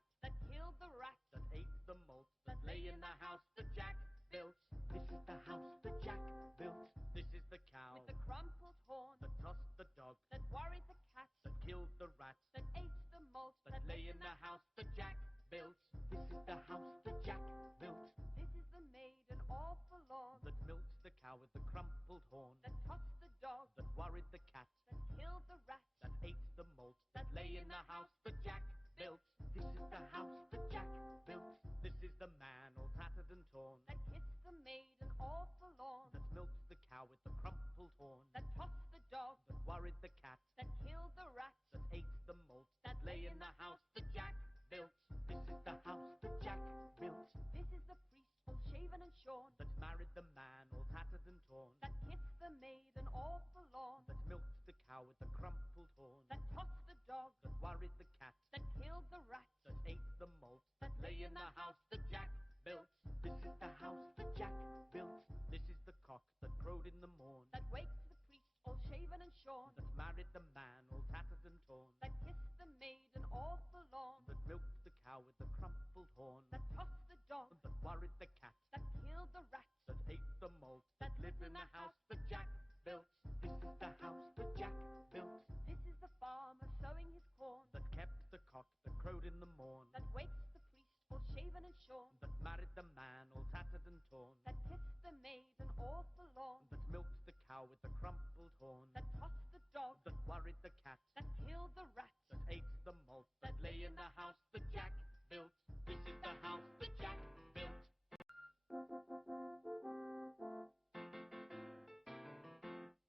cat, that killed the rat, that ate the malt, that lay in the house that Jack built. This is the house that Jack built. This is the cow with the crumpled horn, that tossed the dog, that worried the cat, that killed the rat, that ate the malt, that lay in the house that Jack built. This is the house that Jack built. This is the maiden all forlorn, that milked the cow with the crumpled horn, that tossed the dog, that worried the cat, that killed the rat, that ate the malt, that lay in the house that Jack built. This is the house that Jack built. This is the man all tattered and torn, that kissed the maiden all forlorn, that milked the cow with the crumpled horn, that tossed the dog, that worried the cat, that killed the rat, that ate the malt, that lay in the house that Jack built. This is the house that Jack built. This is the priest all shaven and shorn, that married the man all tattered and torn, that kissed the maiden all forlorn, that milked the cow with the crumpled horn, that tossed the dog, that worried the cat, that killed the rat, that ate the malt, that lay in the house that Jack built. This is the house that Jack built. This is the cock that crowed in the morn, that waked the priest all shaven and shorn, that married the man all tattered and torn, that kissed the maiden all forlorn, that milked the cow with the crumpled horn, that tossed the dog, that worried the cat, that killed the rat, that ate the malt, that lived in the house that Jack built. This is the house that Jack built. This is the farmer sowing his corn, that kept the cock that crowed in the morn, that wakes the priest all shaven and shorn, that married the man all tattered and torn, that kissed the maiden all forlorn, that milked the cow with the crumpled horn, that tossed the dog, that worried the cat, that killed the rat, that ate the malt, that lay in the house that Jack built. This is the house that Jack built.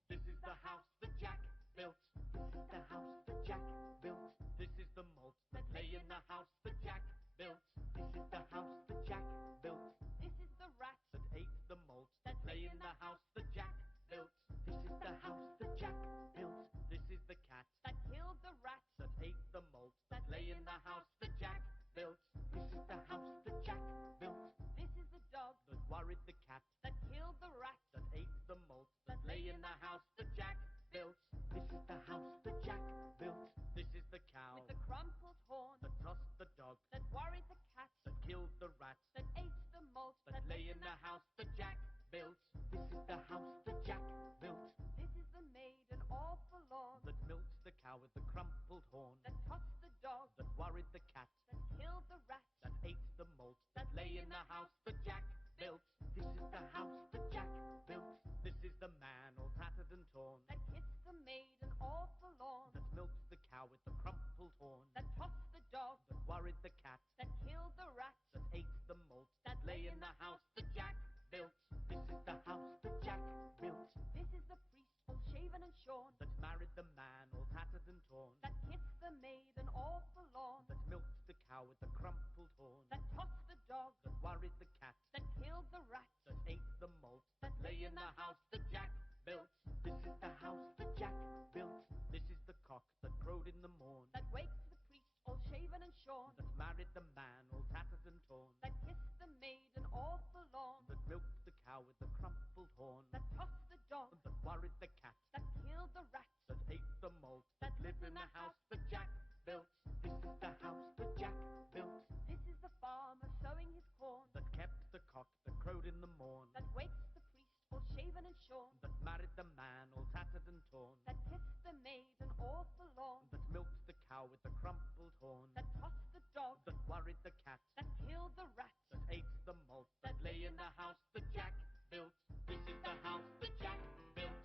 This is the house that Jack built. This is the house that Jack built. This is the malt that lay in the house that Jack built. This is the house that Jack built. this is the rat, That ate the malt that lay in the house that Jack built. This is the house that Jack built. This is the cat that killed the rat, that ate the malt that lay in the house that Jack built. This is the house that Jack built. this is the dog, That worried the cat, that killed the rat, that ate the malt that lay in the house that Jack built. This is the house that Jack built. This is the cow with the crumpled horn, that tossed the dog, that worried the cat, that killed the rat, that ate the malt, that lay in the house that Jack built. This is the house that Jack built. this is the maiden all forlorn, That milked the cow with the crumpled horn, that tossed the dog, that worried the cat, that killed the rat, that ate the malt, that lay in the house that Jack built. This is the house that Jack built. This is the man all tattered and torn, that kissed the maiden all forlorn, that milked the cow with the crumpled horn, that tossed the dog, that worried the cat, that killed the rat, that ate the malt, that lay in the house that Jack built. This is the house that Jack built. this is the priest all shaven and shorn, That married the man all tattered and torn, that kissed the maiden all forlorn, that milked the cow with the crumpled horn, that tossed the dog, that worried the cat, that killed the rat, that ate the malt, that lay in the house that Jack built. This is the house that Jack built. This is the cock that crowed in the morn, that waked the priest all shaven and shorn, that married the man all tattered and torn, that kissed the maiden all forlorn, that milked the cow with the crumpled horn, that tossed the dog, that worried the cat, that killed the rat, that ate the malt, that lived in the house that Jack built. This is the house that Jack built. this is the farmer sowing his corn, That kept the cock that crowed in the morn, that wakes the priest all shaven and shorn, that married the man all tattered and torn, that kissed the maiden all forlorn, that milked the cow with the crumpled horn, that tossed the dog, that worried the cat, that killed the rat, that ate the malt, that lay in the house that Jack built. This is the house that Jack built.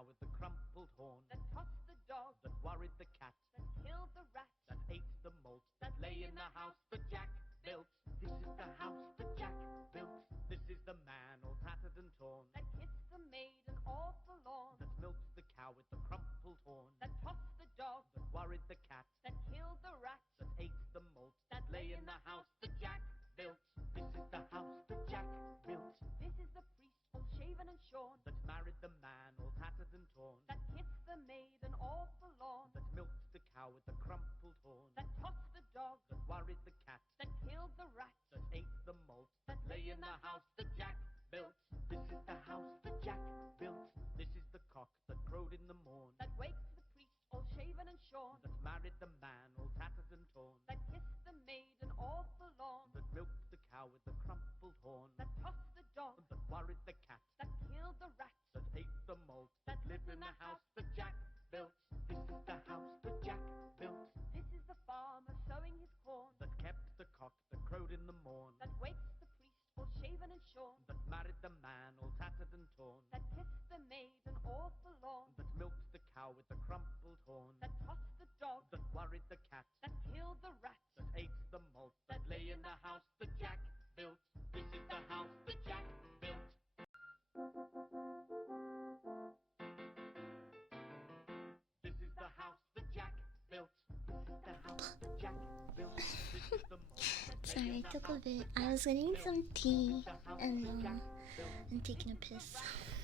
cow with the crumpled horn, that tossed the dog, that worried the cat, that killed the rat, that ate the malt, that lay in the house that Jack built. This is the house that Jack built. This is the man all tattered and torn, that kissed the maiden all forlorn, that milked the cow with the crumpled horn, that tossed the dog, that worried the cat, that killed the rat, that ate the malt, that lay in the house that Jack built. This is the house that Jack built, this is the priest all shaven and shorn, that married the man all tattered and torn, that kissed the maiden all forlorn, that milked the cow with the crumpled horn, that tossed the dog, that worried the cat, that killed the rat, that ate the malt, that lay in the house that Jack built. This is the house that Jack built. This is the cock that crowed in the morn, that wakes the priest all shaven and shorn, that married the man all tattered and torn, that kissed the maiden all forlorn, that milked the cow with the crumpled horn, that tossed the dog, that worried the cat, that killed the rat, that ate the malt, that lived in the house that Jack built. This is the house that Jack built, this is the farmer sowing his corn, that kept the cock that crowed in the morn, that wakes the priest all shaven and shorn, that married the man all tattered and torn, that kissed the maiden all forlorn, that milked the cow with the crumpled horn, that tossed the dog, that worried the cat, that killed the rat, that ate the malt, that lay in the house that Jack built. This is the house that Jack built. This is the house that Jack built. The house that Jack built. This is the malt that lay Sorry, in it the took a house bit. that I was Jack getting built. some tea The house and that Jack built. and taking a piss.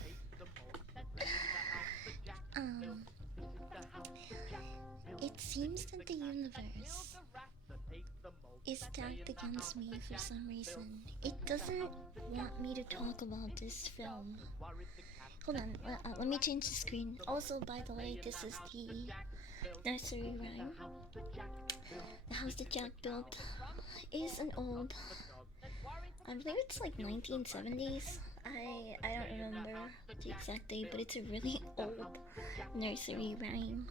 Ate the malt that lay in the house that Jack built. This is the house that Jack built. It seems that the killed universe the rat, That ate the malt is that lay in stacked the house against me that for Jack some built. reason. It doesn't want me to talk about this film. Worried the cat. Hold on, let me change the screen. Also, by the way, this is the nursery rhyme. The house that Jack built is an old, that worried the I believe it's like 1970s. I don't remember the exact date, but it's a really old nursery rhyme.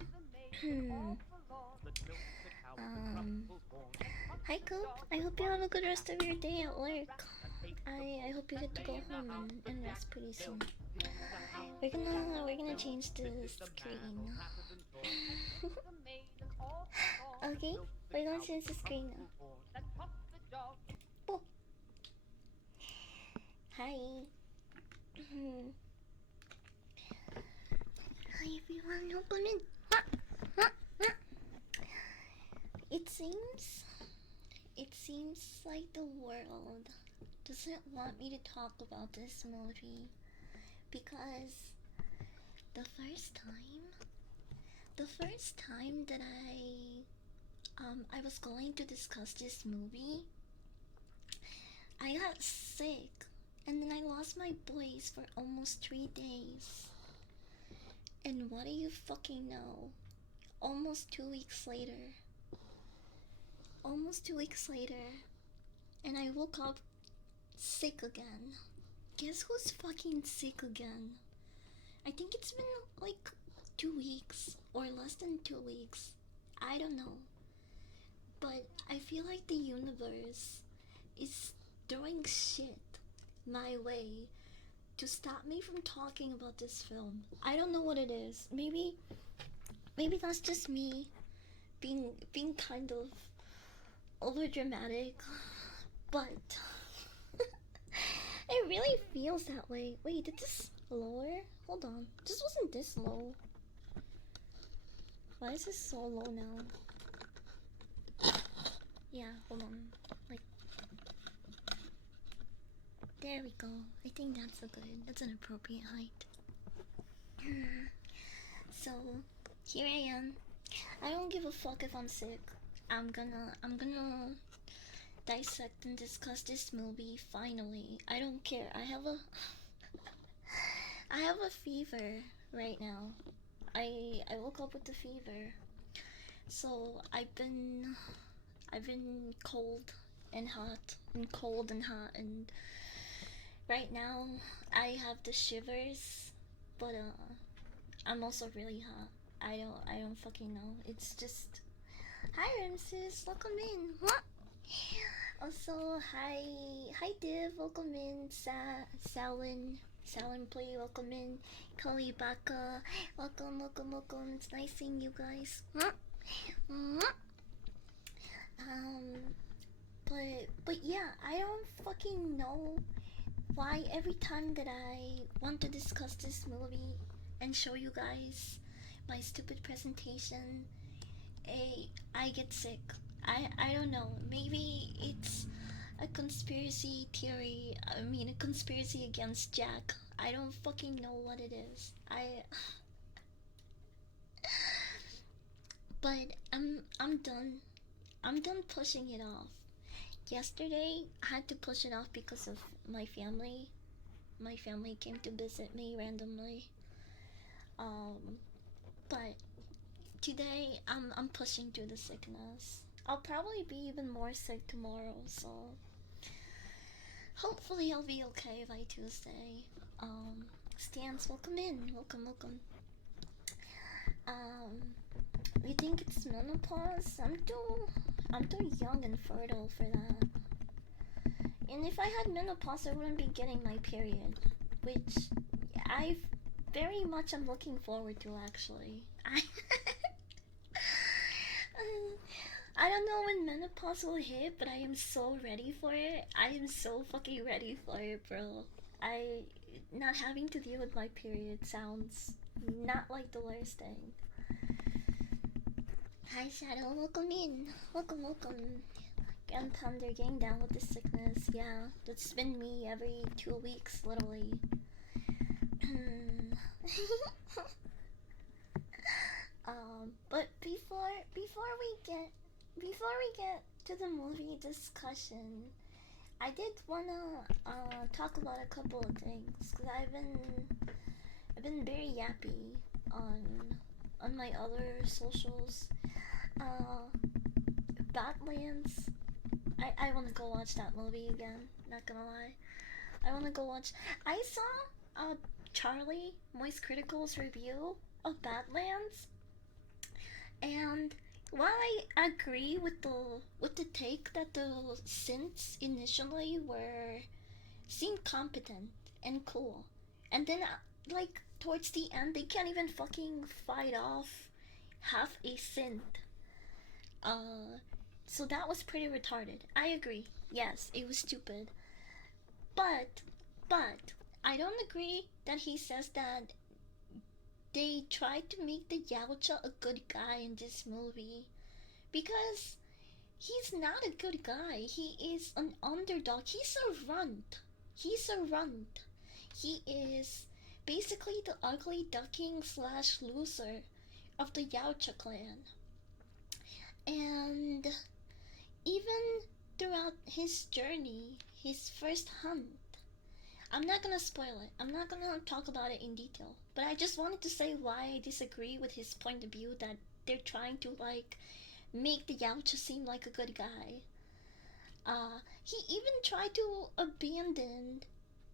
maiden all forlorn, Hi Coop, I hope you have a good rest of your day at work. I hope you get to go home and rest pretty soon. We're gonna change the screen. the maiden all forlorn, Okay, we're gonna change the screen now. that tossed the dog, Oh. Hi. Hi everyone, welcome in. It seems like the world doesn't want me to talk about this movie because the first time that I was going to discuss this movie, I got sick and then I lost my voice for almost 3 days. And what do you fucking know? Almost 2 weeks later, and I woke up sick again. Guess who's fucking sick again? I think it's been like 2 weeks or less than 2 weeks. I don't know. But I feel like the universe is throwing shit my way to stop me from talking about this film. I don't know what it is. Maybe that's just me being kind of over dramatic, but it really feels that way. Wait, did this lower? Hold on, this wasn't this low. Why is this so low now? Yeah, hold on. Like, there we go. I think that's an appropriate height. So here I am. I don't give a fuck if I'm sick. I'm gonna dissect and discuss this movie finally. I don't care. I have a fever right now. I woke up with the fever. So I've been cold and hot and right now I have the shivers, but I'm also really hot. I don't fucking know. It's just, hi Ramses, welcome in. What? Also, hi Div, welcome in. Salin, Silent Play, welcome in. Kalibaka, welcome, welcome, welcome. It's nice seeing you guys. But yeah, I don't fucking know why every time that I want to discuss this movie and show you guys my stupid presentation, I get sick. I don't know. Maybe it's a conspiracy theory. I mean, a conspiracy against Jack. I don't fucking know what it is. But I'm done. I'm done pushing it off. Yesterday, I had to push it off because of my family. My family came to visit me randomly. But today I'm pushing through the sickness. I'll probably be even more sick tomorrow, so hopefully I'll be okay by Tuesday. Stans, welcome in. Welcome, welcome. You think it's menopause? I'm too young and fertile for that. And if I had menopause, I wouldn't be getting my period, which I very much am looking forward to, actually. I don't know when menopause will hit, but I am so ready for it. I am so fucking ready for it, bro. Not having to deal with my period sounds not like the worst thing. Hi Shadow, welcome in. Welcome, welcome. Grand Thunder getting down with the sickness. Yeah, that's been me every 2 weeks, literally. But before we get to the movie discussion, I did wanna talk about a couple of things, because I've been very yappy on my other socials. Badlands. I wanna go watch that movie again, not gonna lie. I wanna go watch. I saw Charlie Moist Critical's review of Badlands, and while I agree with the take that the synths initially seemed competent and cool, and then like towards the end they can't even fucking fight off half a synth. So that was pretty retarded. I agree. Yes, it was stupid. But I don't agree that he says that they tried to make the Yaocha a good guy in this movie, because he's not a good guy. He is an underdog. He's a runt. He's a runt. He is basically the ugly ducking / loser of the Yaocha clan. And even throughout his journey, his first hunt, I'm not gonna spoil it. I'm not gonna talk about it in detail. But I just wanted to say why I disagree with his point of view that they're trying to like make the Yaocha seem like a good guy. He even tried to abandon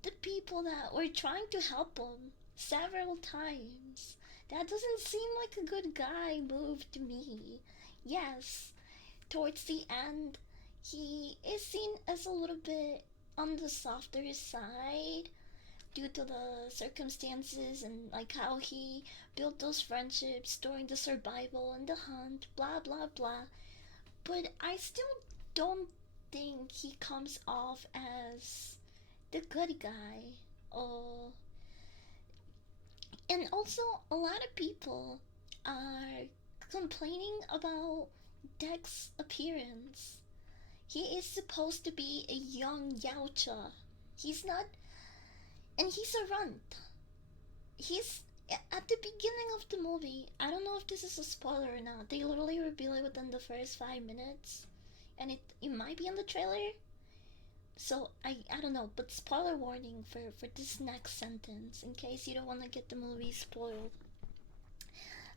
the people that were trying to help him several times. That doesn't seem like a good guy move to me. Yes, towards the end, he is seen as a little bit on the softer side due to the circumstances and like how he built those friendships during the survival and the hunt, blah blah blah. But I still don't think he comes off as the good guy. And also, a lot of people are complaining about Deck's appearance. He is supposed to be a young Yaocha. He's not, and he's a runt. He's at the beginning of the movie. I don't know if this is a spoiler or not. They literally reveal it within the first 5 minutes, and it might be in the trailer. So I don't know, but spoiler warning for this next sentence in case you don't want to get the movie spoiled.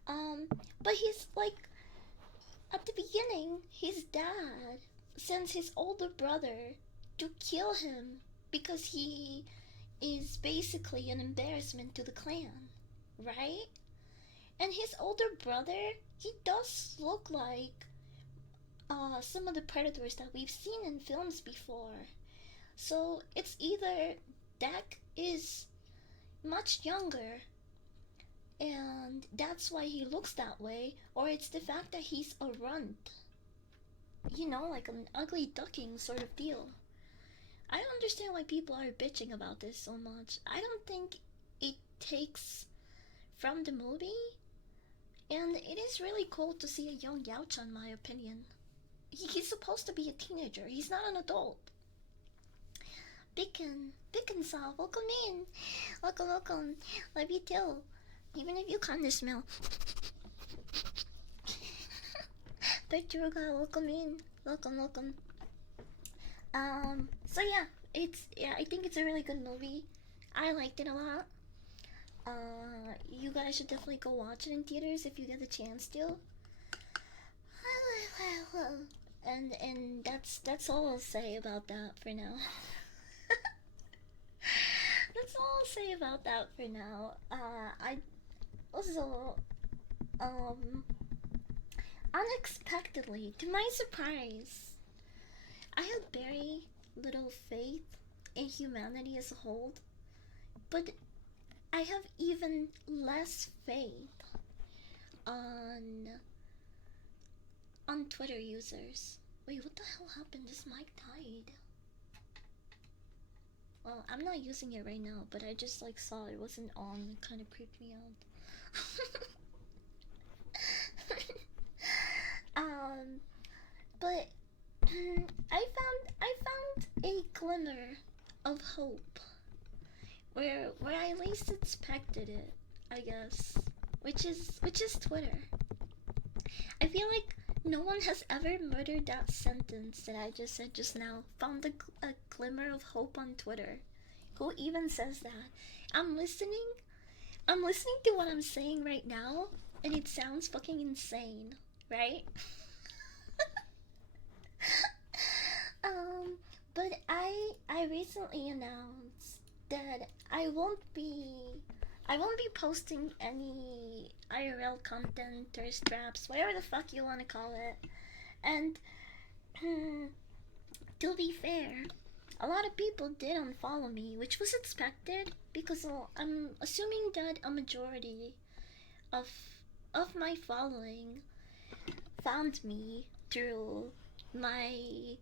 But he's like, at the beginning, his dad sends his older brother to kill him because he is basically an embarrassment to the clan, right? And his older brother, he does look like some of the predators that we've seen in films before. So it's either Deck is much younger, and that's why he looks that way, or it's the fact that he's a runt. You know, like an ugly ducking sort of deal. I don't understand why people are bitching about this so much. I don't think it takes from the movie, and it is really cool to see a young Yaocha, in my opinion. He's supposed to be a teenager, he's not an adult. Bicken-san, welcome in. Welcome. Love you too. Even if you kinda smell. Petruga, welcome in. Welcome. So yeah, I think it's a really good movie. I liked it a lot. You guys should definitely go watch it in theaters if you get the chance to. And that's all I'll say about that for now. That's all I'll say about that for now. I also, unexpectedly, to my surprise, I have very little faith in humanity as a whole, but I have even less faith on Twitter users. Wait, what the hell happened? This mic died. Well, I'm not using it right now, but I just like saw it wasn't on. It kind of creeped me out. But I found a glimmer of hope where I least expected it, I guess, which is Twitter. I feel like no one has ever murdered that sentence that I just said just now. Found a glimmer of hope on Twitter. Who even says that? I'm listening to what I'm saying right now, and it sounds fucking insane, right? But I recently announced that I won't be posting any IRL content, thirst traps, whatever the fuck you want to call it. And to be fair, a lot of people did unfollow me, which was expected because I'm assuming that a majority of my following found me through my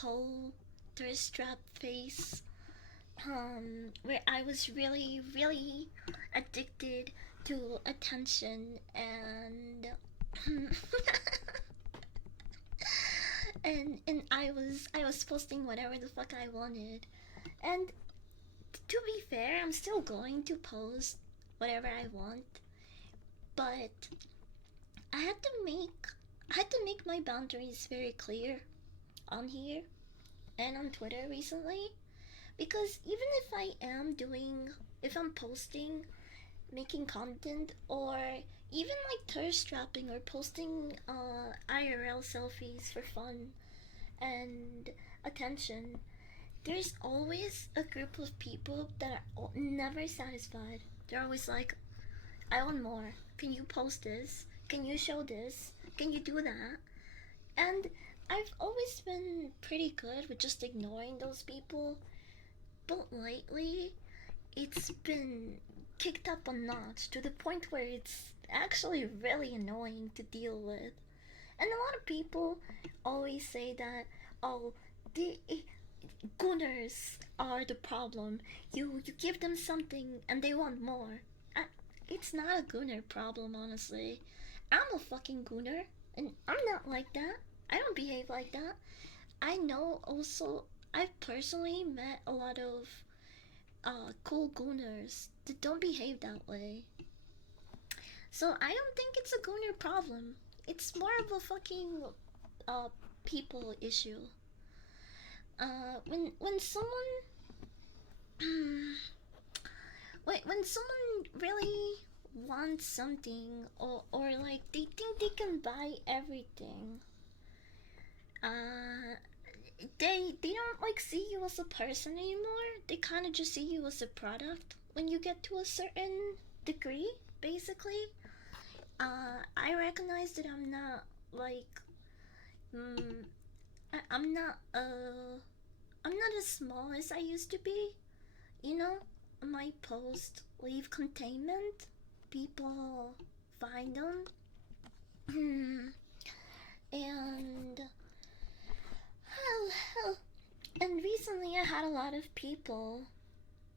whole thirst trap phase, where I was really addicted to attention and and I was posting whatever the fuck I wanted. And to be fair, I'm still going to post whatever I want, but I had to make my boundaries very clear on here and on Twitter recently, because even if I'm posting, making content, or even like thirst trapping or posting IRL selfies for fun and attention, there's always a group of people that are never satisfied. They're always like, I want more. Can you post this? Can you show this? Can you do that? And I've always been pretty good with just ignoring those people, but lately it's been kicked up a notch to the point where it's actually really annoying to deal with. And a lot of people always say that, oh, the gooners are the problem. You give them something and they want more. It's not a gooner problem, honestly. I'm a fucking gooner, and I'm not like that. I don't behave like that. I know also, I've personally met a lot of cool gooners that don't behave that way. So I don't think it's a gooner problem. It's more of a fucking people issue. When someone when someone really wants something, or like they think they can buy everything, they don't like see you as a person anymore. They kind of just see you as a product when you get to a certain degree, basically. I recognize that I'm not like I'm not as small as I used to be, you know. my post leave containment, people find them. And and recently I had a lot of people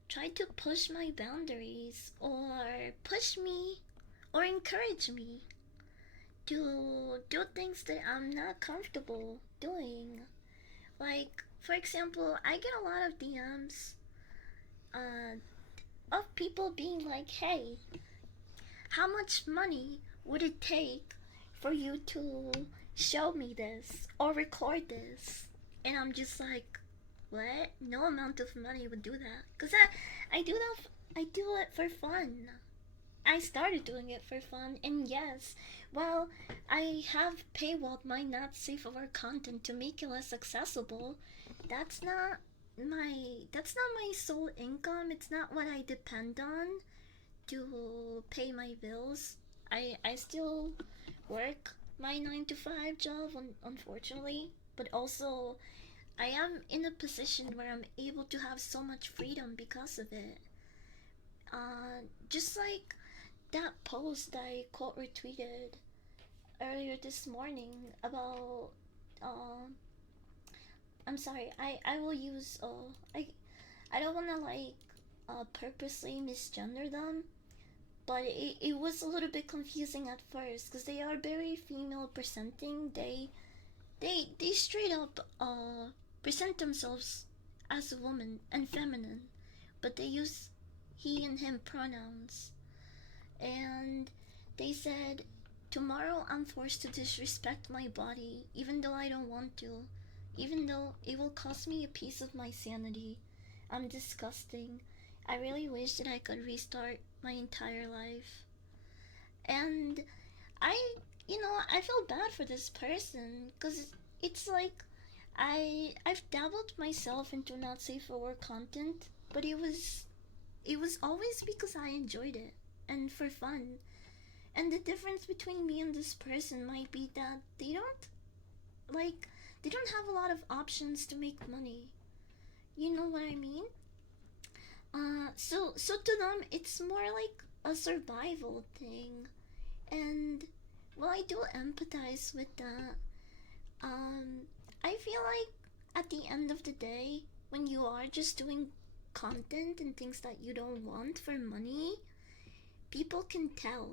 try to push my boundaries or push me or encourage me to do things that I'm not comfortable doing. Like, for example, I get a lot of DMs uh, of people being like, hey, how much money would it take for you to show me this or record this? And I'm just like, what? No amount of money would do that. Because I do that, I do it for fun. I started doing it for fun, and yes, well, I have paywalled my not safe for work content to make it less accessible. That's not my sole income. It's not what I depend on to pay my bills. I still work my 9 to 5 job, unfortunately, but also I am in a position where I'm able to have so much freedom because of it. Just like that post I quote retweeted earlier this morning about I'm sorry, I will use I don't wanna like purposely misgender them, but it was a little bit confusing at first because they are very female presenting. They straight up present themselves as a woman and feminine, but they use he and him pronouns. And they said, tomorrow I'm forced to disrespect my body even though I don't want to, even though it will cost me a piece of my sanity. I'm disgusting. I really wish that I could restart my entire life. And I feel bad for this person because it's like I've dabbled myself into not safe for work content, but it was always because I enjoyed it and for fun. And the difference between me and this person might be that they don't have a lot of options to make money. You know what I mean? So to them it's more like a survival thing. And well, I do empathize with that. I feel like at the end of the day, when you are just doing content and things that you don't want for money, people can tell,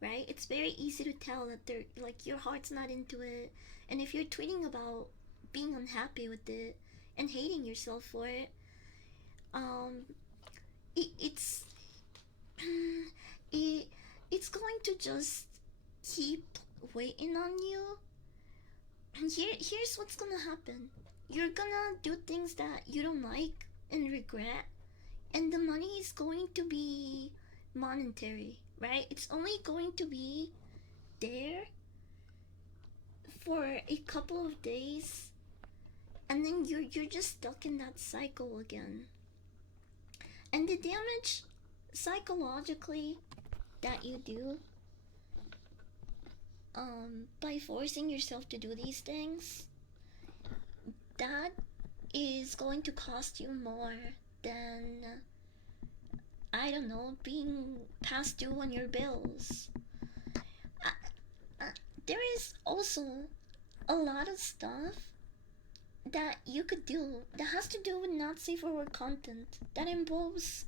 right? It's very easy to tell that they're like your heart's not into it, and if you're tweeting about being unhappy with it and hating yourself for it, um, it's it, it's going to just keep waiting on you. And here's what's gonna happen: you're gonna do things that you don't like and regret, and the money is going to be monetary, right? It's only going to be there for a couple of days, and then you're just stuck in that cycle again. And the damage psychologically that you do by forcing yourself to do these things, that is going to cost you more than, I don't know, being past due on your bills. Uh, there is also a lot of stuff that you could do that has to do with not safe for work content that involves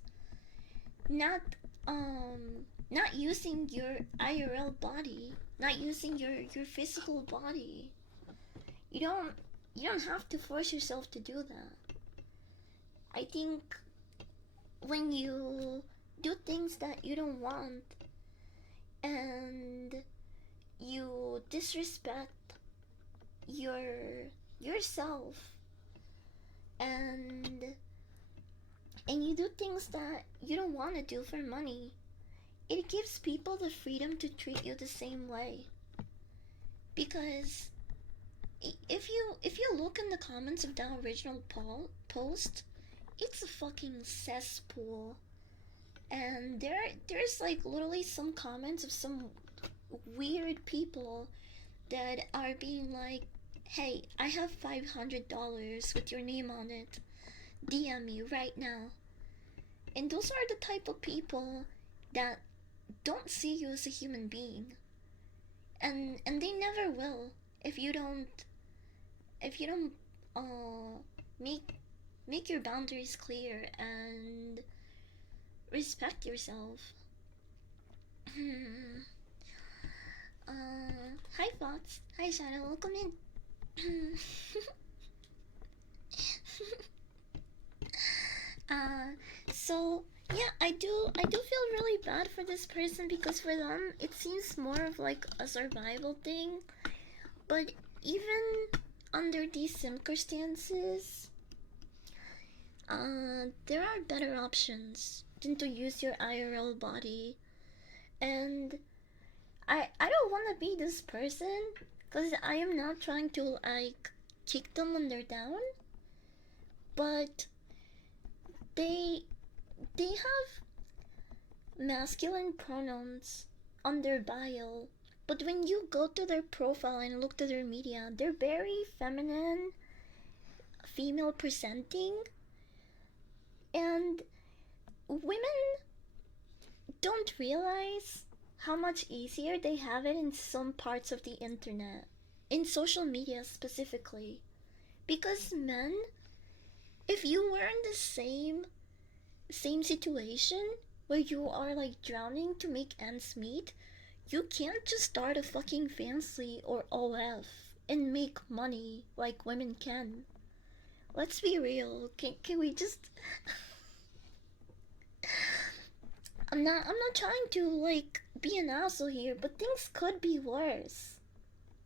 not not using your IRL body, not using your physical body. You don't have to force yourself to do that. I think when you do things that you don't want and you disrespect yourself and you do things that you don't want to do for money, it gives people the freedom to treat you the same way. Because if you look in the comments of that original post, it's a fucking cesspool. And there's like literally some comments of some weird people that are being like, hey, I have $500 with your name on it, DM me right now. And those are the type of people that don't see you as a human being. And they never will if you don't uh make your boundaries clear and respect yourself. Hi Fox. Hi Shadow. Welcome in. uh, so yeah, I do feel really bad for this person because for them it seems more of like a survival thing. But even under these circumstances, there are better options than to use your IRL body. And I don't want to be this person because I am not trying to like kick them when they're down, but they have masculine pronouns on their bio, but when you go to their profile and look to their media, they're very feminine, female presenting, and women don't realize how much easier they have it in some parts of the internet, in social media specifically. Because men, if you were in the same situation where you are like drowning to make ends meet, you can't just start a fucking Fansly or OF and make money like women can. Let's be real. Can we just I'm not trying to like be an asshole here, but things could be worse.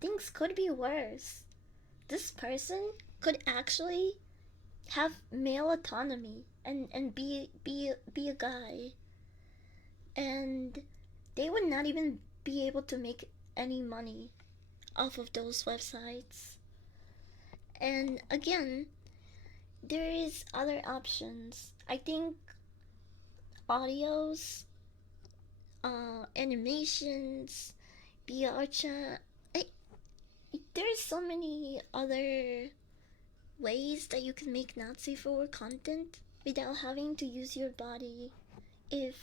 Things could be worse. This person could actually have male autonomy and be a guy, and they would not even be able to make any money off of those websites. And again, there is other options. I think audios, animations, VR chat. There's so many other ways that you can make not safe for work content without having to use your body if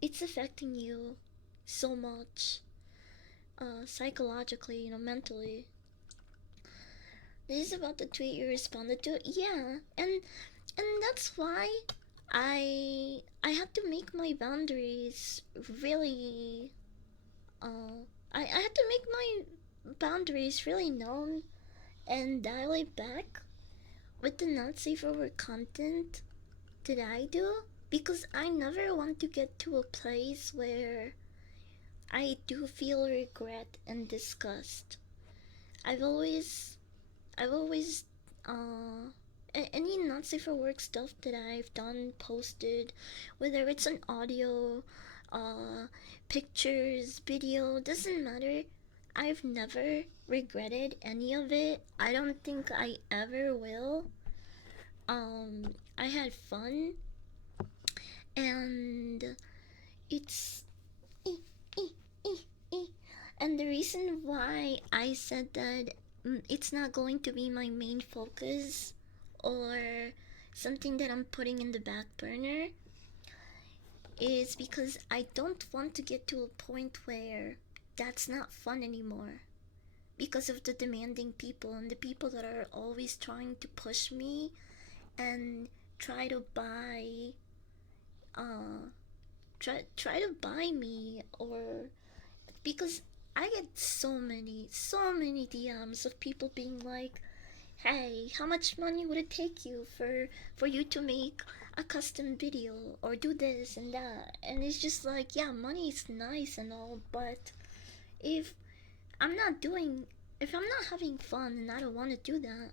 it's affecting you so much, psychologically, mentally. This is about the tweet you responded to. Yeah, and that's why I had to make my boundaries really. I had to make my boundaries really known and dial it back with the not safe for work content that I do, because I never want to get to a place where I do feel regret and disgust. I've always any not safe for work stuff that I've done, posted, whether it's an audio, pictures, video, doesn't matter. I've never regretted any of it. I don't think I ever will. I had fun, and it's and the reason why I said that it's not going to be my main focus or something that I'm putting in the back burner is because I don't want to get to a point where that's not fun anymore because of the demanding people and the people that are always trying to push me and try to buy try to buy me, or because I get so many DMs of people being like, hey, how much money would it take you for you to make a custom video or do this and that? And it's just like, yeah, money is nice and all, but if I'm not having fun and I don't want to do that,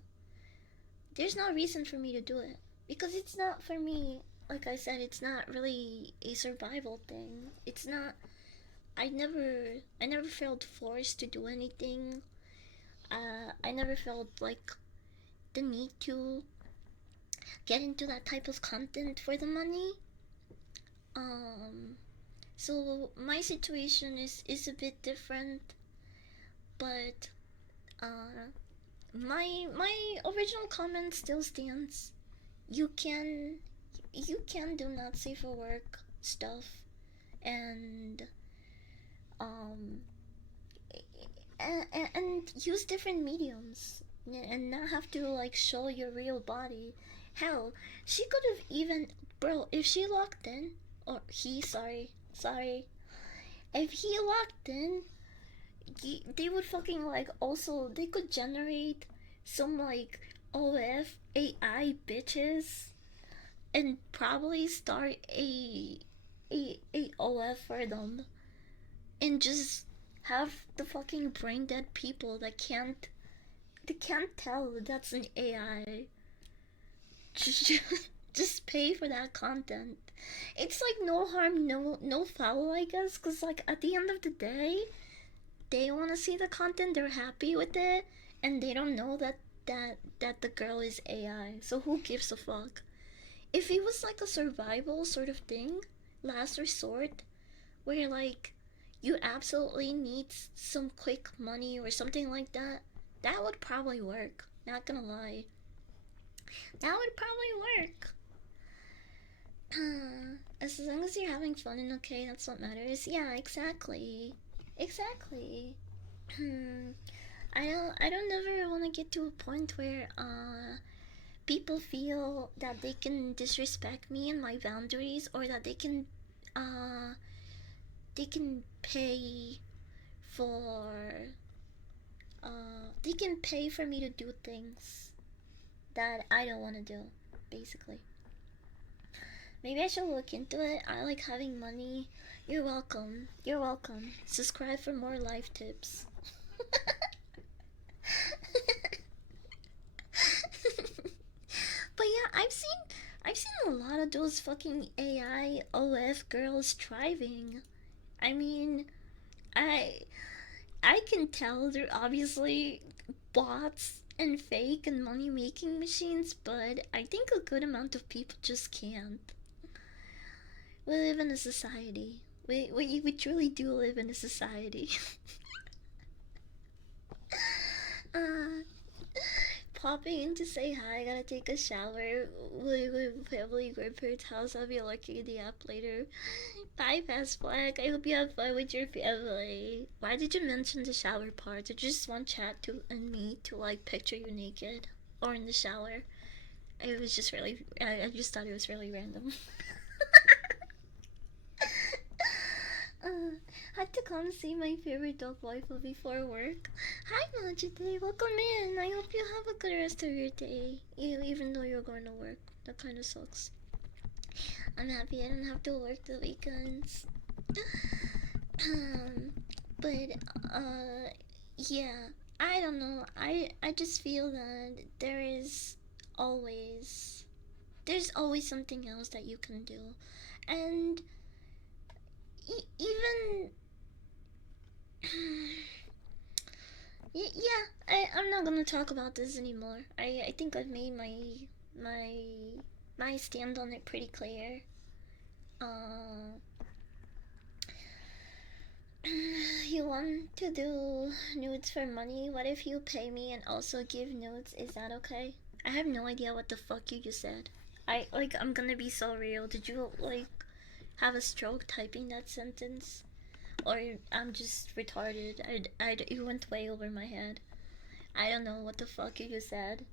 there's no reason for me to do it, because it's not for me. Like I said, it's not really a survival thing. It's not. I never felt forced to do anything. I never felt like the need to get into that type of content for the money. So my situation is a bit different, but my original comment still stands. You can you can do not safe for work stuff, and um and use different mediums and not have to like show your real body. Hell, she could have even, bro, if she locked in, or he, sorry, if he locked in, they would fucking like, also they could generate some like OF AI bitches and probably start a OF for them and just have the fucking brain dead people that can't tell that's an AI. Just pay for that content. It's like no harm, no foul, I guess, cause like at the end of the day, they want to see the content, they're happy with it, and they don't know that the girl is AI. So who gives a fuck? If it was like a survival sort of thing, last resort, where like you absolutely need some quick money or something like that, that would probably work. Not gonna lie. That would probably work. As long as you're having fun and okay, that's what matters. Yeah, exactly. Exactly. I don't ever want to get to a point where people feel that they can disrespect me and my boundaries, or that uh they can pay for they can pay for me to do things that I don't want to do, basically. Maybe I should look into it. I like having money. You're welcome. You're welcome. Subscribe for more life tips. But yeah, I've seen a lot of those fucking AI OF girls thriving. I mean, I I can tell they're obviously bots and fake and money making machines, but I think a good amount of people just can't. We live in a society. We truly do live in a society. uh, Popping in to say hi, gotta take a shower. Will family grandparents' house. I'll be looking in the app later. Bye, Fast Black. I hope you have fun with your family. Why did you mention the shower part? Did you just want chat to and me to like picture you naked or in the shower? It was just really. I just thought it was really random. Had to come see my favorite dog waifu before work. Hi, Majide. Welcome in. I hope you have a good rest of your day. Even though you're going to work. That kind of sucks. I'm happy I don't have to work the weekends. But, yeah. I don't know. I just feel that always... There's always something else that you can do. And... even yeah, I'm not gonna talk about this anymore. I think I've made my stand on it pretty clear. You want to do nudes for money? What if you pay me and also give nudes? Is that okay? I have no idea what the fuck you just said. I'm gonna be so real. Did you like have a stroke typing that sentence? Or I'm just retarded. It went way over my head. I don't know what the fuck you just said.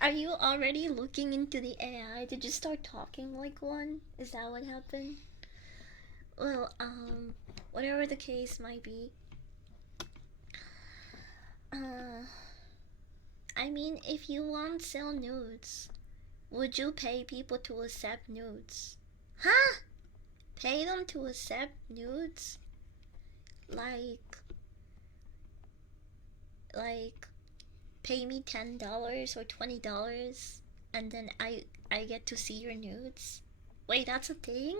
Are you already looking into the AI? Did you start talking like one? Is that what happened? Well, whatever the case might be. I mean, if you want to sell nudes, would you pay people to accept nudes? Huh? Pay them to accept nudes? Like, pay me $10 or $20 and then I get to see your nudes? Wait, that's a thing?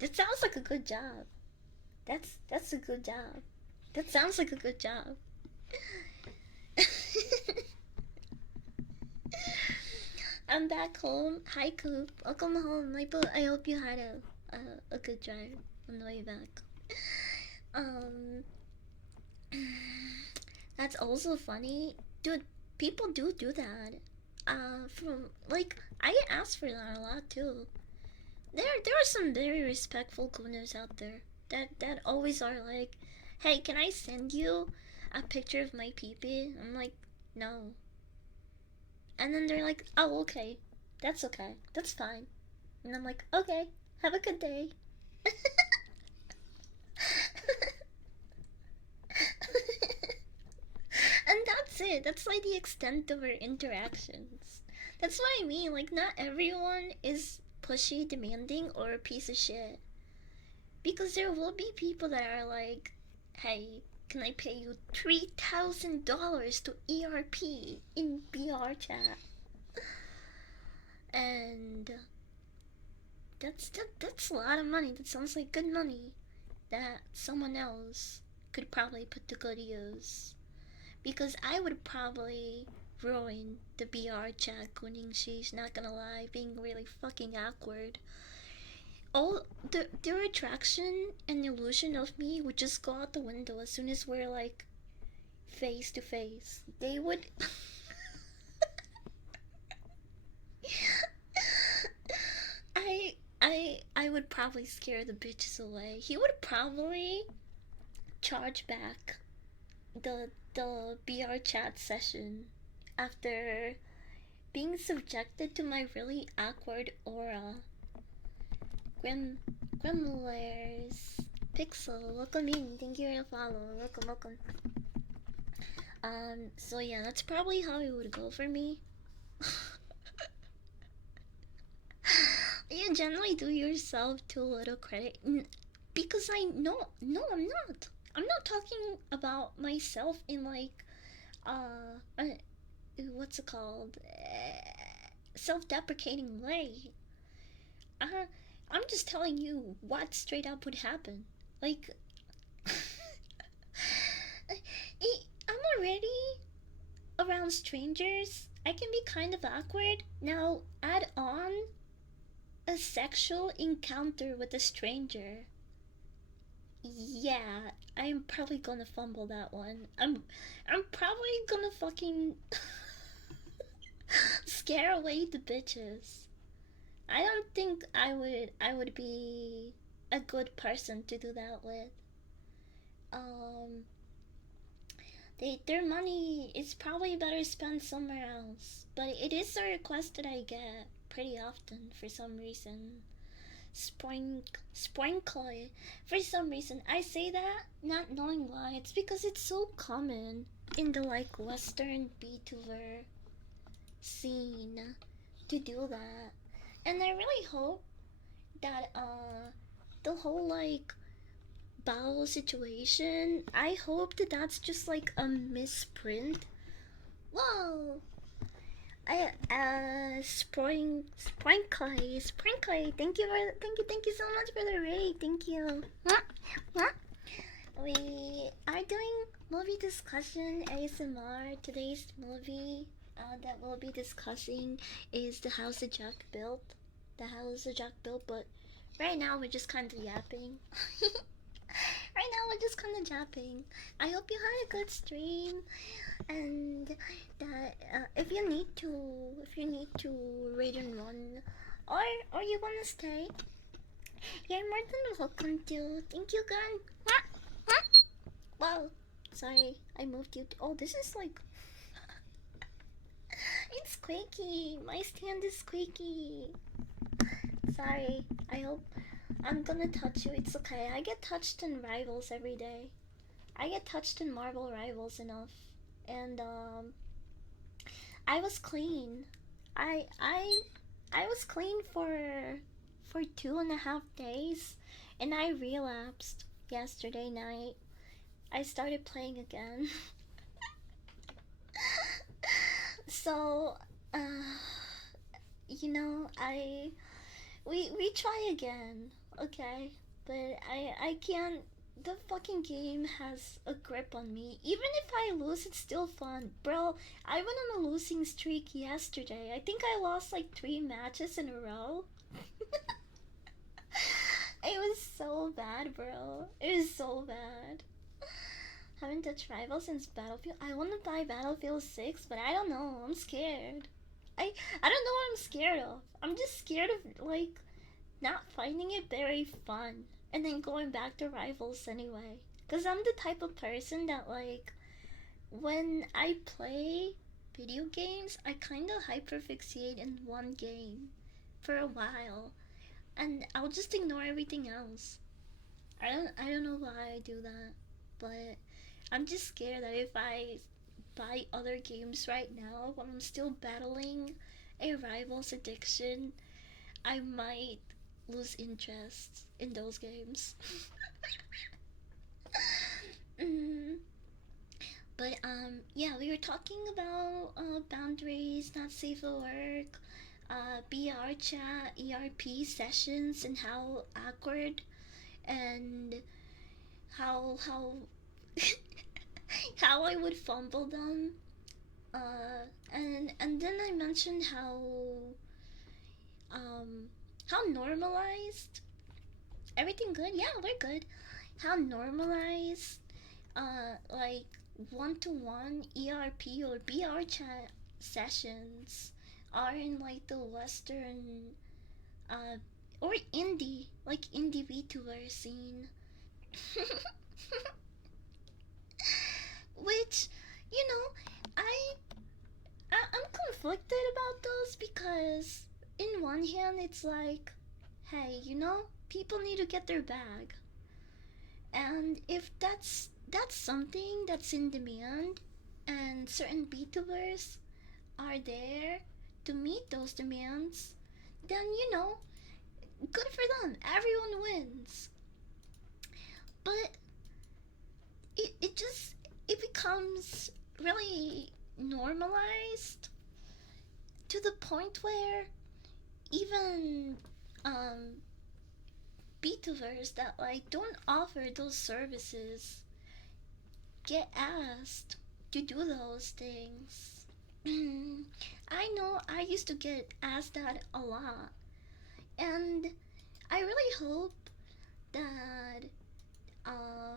That sounds like a good job. That's a good job. That sounds like a good job. I'm back home. Hi, Coop. Welcome home. I hope you had a good drive on the way back. That's also funny, dude. People do that. from like I get asked for that a lot too. There are some very respectful kunos out there that always are like, "Hey, can I send you a picture of my pee-pee?" I'm like, "No." And then they're like, "Oh, okay. That's okay. That's fine." And I'm like, "Okay. Have a good day." And that's it. That's like the extent of our interactions. That's what I mean. Like, not everyone is pushy, demanding, or a piece of shit. Because there will be people that are like, "Hey, can I pay you $3,000 to ERP in BR chat?" And that's a lot of money. That sounds like good money that someone else could probably put to good use. Because I would probably ruin the BR chat Kuning She's not gonna lie, being really fucking awkward. All their attraction and illusion of me would just go out the window as soon as we're like face to face. They would I would probably scare the bitches away. He would probably charge back the BR chat session after being subjected to my really awkward aura. Gremlers Pixel, welcome in. Thank you for your follow. Welcome. So yeah, that's probably how it would go for me. You generally do yourself too little credit because no, I'm not. I'm not talking about myself in like what's it called, self-deprecating way. I'm just telling you what straight up would happen. Like, I'm already around strangers. I can be kind of awkward. Now add on a sexual encounter with a stranger. Yeah, I'm probably gonna fumble that one. I'm probably gonna fucking scare away the bitches. I don't think I would be a good person to do that with. Um their money is probably better spent somewhere else. But it is a request that I get pretty often for some reason. Sprinkle. For some reason, I say that not knowing why. It's because it's so common in the like Western VTuber scene to do that, and I really hope that the whole like bowel situation. I hope that that's just like a misprint. Whoa. Sprinkly, thank you so much for the raid. Thank you. We are doing movie discussion ASMR. Today's movie that we'll be discussing is The House that Jack Built. The House that Jack Built, but right now we're just kind of yapping. Right now we're just kind of yapping. I hope you had a good stream, and that if you need to raid and run, or you wanna stay, you're more than welcome to. Thank you, gun. Wow, sorry, I moved you. Oh, this is like it's squeaky. My stand is squeaky. Sorry. I hope I'm gonna touch you. It's okay. I get touched in Rivals every day. I get touched in Marvel Rivals enough, and I was clean. I was clean for 2.5 days, and I relapsed yesterday night. I started playing again. So, you know, we try again, okay? But I can't. The fucking game has a grip on me. Even if I lose, it's still fun, bro. I went on a losing streak yesterday. I think I lost like 3 matches in a row. It was so bad, bro. It was so bad. Haven't touched Rival since Battlefield. I want to buy Battlefield 6, but I don't know. I'm scared. I don't know what I'm scared of. I'm just scared of like not finding it very fun and then going back to rivals anyway. Cause I'm the type of person that like when I play video games, I kind of hyperfixate in one game for a while, and I'll just ignore everything else. I don't know why I do that, but I'm just scared that if I buy other games right now when I'm still battling a rival's addiction, I might lose interest in those games. mm, but yeah, we were talking about boundaries, not safe for work, BR chat, ERP sessions, and how awkward and how how I would fumble them. And then I mentioned um how normalized everything good. Yeah, we're good. How normalized like one to one ERP or BR chat sessions are in like the Western uh or indie VTuber scene. Which, you know, I, I'm conflicted about those because in one hand it's like, hey, people need to get their bag, and if that's something that's in demand, and certain VTubers are there to meet those demands, then good for them. Everyone wins. But it becomes really normalized to the point where even VTubers that like don't offer those services get asked to do those things. I know I used to get asked that a lot, and I really hope that uh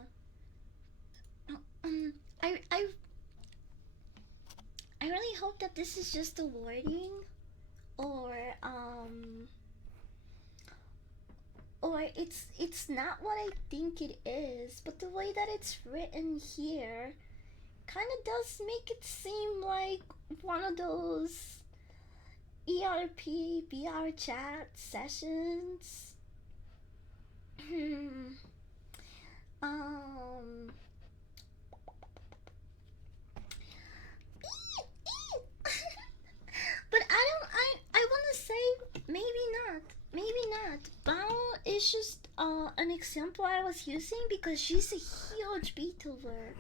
um I I I really hope that this is just a wording, or it's not what I think it is, but the way that it's written here kind of does make it seem like one of those ERP BR chat sessions. um But I want to say maybe not. Maybe not. Bao is just an example I was using because she's a huge VTuber,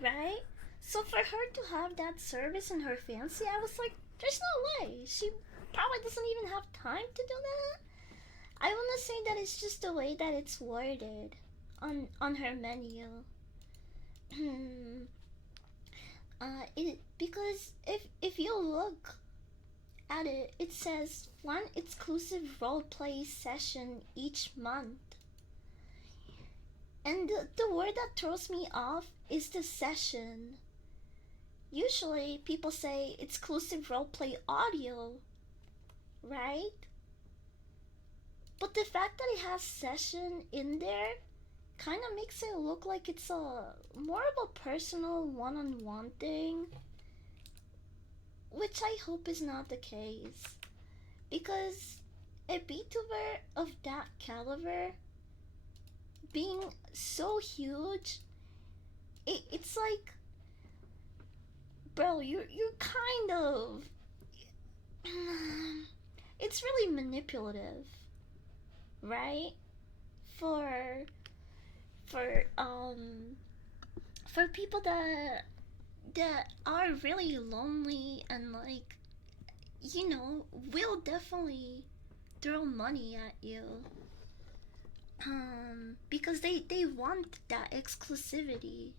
right? So for her to have that service in her fancy, I was like, there's no way. She probably doesn't even have time to do that. I want to say that it's just the way that it's worded on her menu. It because if you look at it, it says one exclusive roleplay session each month. And the word that throws me off is the session. Usually people say exclusive roleplay audio, right? But the fact that it has session in there kind of makes it look like it's a more of a personal one-on-one thing, which I hope is not the case, because a VTuber of that caliber being so huge, it's like, bro, you're kind of it's really manipulative, right? For for um for people that are really lonely and like will definitely throw money at you, because they want that exclusivity,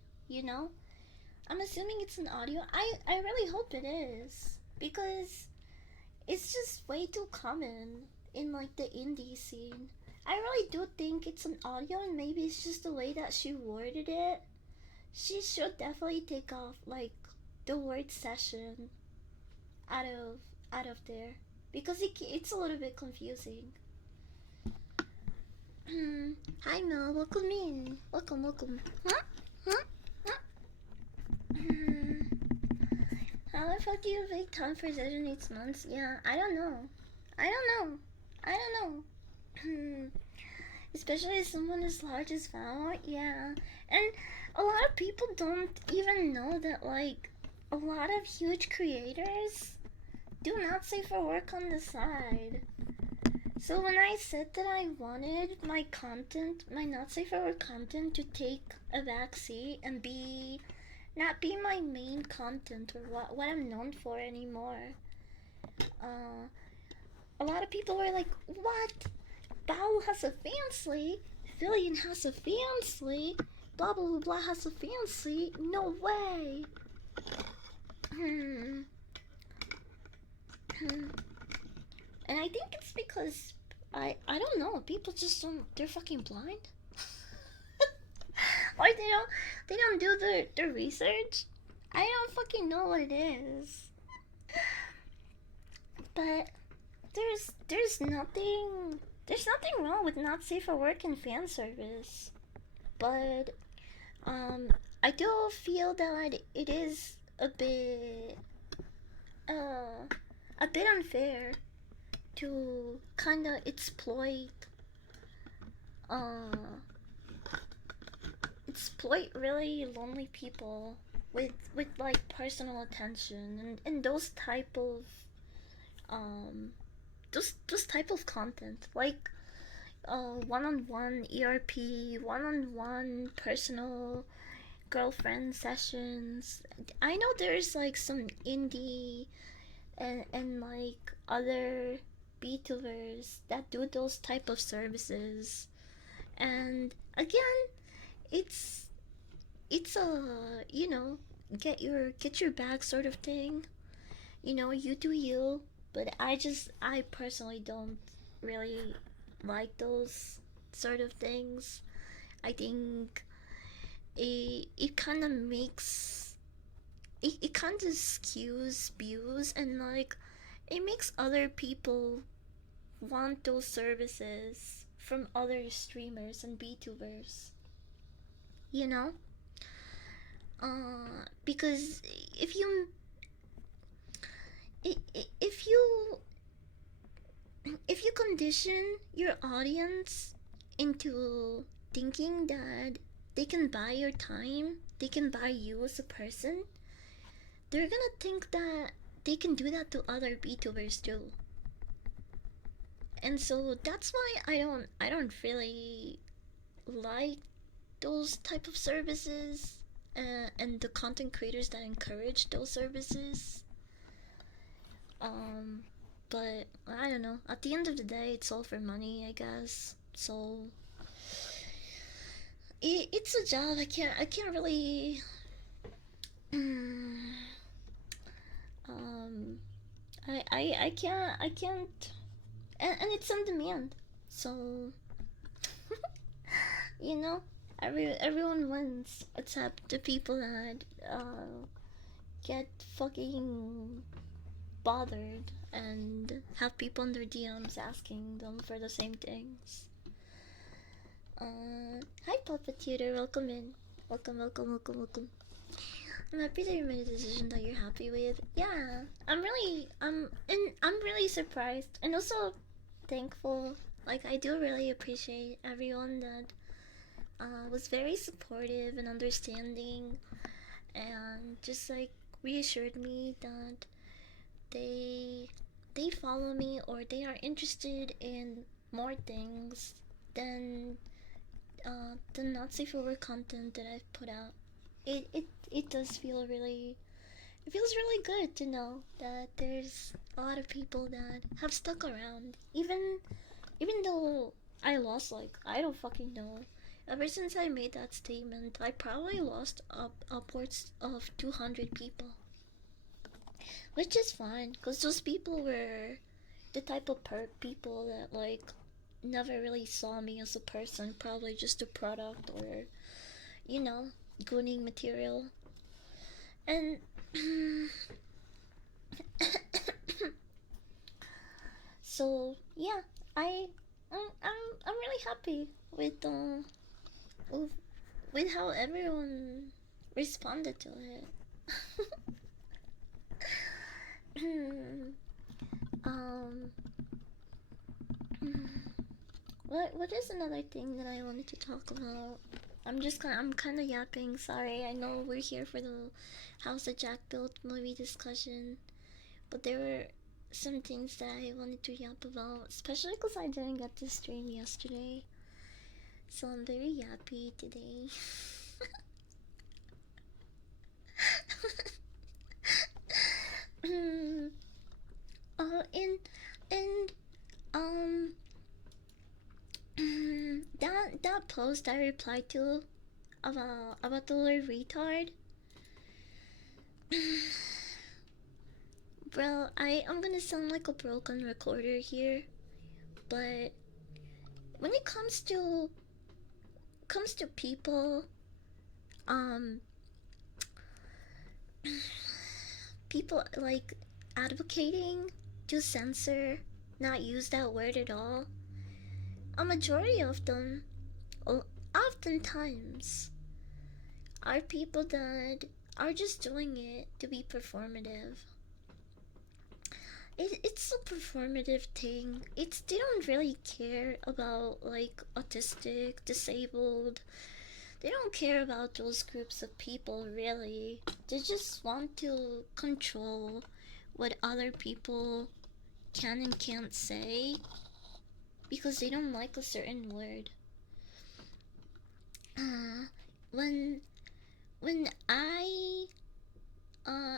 I'm assuming it's an audio. I really hope it is, because it's just way too common in like the indie scene. I really do think it's an audio, and maybe it's just the way that she worded it. She should definitely take off like the word session out of out of there because it's a little bit confusing. Hi Mel, welcome in. Welcome. Huh? How the fuck do you make time for 8 months? Yeah, I don't know. Especially as someone as large as Val, yeah. And a lot of people don't even know that, like, a lot of huge creators do not say for work on the side. So when I said that I wanted my content, my not safe for work content, to take a backseat and not be my main content or what I'm known for anymore, a lot of people were like, what? Bao has a fancy, Villian has a fancy, blah blah blah has a fancy, no way. And I think it's because I don't know, people just don't, they're fucking blind. Or they don't do the research. I don't fucking know what it is. But there's nothing wrong with not safe for work and fan service. But I do feel that it is a bit unfair to kind of exploit really lonely people with like personal attention and those type of content, like one-on-one ERP, one-on-one personal girlfriend sessions. I know there's like some indie and like other BTubers that do those type of services, and again, it's a, you know, get your bag sort of thing. You know, you do you, but I personally don't really like those sort of things. I think it kind of makes it kind of skews views, and like it makes other people want those services from other streamers and BTubers, you know. Because if you if you if you condition your audience into thinking that they can buy your time, they can buy you as a person, they're gonna think that they can do that to other BTubers too. And so that's why I don't really like those type of services, and the content creators that encourage those services. But I don't know. At the end of the day, it's all for money, I guess. So it's a job. I can't really. I can't. And it's on demand, so you know, everyone wins except the people that get fucking bothered and have people in their DMs asking them for the same things. Hi Papa Tutor, welcome in. Welcome. I'm happy that you made a decision that you're happy with. Yeah, I'm really surprised and also thankful. Like, I do really appreciate everyone that was very supportive and understanding, and just like reassured me that they follow me or they are interested in more things than the not safe for work content that I've put out. It does feel really, it feels really good to know that there's a lot of people that have stuck around, even though I lost, like, I don't fucking know. Ever since I made that statement, I probably lost upwards of 200 people. Which is fine, because those people were the type of people that, like, never really saw me as a person, probably just a product or, you know, gooning material. And So yeah, I'm really happy with with how everyone responded to it. um, what is another thing that I wanted to talk about? I'm kind of yapping. Sorry, I know we're here for the House of Jack Built movie discussion, but there were some things that I wanted to yap about, especially because I didn't get to stream yesterday. So I'm very yappy today. And um that post I replied to about the little retard. Bro, I'm gonna sound like a broken recorder here, but when it comes to people, um people like advocating to censor, not use that word at all, a majority of them, oftentimes, are people that are just doing it to be performative. It's a performative thing. They don't really care about like autistic, disabled. They don't care about those groups of people really. They just want to control what other people can and can't say because they don't like a certain word. When I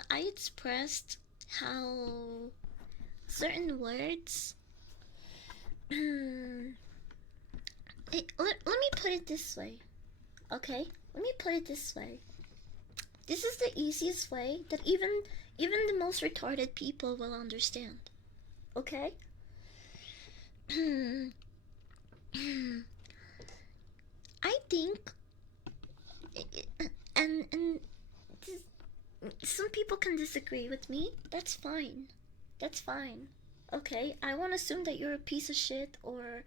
expressed how certain words let me put it this way, okay? Let me put it this way. This is the easiest way that even the most retarded people will understand, okay? I think, and some people can disagree with me. That's fine. That's fine. Okay, I won't assume that you're a piece of shit or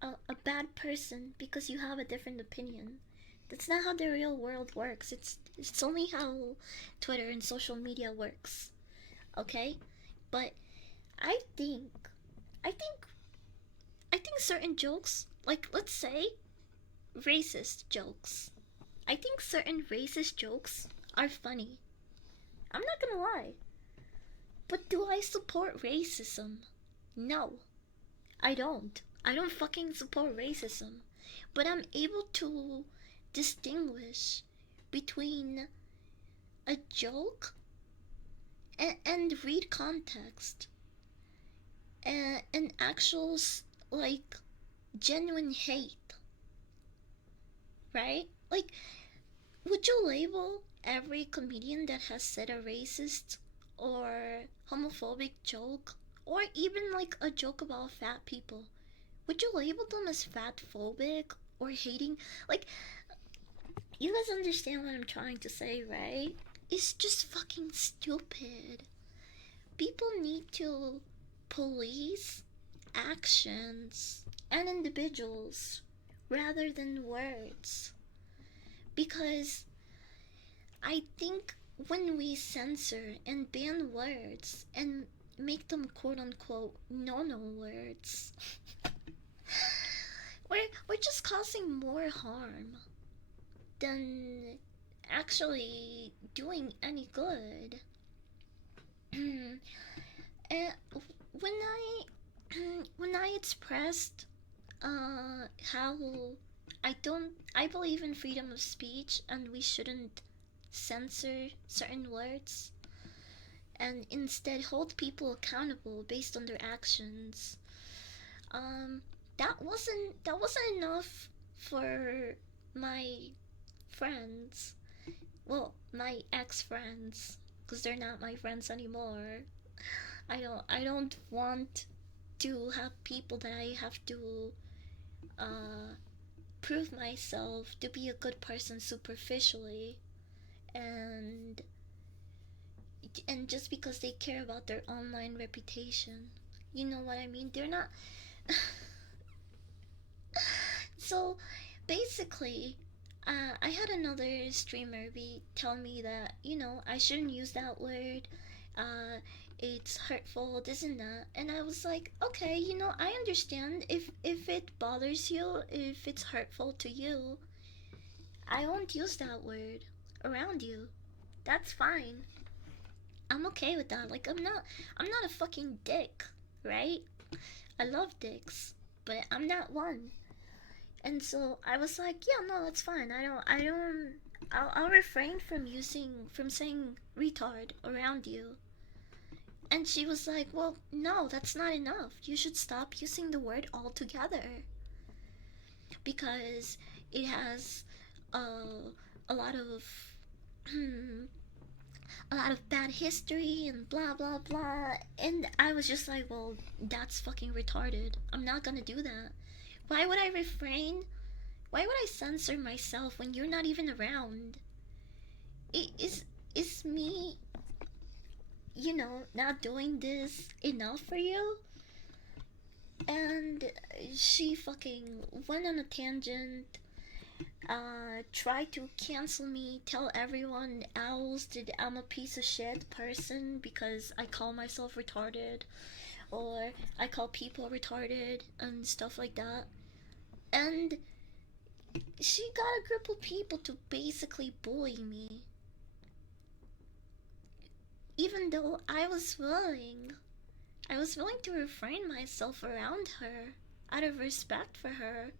a bad person because you have a different opinion. That's not how the real world works. It's only how Twitter and social media works. Okay? But I think I think I think certain jokes, like let's say racist jokes. I think certain racist jokes are funny. I'm not gonna lie. But do I support racism? No, I don't. I don't fucking support racism. But I'm able to distinguish between a joke and read context and actual, like, genuine hate. Right? Like, would you label every comedian that has said a racist or homophobic joke, or even like a joke about fat people, would you label them as fat phobic or hating? Like, you guys understand what I'm trying to say, right? It's just fucking stupid. People need to police actions and individuals rather than words. Because I think when we censor and ban words and make them quote unquote no words, we're just causing more harm than actually doing any good. And when I expressed how I believe in freedom of speech and we shouldn't censor certain words and instead hold people accountable based on their actions, that wasn't enough for my friends, well, my ex-friends, because they're not my friends anymore. I don't want to have people that I have to prove myself to be a good person superficially, and just because they care about their online reputation. You know what I mean? They're not. So basically, I had another streamer be tell me that, you know, I shouldn't use that word. Uh, it's hurtful, this and that. And I was like, okay, you know, I understand if it bothers you, if it's hurtful to you, I won't use that word around you. That's fine. I'm okay with that. Like I'm not a fucking dick, right? I love dicks, but I'm not one. And so I was like, yeah, no, that's fine. I'll refrain from saying retard around you. And she was like, well, no, that's not enough. You should stop using the word altogether. Because it has a lot of a lot of bad history and blah blah blah. And I was just like, well, that's fucking retarded. I'm not gonna do that. Why would I refrain? Why would I censor myself when you're not even around? Is me, you know, not doing this enough for you? And she fucking went on a tangent, tried to cancel me, tell everyone else that I'm a piece of shit person because I call myself retarded, or I call people retarded and stuff like that. And she got a group of people to basically bully me. Even though I was willing to refrain myself around her out of respect for her,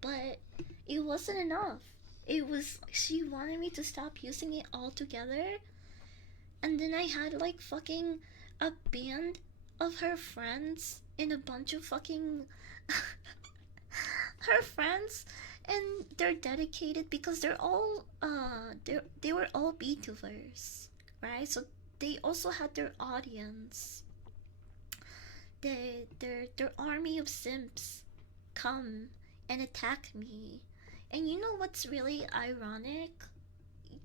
but it wasn't enough. It was, she wanted me to stop using it altogether, and then I had like fucking a band of her friends and a bunch of fucking her friends, and they're dedicated because they're all they were all VTubers, right? So they also had their audience. Their army of simps come and attack me. And you know what's really ironic?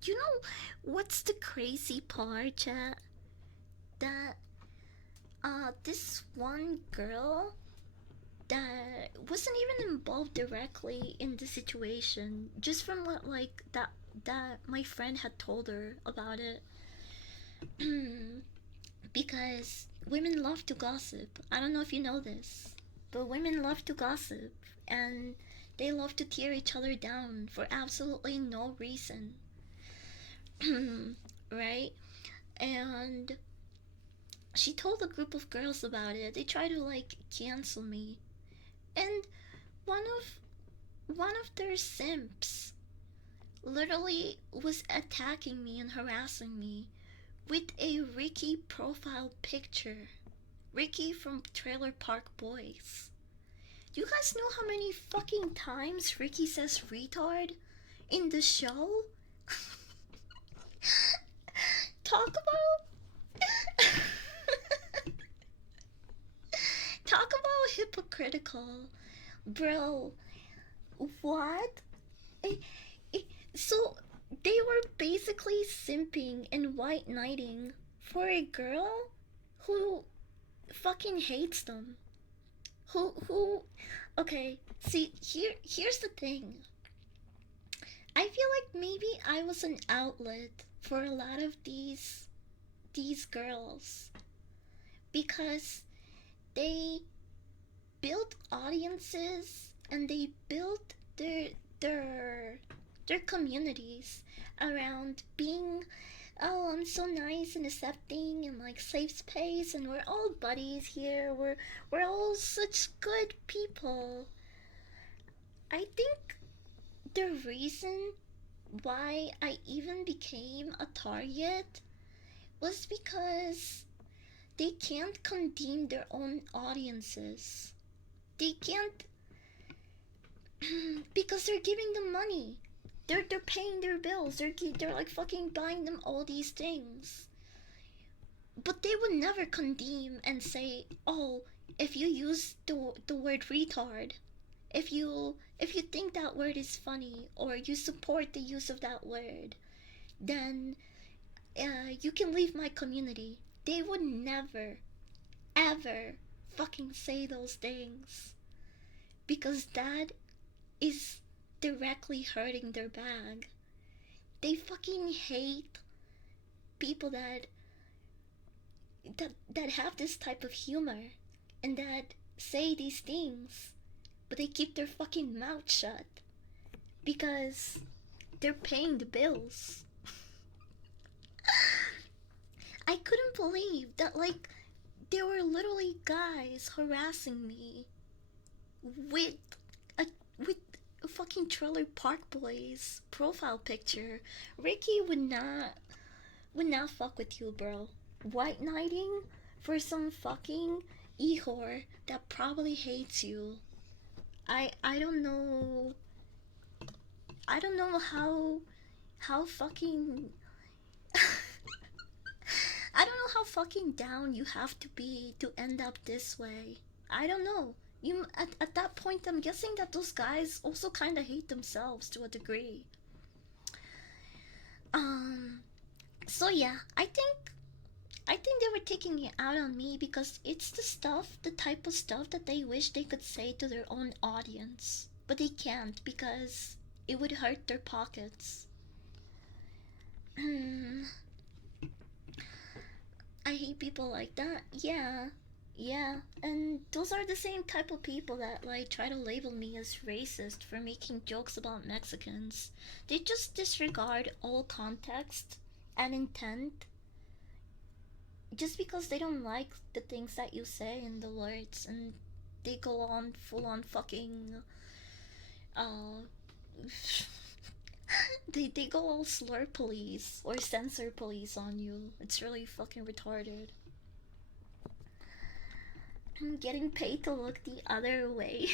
You know what's the crazy part, chat? That this one girl that wasn't even involved directly in the situation, just from what like that my friend had told her about it. Because women love to gossip. I don't know if you know this, but women love to gossip, and they love to tear each other down for absolutely no reason. Right? And she told a group of girls about it. They tried to like cancel me. And one of their simps literally was attacking me and harassing me with a Ricky profile picture. Ricky from Trailer Park Boys. Do you guys know how many fucking times Ricky says retard in the show? Talk about talk about hypocritical. Bro, what? So they were basically simping and white knighting for a girl who fucking hates them. Who okay, see here's the thing. I feel like maybe I was an outlet for a lot of these girls because they built audiences and they built their communities around being, oh, I'm so nice and accepting and like safe space, and we're all buddies here, we're all such good people. I think the reason why I even became a target was because they can't condemn their own audiences. They can't because they're giving them money. They're paying their bills. They're like fucking buying them all these things. But they would never condemn and say, "Oh, if you use the word retard, if you think that word is funny or you support the use of that word, then you can leave my community." They would never, ever fucking say those things because that is directly hurting their bag. They fucking hate people that have this type of humor and that say these things, but they keep their fucking mouth shut because they're paying the bills. I couldn't believe that, like, there were literally guys harassing me with with a fucking Trailer Park Boys profile picture. Ricky would not fuck with you, bro. White knighting for some fucking e-whore that probably hates you. I don't know. I don't know how fucking I don't know how fucking down you have to be to end up this way. I don't know. You at that point I'm guessing that those guys also kind of hate themselves to a degree. So yeah, I think they were taking it out on me because it's the type of stuff that they wish they could say to their own audience, but they can't because it would hurt their pockets. I hate people like that. Yeah, and those are the same type of people that like try to label me as racist for making jokes about Mexicans. They just disregard all context and intent just because they don't like the things that you say in the words, and they go on full on fucking uh they go all slur police or censor police on you. It's really fucking retarded. I'm getting paid to look the other way.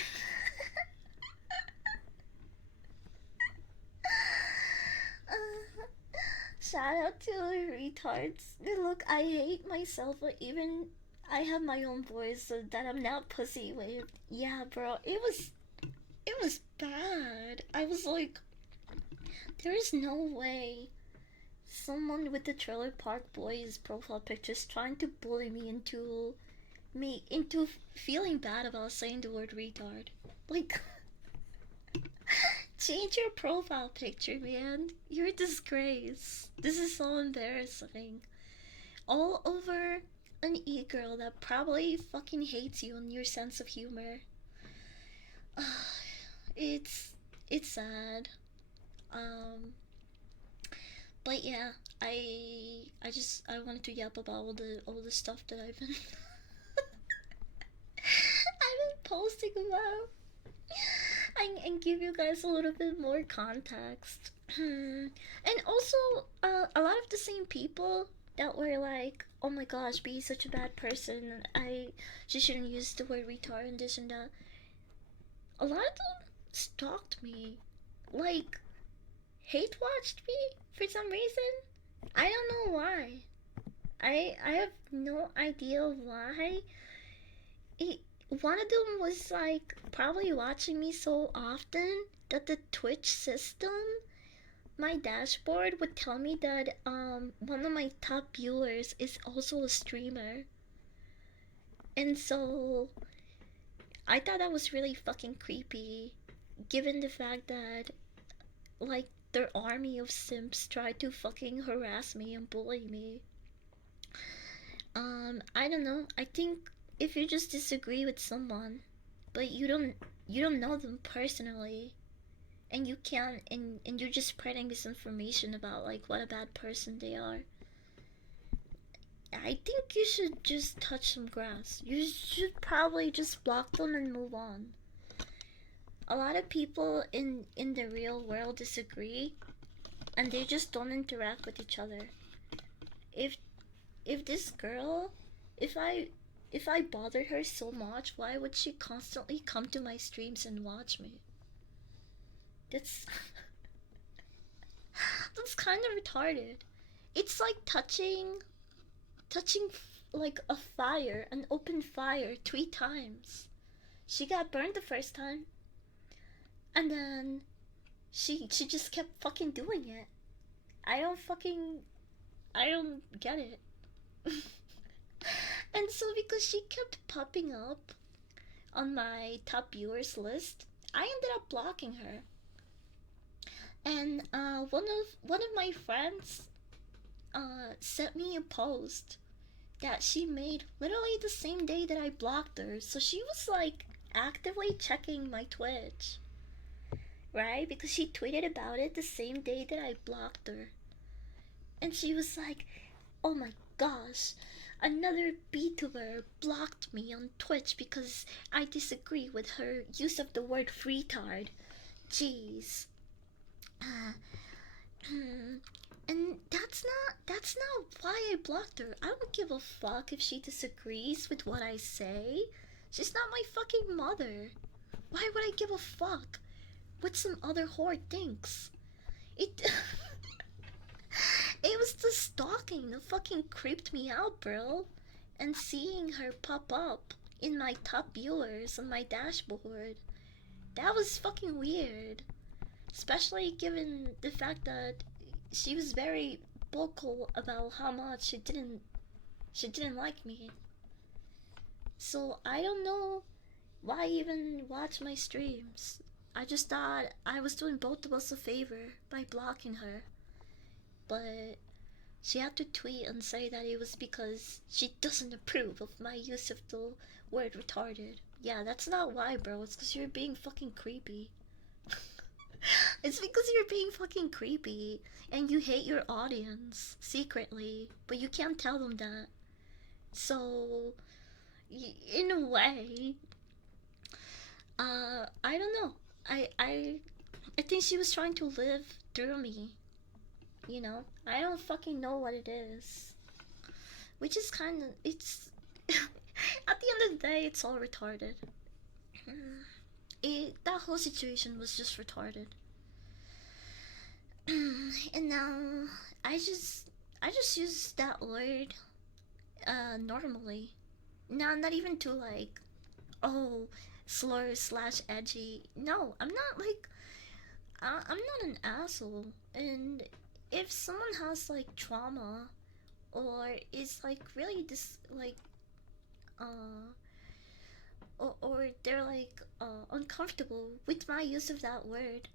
Shout out to the retards. Look, I hate myself, but even I have my own voice, so that I'm not pussy with. Yeah, bro, it was bad. I was like, there is no way someone with the Trailer Park Boys profile pictures trying to bully me into feeling bad about saying the word retard. Like, change your profile picture, man. You're a disgrace. This is so embarrassing. All over an e-girl that probably fucking hates you and your sense of humor. It's sad. But yeah, I wanted to yap about all the stuff that I've been I've been posting about and give you guys a little bit more context. And also, a lot of the same people that were like, "Oh my gosh, be such a bad person. She shouldn't use the word retard and this and that." A lot of them stalked me, like hate watched me for some reason. I don't know why. I have no idea why. One of them was like probably watching me so often that the Twitch system, my dashboard would tell me that one of my top viewers is also a streamer. And so I thought that was really fucking creepy, given the fact that like their army of simps tried to fucking harass me and bully me. I don't know. I think if you just disagree with someone, but you don't know them personally, and you can't, and you're just spreading misinformation about like what a bad person they are, I think you should just touch some grass. You should probably just block them and move on. A lot of people in the real world disagree, and they just don't interact with each other. If this girl, if I bothered her so much, why would she constantly come to my streams and watch me? That's that's kind of retarded. It's like touching like a fire, an open fire 3 times. She got burned the first time, and then she just kept fucking doing it. I don't get it. And so because she kept popping up on my top viewers list, I ended up blocking her. And one of my friends sent me a post that she made literally the same day that I blocked her. So she was like actively checking my Twitch, right? Because she tweeted about it the same day that I blocked her. And she was like, oh my gosh, another VTuber blocked me on Twitch because I disagree with her use of the word retard. Jeez. And that's not why I blocked her. I don't give a fuck if she disagrees with what I say. She's not my fucking mother. Why would I give a fuck what some other whore thinks? It it was the stalking that fucking creeped me out, bro. And seeing her pop up in my top viewers on my dashboard, that was fucking weird. Especially given the fact that she was very vocal about how much she didn't like me. So I don't know why even watch my streams. I just thought I was doing both of us a favor by blocking her. But she had to tweet and say that it was because she doesn't approve of my use of the word retarded. Yeah, that's not why, bro. It's because you're being fucking creepy. It's because you're being fucking creepy and you hate your audience secretly, but you can't tell them that. So, in a way, I don't know. I think she was trying to live through me. You know, I don't fucking know what it is. Which is kind of, it's at the end of the day, it's all retarded. That whole situation was just retarded. And now I just use that word normally. Not even to like, oh, slur slash edgy. No, I'm not like I'm not an asshole. And if someone has like trauma or is like really or they're like uncomfortable with my use of that word,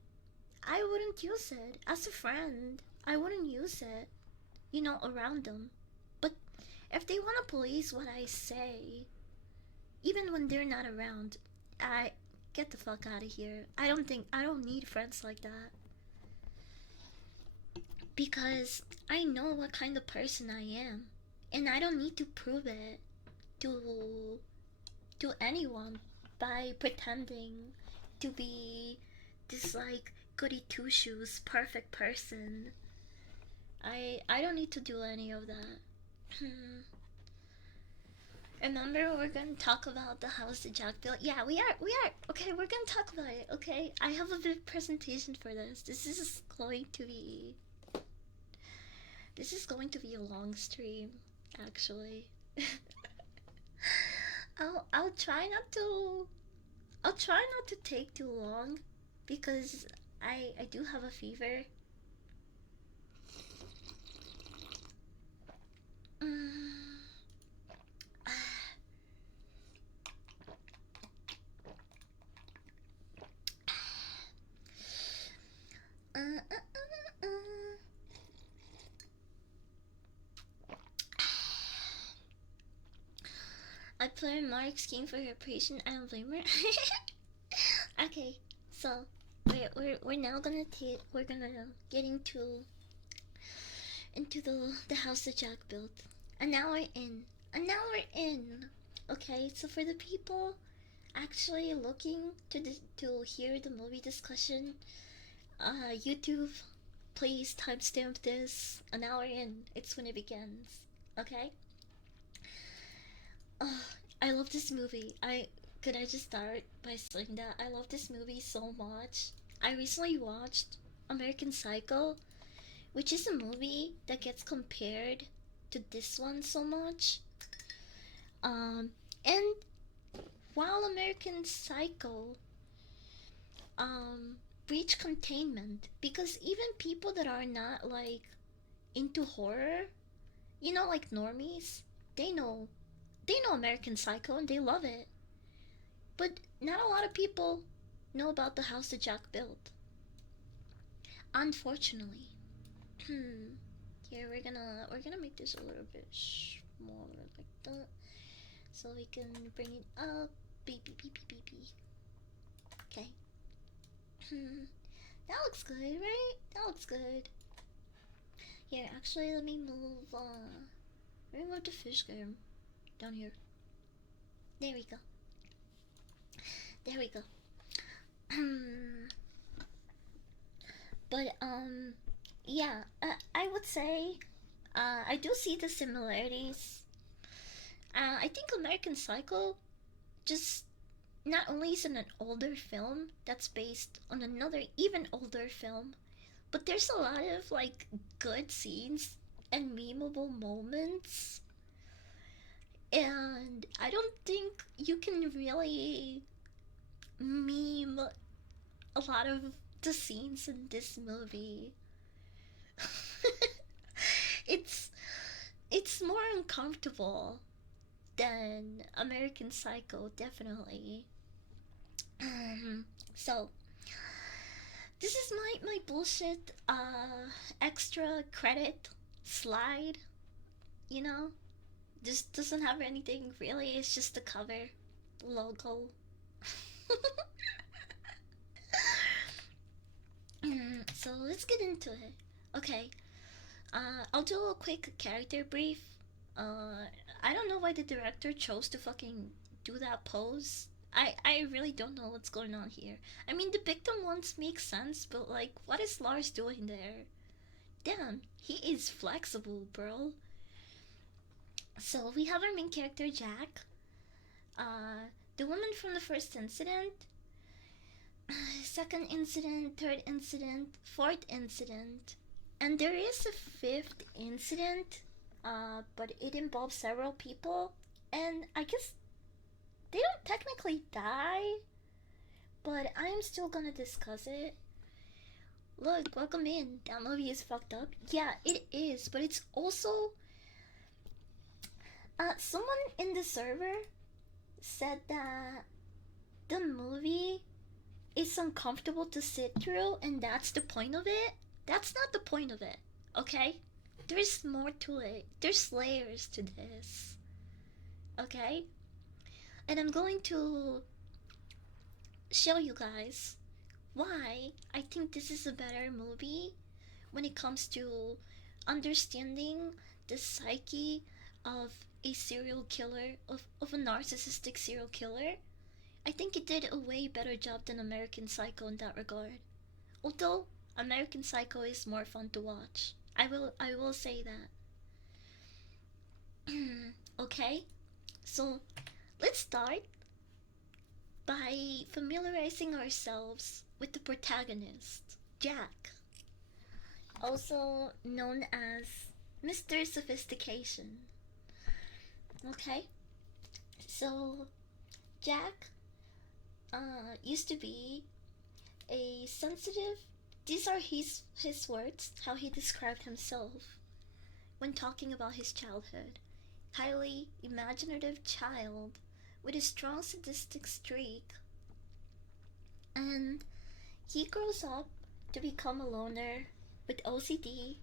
I wouldn't use it. As a friend, I wouldn't use it, you know, around them. But if they want to police what I say, even when they're not around, I get the fuck out of here. I don't need friends like that. Because I know what kind of person I am. And I don't need to prove it to anyone by pretending to be this like goody two shoes perfect person. I don't need to do any of that. Remember, we're gonna talk about the house that Jack built. Yeah, we are. Okay, we're gonna talk about it. Okay, I have a big presentation for this. This is going to be a long stream, actually. I'll try not to take too long because I do have a fever. I play Mark's game for her patient. I don't blame her. Okay, so we're now gonna get into the house that Jack built. An hour in. Okay, so for the people actually looking to hear the movie discussion, YouTube, please timestamp this. An hour in. It's when it begins. Okay. I love this movie. Could I just start by saying that I love this movie so much. I recently watched American Psycho, which is a movie that gets compared to this one so much. And while American Psycho reached containment, because even people that are not like into horror, you know, like normies, they know they know American Psycho and they love it. But not a lot of people know about the house that Jack built. Unfortunately. Here we're gonna make this a little bit smaller like that. So we can bring it up. Beep beep beep beep beep beep. Okay. That looks good, right? That looks good. Here, actually let me move the fish game down here. There we go. There we go. But yeah, I would say I do see the similarities. I think American Psycho just not only is it an older film that's based on another even older film, but there's a lot of like good scenes and memeable moments. And I don't think you can really meme a lot of the scenes in this movie. it's more uncomfortable than American Psycho, definitely. So this is my bullshit extra credit slide, you know? This doesn't have anything really, it's just the cover logo. So let's get into it. Okay, I'll do a quick character brief. I don't know why the director chose to fucking do that pose. I really don't know what's going on here. I mean, the victim ones make sense, but like, what is Lars doing there? Damn, he is flexible, bro. So we have our main character, Jack. The woman from the first incident, second incident, third incident, fourth incident, and there is a fifth incident, but it involves several people, and I guess they don't technically die, but I'm still gonna discuss it. Look, welcome in. That movie is fucked up. Yeah, it is, but it's also someone in the server said that the movie is uncomfortable to sit through, and that's the point of it. That's not the point of it, okay? There's more to it. There's layers to this, okay? And I'm going to show you guys why I think this is a better movie when it comes to understanding the psyche of a serial killer, of a narcissistic serial killer. I think it did a way better job than American Psycho in that regard. Although American Psycho is more fun to watch. I will say that. Okay? So let's start by familiarizing ourselves with the protagonist, Jack, also known as Mr. Sophistication. Okay? So Jack used to be a sensitive, these are his words, how he described himself when talking about his childhood, highly imaginative child with a strong sadistic streak. And he grows up to become a loner with OCD,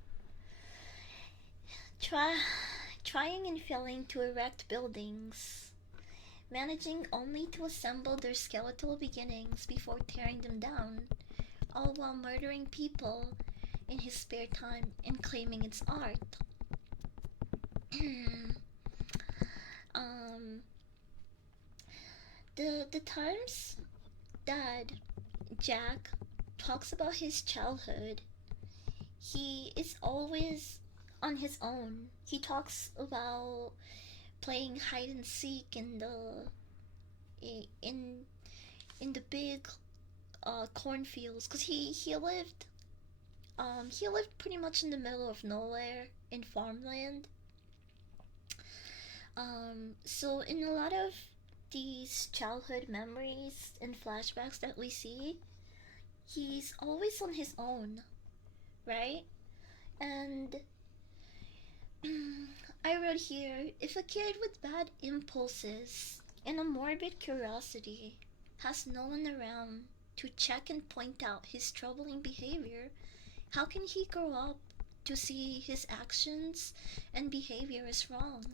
trying and failing to erect buildings, managing only to assemble their skeletal beginnings before tearing them down, all while murdering people in his spare time and claiming it's art. The times that Jack talks about his childhood, he is always on his own. He talks about playing hide and seek in the big cornfields, because he lived pretty much in the middle of nowhere in farmland. So in a lot of these childhood memories and flashbacks that we see, he's always on his own, right? And I wrote here, if a kid with bad impulses and a morbid curiosity has no one around to check and point out his troubling behavior, how can he grow up to see his actions and behavior as wrong?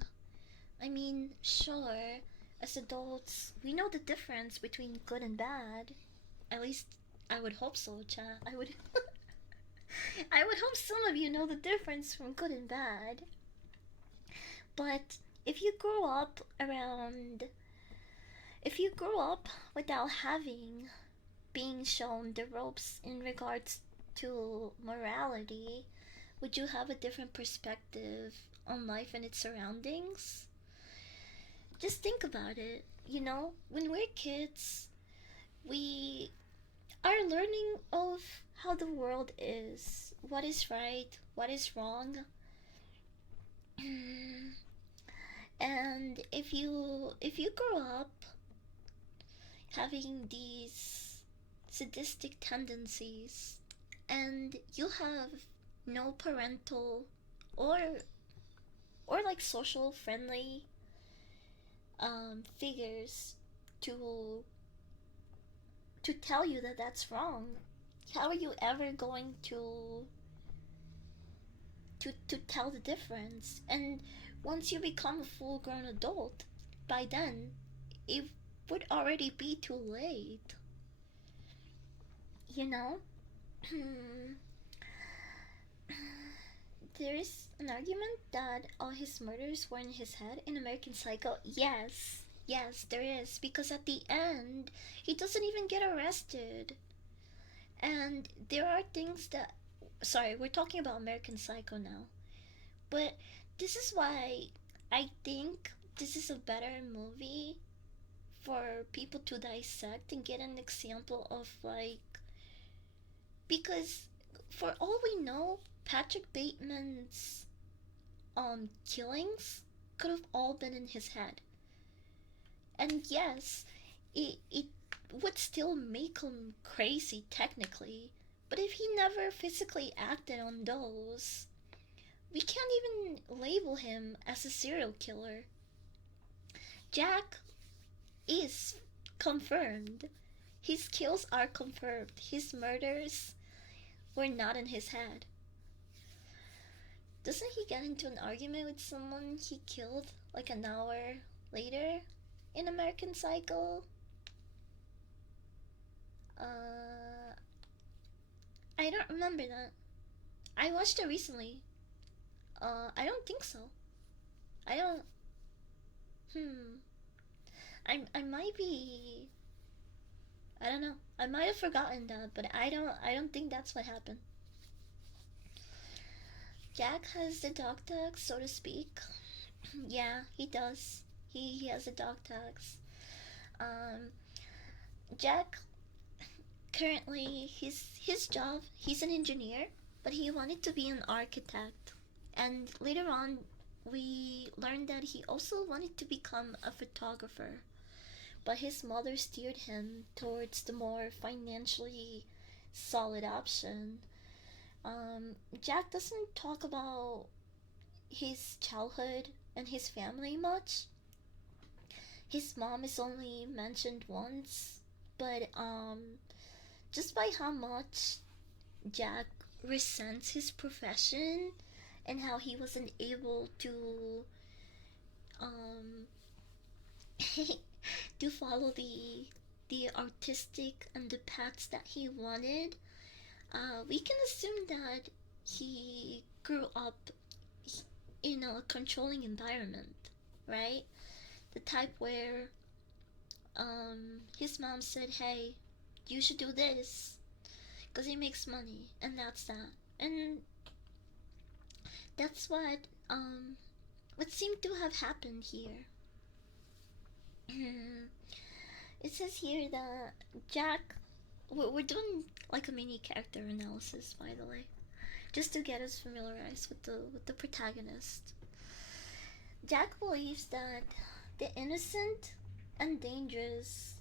I mean, sure, as adults, we know the difference between good and bad. At least, I would hope so, chat. I would. I would hope some of you know the difference from good and bad. But if you grow up around. If you grow up without having being shown the ropes in regards to morality, would you have a different perspective on life and its surroundings? Just think about it. You know, when we're kids, we are learning of how the world is, what is right, what is wrong. And if you grow up having these sadistic tendencies and you have no parental or like social friendly figures to tell you that that's wrong, how are you ever going to tell the difference? And once you become a full grown adult, by then it would already be too late. You know? There is an argument that all his murders were in his head in American Psycho. Yes, yes, there is. Because at the end, he doesn't even get arrested. And there are things that. Sorry, we're talking about American Psycho now. But this is why I think this is a better movie for people to dissect and get an example of, like. Because for all we know, Patrick Bateman's killings could have all been in his head. And yes, it would still make him crazy technically, but if he never physically acted on those, we can't even label him as a serial killer. Jack is confirmed. His kills are confirmed. His murders were not in his head. Doesn't he get into an argument with someone he killed like an hour later in American Psycho? I don't remember that. I watched it recently. I don't think so. I don't. I might be. I don't know. I might have forgotten that, but I don't think that's what happened. Jack has the dog tag, so to speak. Yeah, he does. He has a dog tags. Jack currently his job, he's an engineer, but he wanted to be an architect. And later on we learned that he also wanted to become a photographer. But his mother steered him towards the more financially solid option. Jack doesn't talk about his childhood and his family much. His mom is only mentioned once, but just by how much Jack resents his profession and how he wasn't able to to follow the artistic and the paths that he wanted, we can assume that he grew up in a controlling environment, right? The type where his mom said, hey, you should do this because he makes money, and that's that. And that's what seemed to have happened here. It says here that Jack, we're doing like a mini character analysis, by the way, just to get us familiarized with the protagonist. Jack believes that the innocent and dangerous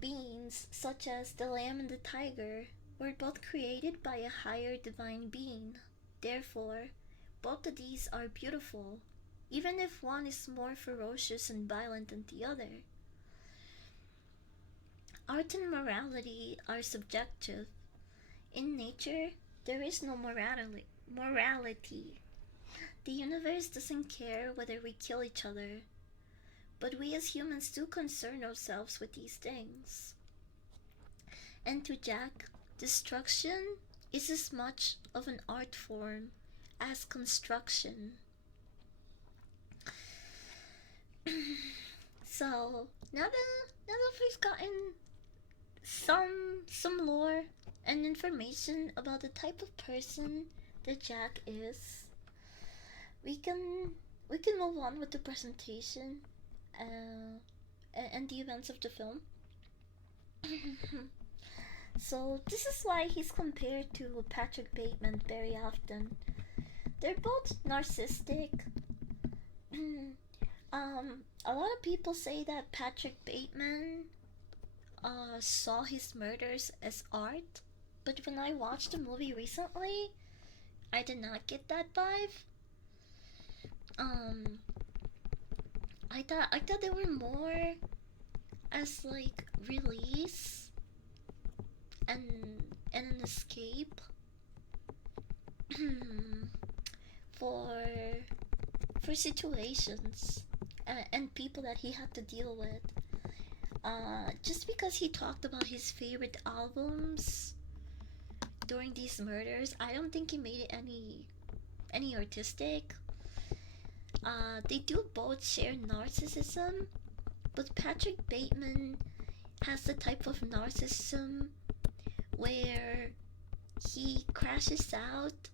beings, such as the lamb and the tiger, were both created by a higher divine being. Therefore, both of these are beautiful, even if one is more ferocious and violent than the other. Art and morality are subjective. In nature, there is no morality. The universe doesn't care whether we kill each other, but we as humans do concern ourselves with these things. And to Jack, destruction is as much of an art form as construction. So now that we've gotten some lore and information about the type of person that Jack is, we can move on with the presentation and the events of the film. So this is why he's compared to Patrick Bateman very often. They're both narcissistic. A lot of people say that Patrick Bateman saw his murders as art, but when I watched the movie recently, I did not get that vibe. I thought they were more as like release and an escape for situations and people that he had to deal with. Just because he talked about his favorite albums during these murders, I don't think he made it any artistic. They do both share narcissism, but Patrick Bateman has the type of narcissism where he crashes out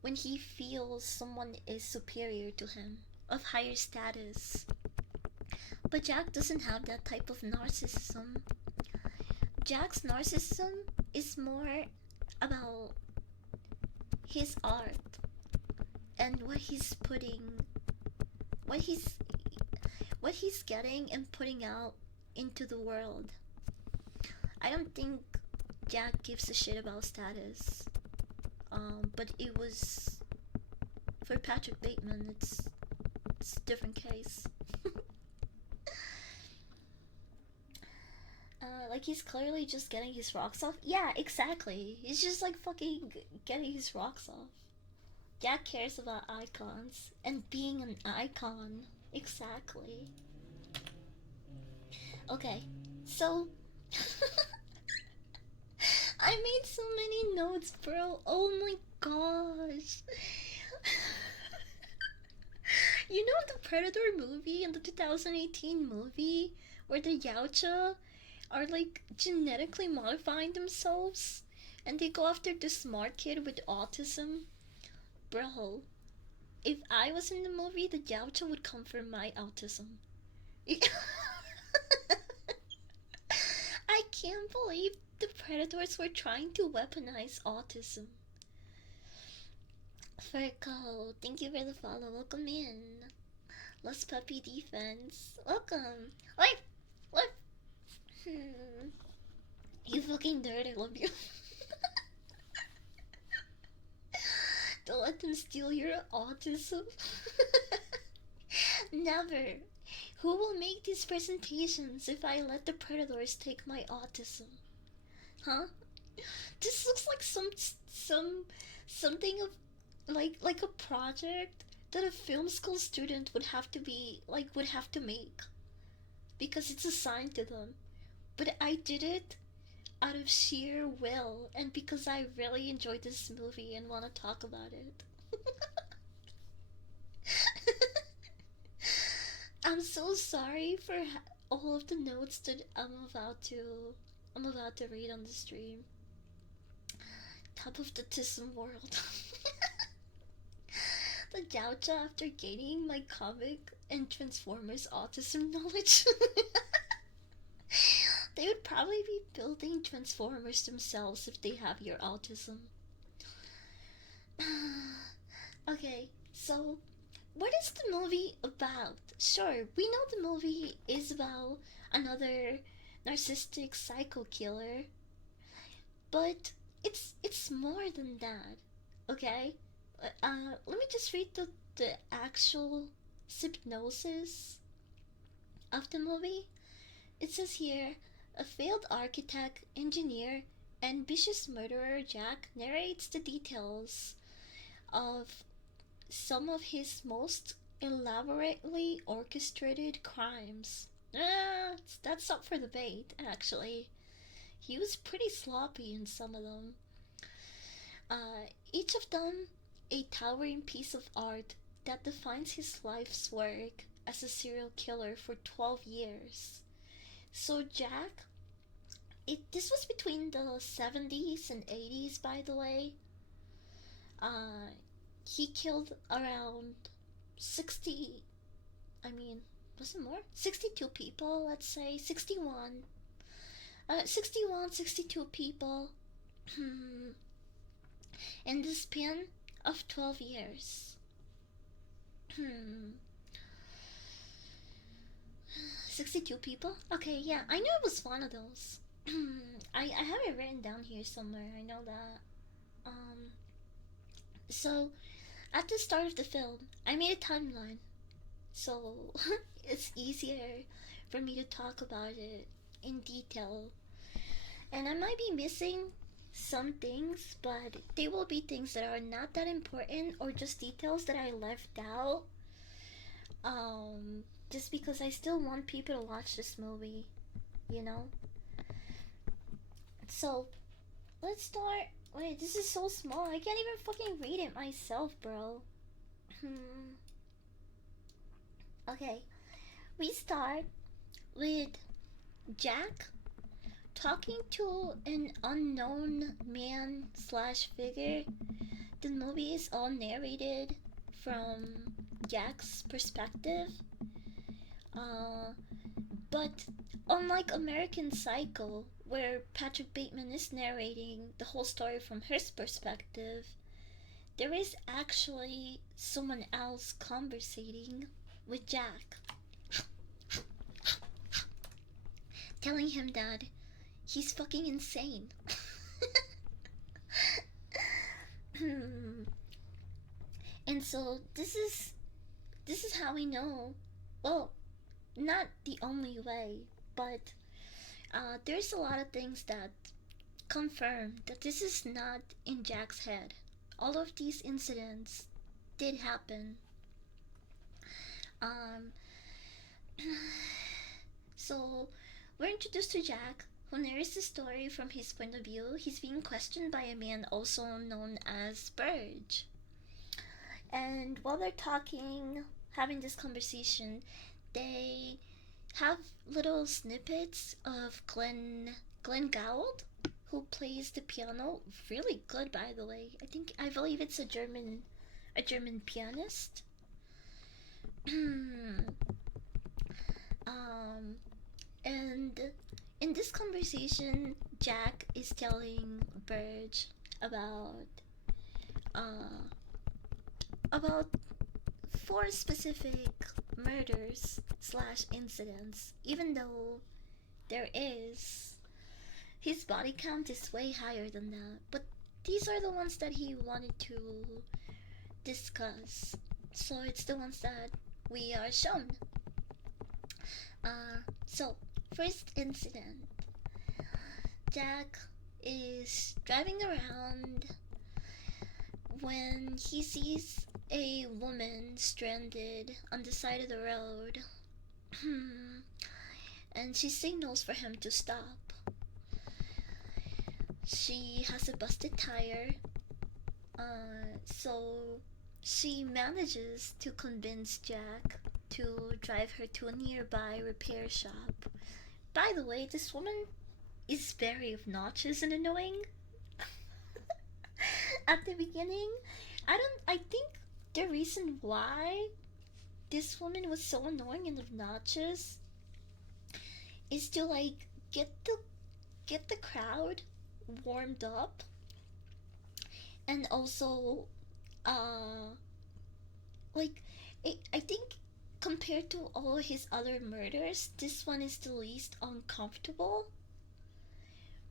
when he feels someone is superior to him, of higher status. But Jack doesn't have that type of narcissism. Jack's narcissism is more about his art and what he's getting and putting out into the world. I don't think Jack gives a shit about status. But it was for Patrick Bateman. It's a different case. Like he's clearly just getting his rocks off. Yeah, exactly. He's just like fucking getting his rocks off. Jack cares about icons and being an icon. Exactly. Okay, so I made so many notes, bro. Oh my gosh. You know the Predator movie and the 2018 movie where the Yautja are like genetically modifying themselves and they go after the smart kid with autism? Bro, if I was in the movie, the Yautja would come for my autism. I can't believe the Predators were trying to weaponize autism. Furco, thank you for the follow. Welcome in. Lost Puppy Defense. Welcome. What? You fucking nerd, I love you. Don't let them steal your autism. Never. Who will make these presentations if I let the Predators take my autism? Huh? This looks like something of like a project that a film school student would have to make because it's assigned to them. But I did it out of sheer will and because I really enjoyed this movie and want to talk about it. I'm so sorry for all of the notes that I'm about to read on the stream. Top of the Tism world. The Yautja, after gaining my comic and Transformers autism knowledge, they would probably be building Transformers themselves if they have your autism. Okay, so what is the movie about? Sure, we know the movie is about another narcissistic psycho killer, but it's more than that, okay? let me just read the actual synopsis of the movie. It says here, a failed architect, engineer, and vicious murderer Jack narrates the details of some of his most elaborately orchestrated crimes. That's up for debate, actually. He was pretty sloppy in some of them. Each of them a towering piece of art that defines his life's work as a serial killer for 12 years. So Jack, this was between the 70s and 80s, by the way. He killed around 60, I mean, was it more? 62 people, let's say. 61. 62 people. In the span of 12 years. 62 people? Okay, yeah, I knew it was one of those. I have it written down here somewhere, I know that. So, at the start of the film, I made a timeline. So, it's easier for me to talk about it in detail. And I might be missing some things, but they will be things that are not that important or just details that I left out. Just because I still want people to watch this movie, you know? So, let's start. Wait, this is so small. I can't even fucking read it myself, bro. Okay, we start with Jack talking to an unknown man slash figure. The movie is all narrated from Jack's perspective. But unlike American Psycho, where Patrick Bateman is narrating the whole story from his perspective, there is actually someone else conversating with Jack, telling him that he's fucking insane. And so this is how we know. Well, not the only way, but there's a lot of things that confirm that this is not in Jack's head. All of these incidents did happen. So we're introduced to Jack, who narrates the story from his point of view. He's being questioned by a man also known as Burge. And while they're talking, having this conversation, they have little snippets of Glenn Gould, who plays the piano really good, by the way. I believe it's a German pianist. And in this conversation, Jack is telling Burge about 4 specific murders slash incidents, even though his body count is way higher than that, but these are the ones that he wanted to discuss, so it's the ones that we are shown. So first incident, Jack is driving around when he sees a woman stranded on the side of the road. And she signals for him to stop. She has a busted tire, so she manages to convince Jack to drive her to a nearby repair shop. By the way, this woman is very obnoxious and annoying. At the beginning, I think the reason why this woman was so annoying and obnoxious is to like get the crowd warmed up, and also I think compared to all his other murders, this one is the least uncomfortable,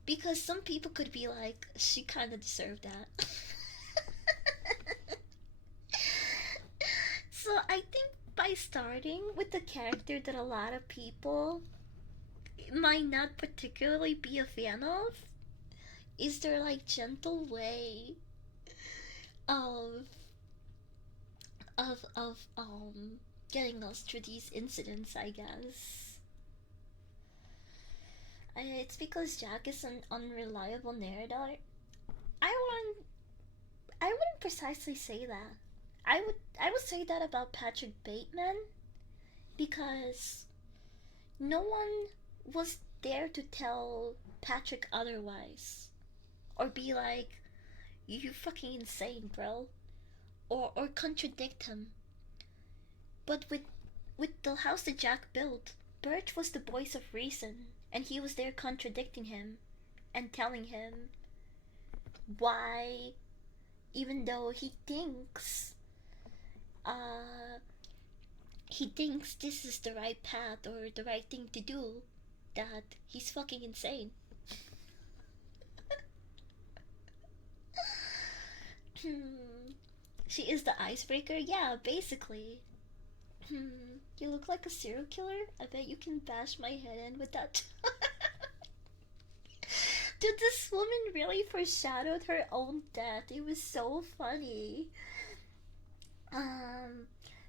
because some people could be like, she kind of deserved that. So I think by starting with the character that a lot of people might not particularly be a fan of, is there like gentle way of getting us through these incidents, I guess. It's because Jack is an unreliable narrator. I wouldn't precisely say that. I would say that about Patrick Bateman because no one was there to tell Patrick otherwise. Or be like, you fucking insane, bro. Or contradict him. But with the house that Jack built, Birch was the voice of reason, and he was there contradicting him and telling him why, even though he thinks this is the right path or the right thing to do, that he's fucking insane. She is the icebreaker? Yeah, basically. You look like a serial killer? I bet you can bash my head in with that. Dude, this woman really foreshadowed her own death. It was so funny.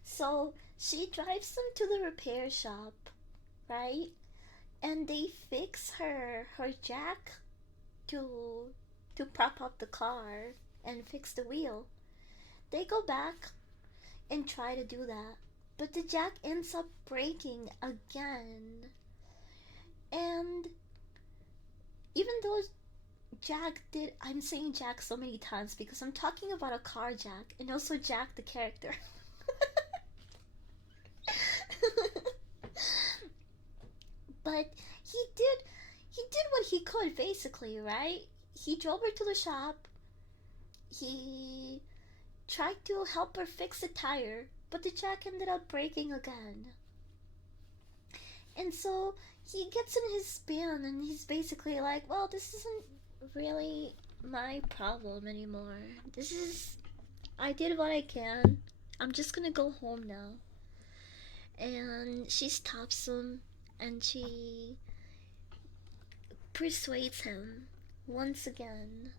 So she drives them to the repair shop, right? And they fix her jack to prop up the car and fix the wheel. They go back and try to do that, but the jack ends up breaking again. And even though Jack did, I'm saying Jack so many times because I'm talking about a car Jack and also Jack the character. But he did what he could, basically, right? He drove her to the shop. He tried to help her fix the tire, but the jack ended up breaking again. And so he gets in his spin and he's basically like, well, this isn't really my problem anymore. I did what I can. I'm just gonna go home now. And she stops him and she persuades him once again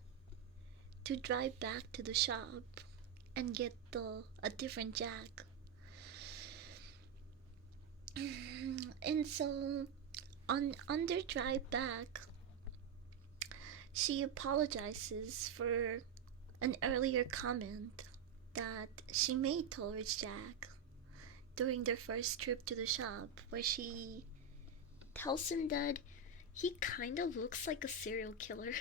to drive back to the shop and get a different jack. And so on their drive back, she apologizes for an earlier comment that she made towards Jack during their first trip to the shop, where she tells him that he kind of looks like a serial killer.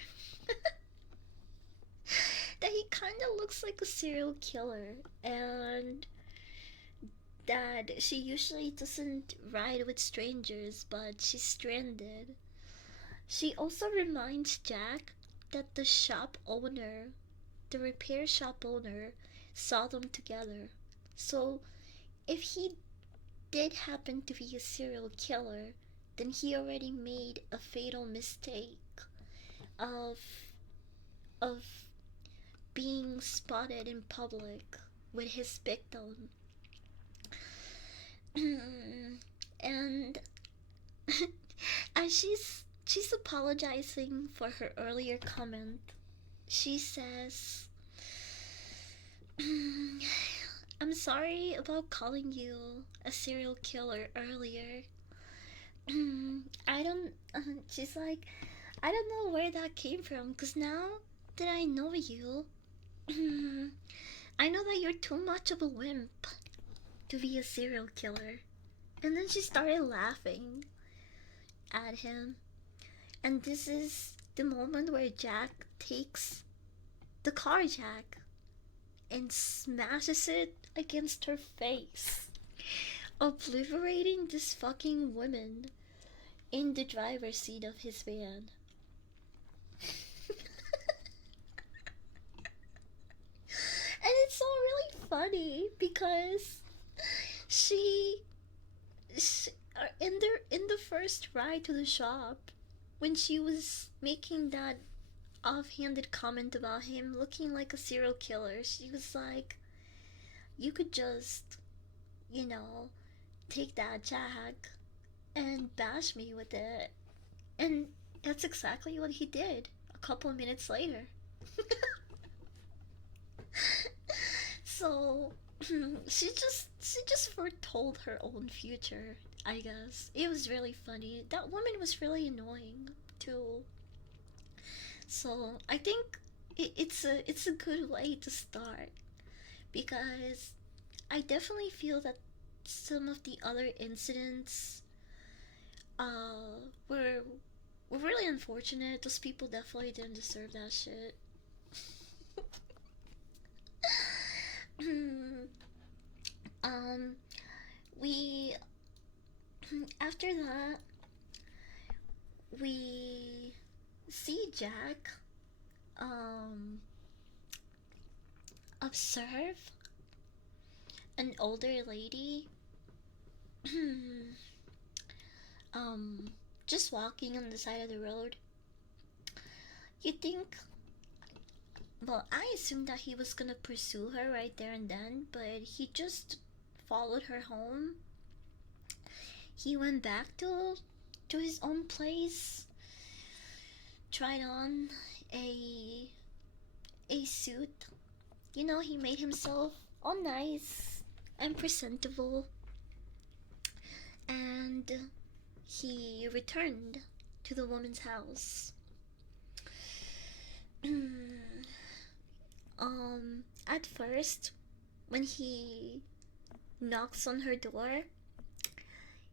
That he kind of looks like a serial killer, and that she usually doesn't ride with strangers, but she's stranded. She also reminds Jack that the shop owner, the repair shop owner, saw them together. So if he did happen to be a serial killer, then he already made a fatal mistake of being spotted in public with his victim. And as she's apologizing for her earlier comment, she says, I'm sorry about calling you a serial killer earlier. She's like, I don't know where that came from, because now that I know you, I know that you're too much of a wimp to be a serial killer. And then she started laughing at him. And this is the moment where Jack takes the car jack and smashes it against her face, obliterating this fucking woman in the driver's seat of his van. And it's so really funny because she in the first ride to the shop, when she was making that offhanded comment about him looking like a serial killer, she was like, you could just you know, take that jack and bash me with it. And that's exactly what he did a couple minutes later. So she just foretold her own future, I guess. It was really funny. That woman was really annoying too. So I think it's a good way to start, because I definitely feel that some of the other incidents were really unfortunate. Those people definitely didn't deserve that shit. um, we after that we see Jack um observe an older lady um just walking on the side of the road. You think, well, I assumed that he was gonna pursue her right there and then, but he just followed her home. He went back to his own place, tried on a a suit. You know, he made himself all nice and presentable, and he returned to the woman's house. At first, when he knocks on her door,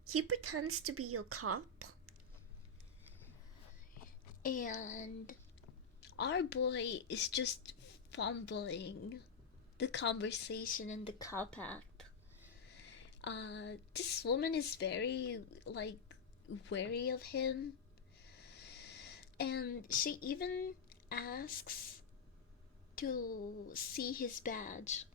he pretends to be a cop, and our boy is just fumbling the conversation in the cop act. This woman is very, like, wary of him, and she even asks to see his badge.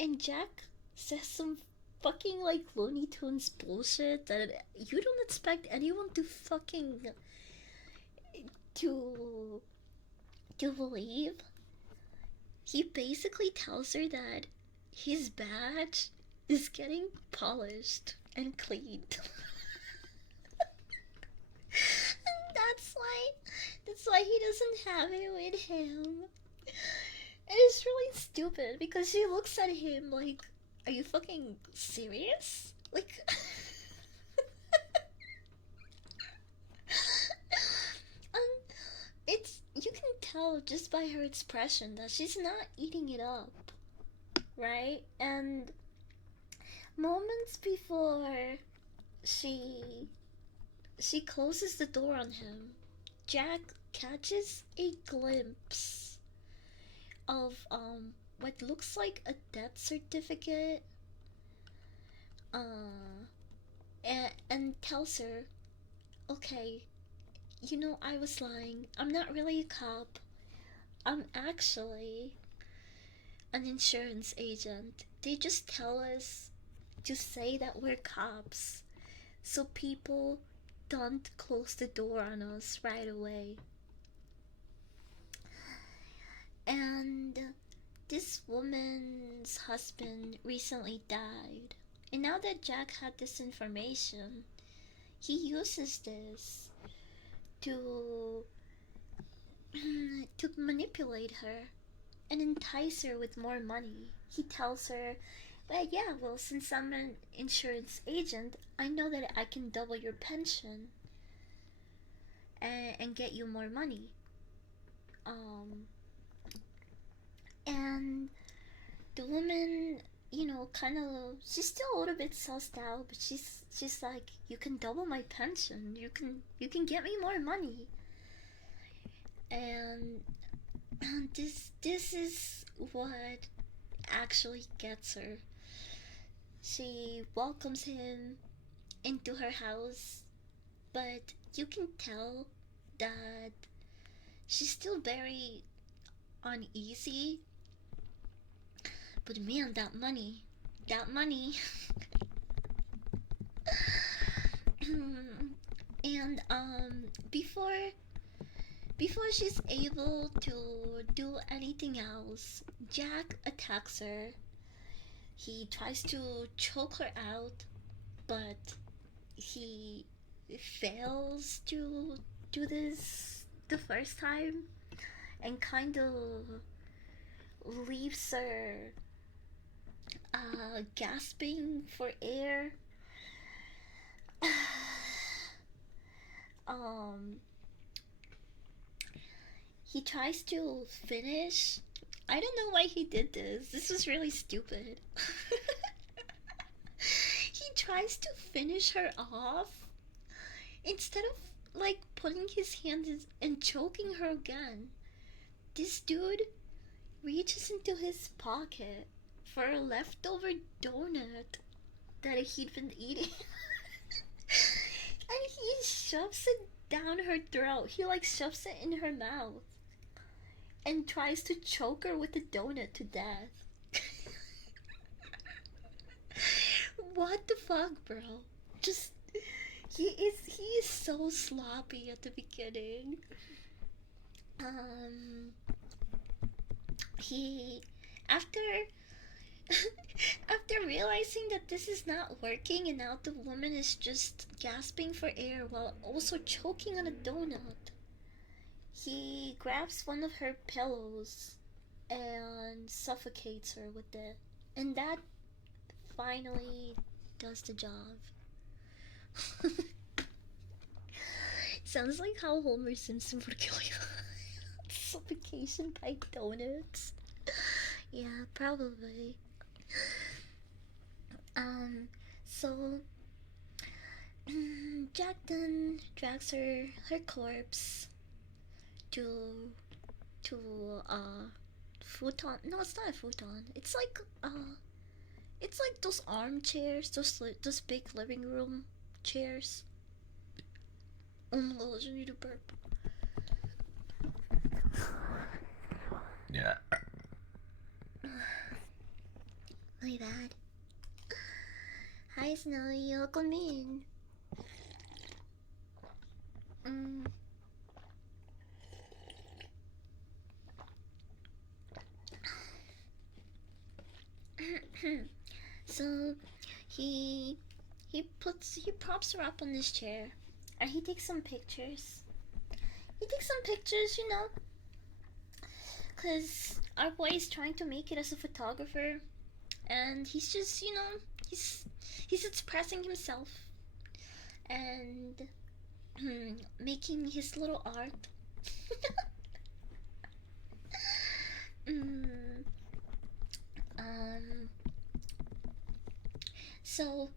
And Jack says some fucking, like, Looney Tunes bullshit that you don't expect anyone to fucking to believe. He basically tells her that his badge is getting polished and cleaned. That's why he doesn't have it with him. And it's really stupid because she looks at him like, are you fucking serious? Like, it's, you can tell just by her expression that she's not eating it up, right? And moments before she closes the door on him, Jack catches a glimpse of what looks like a death certificate, and tells her, okay, you know, I was lying. I'm not really a cop. I'm actually an insurance agent. They just tell us to say that we're cops so people don't close the door on us right away. And this woman's husband recently died. And now that Jack had this information, he uses this to to manipulate her and entice her with more money. He tells her, but yeah, well, since I'm an insurance agent, I know that I can double your pension and get you more money. And the woman, you know, kind of, she's still a little bit sussed out, but she's like, you can double my pension, you can get me more money. And this is what actually gets her. She welcomes him into her house, but you can tell that she's still very uneasy. But man, that money. And before she's able to do anything else, Jack attacks her, he tries to choke her out, but he fails to do this the first time and kind of leaves her gasping for air. um he tries to finish. I don't know why he did this. This was really stupid. He tries to finish her off instead of like putting his hands and choking her again. This dude reaches into his pocket for a leftover donut that he'd been eating. And he shoves it down her throat. He like shoves it in her mouth and tries to choke her with the donut to death. What the fuck, bro? Just he is so sloppy at the beginning. He after after realizing that this is not working and now the woman is just gasping for air while also choking on a donut, he grabs one of her pillows and suffocates her with it. And that finally does the job. Sounds like how Homer Simpson would kill you. Suffocation by donuts. Yeah, probably. So Jack then drags her corpse to futon. No, it's not a futon. It's like those armchairs, those big living room chairs. Oh my gosh, I need a burp. Yeah. My bad. Hi Snowy, welcome in. So he props her up on this chair and he takes some pictures. You know, cause our boy is trying to make it as a photographer, and he's just, you know, he's expressing himself and making his little art. So,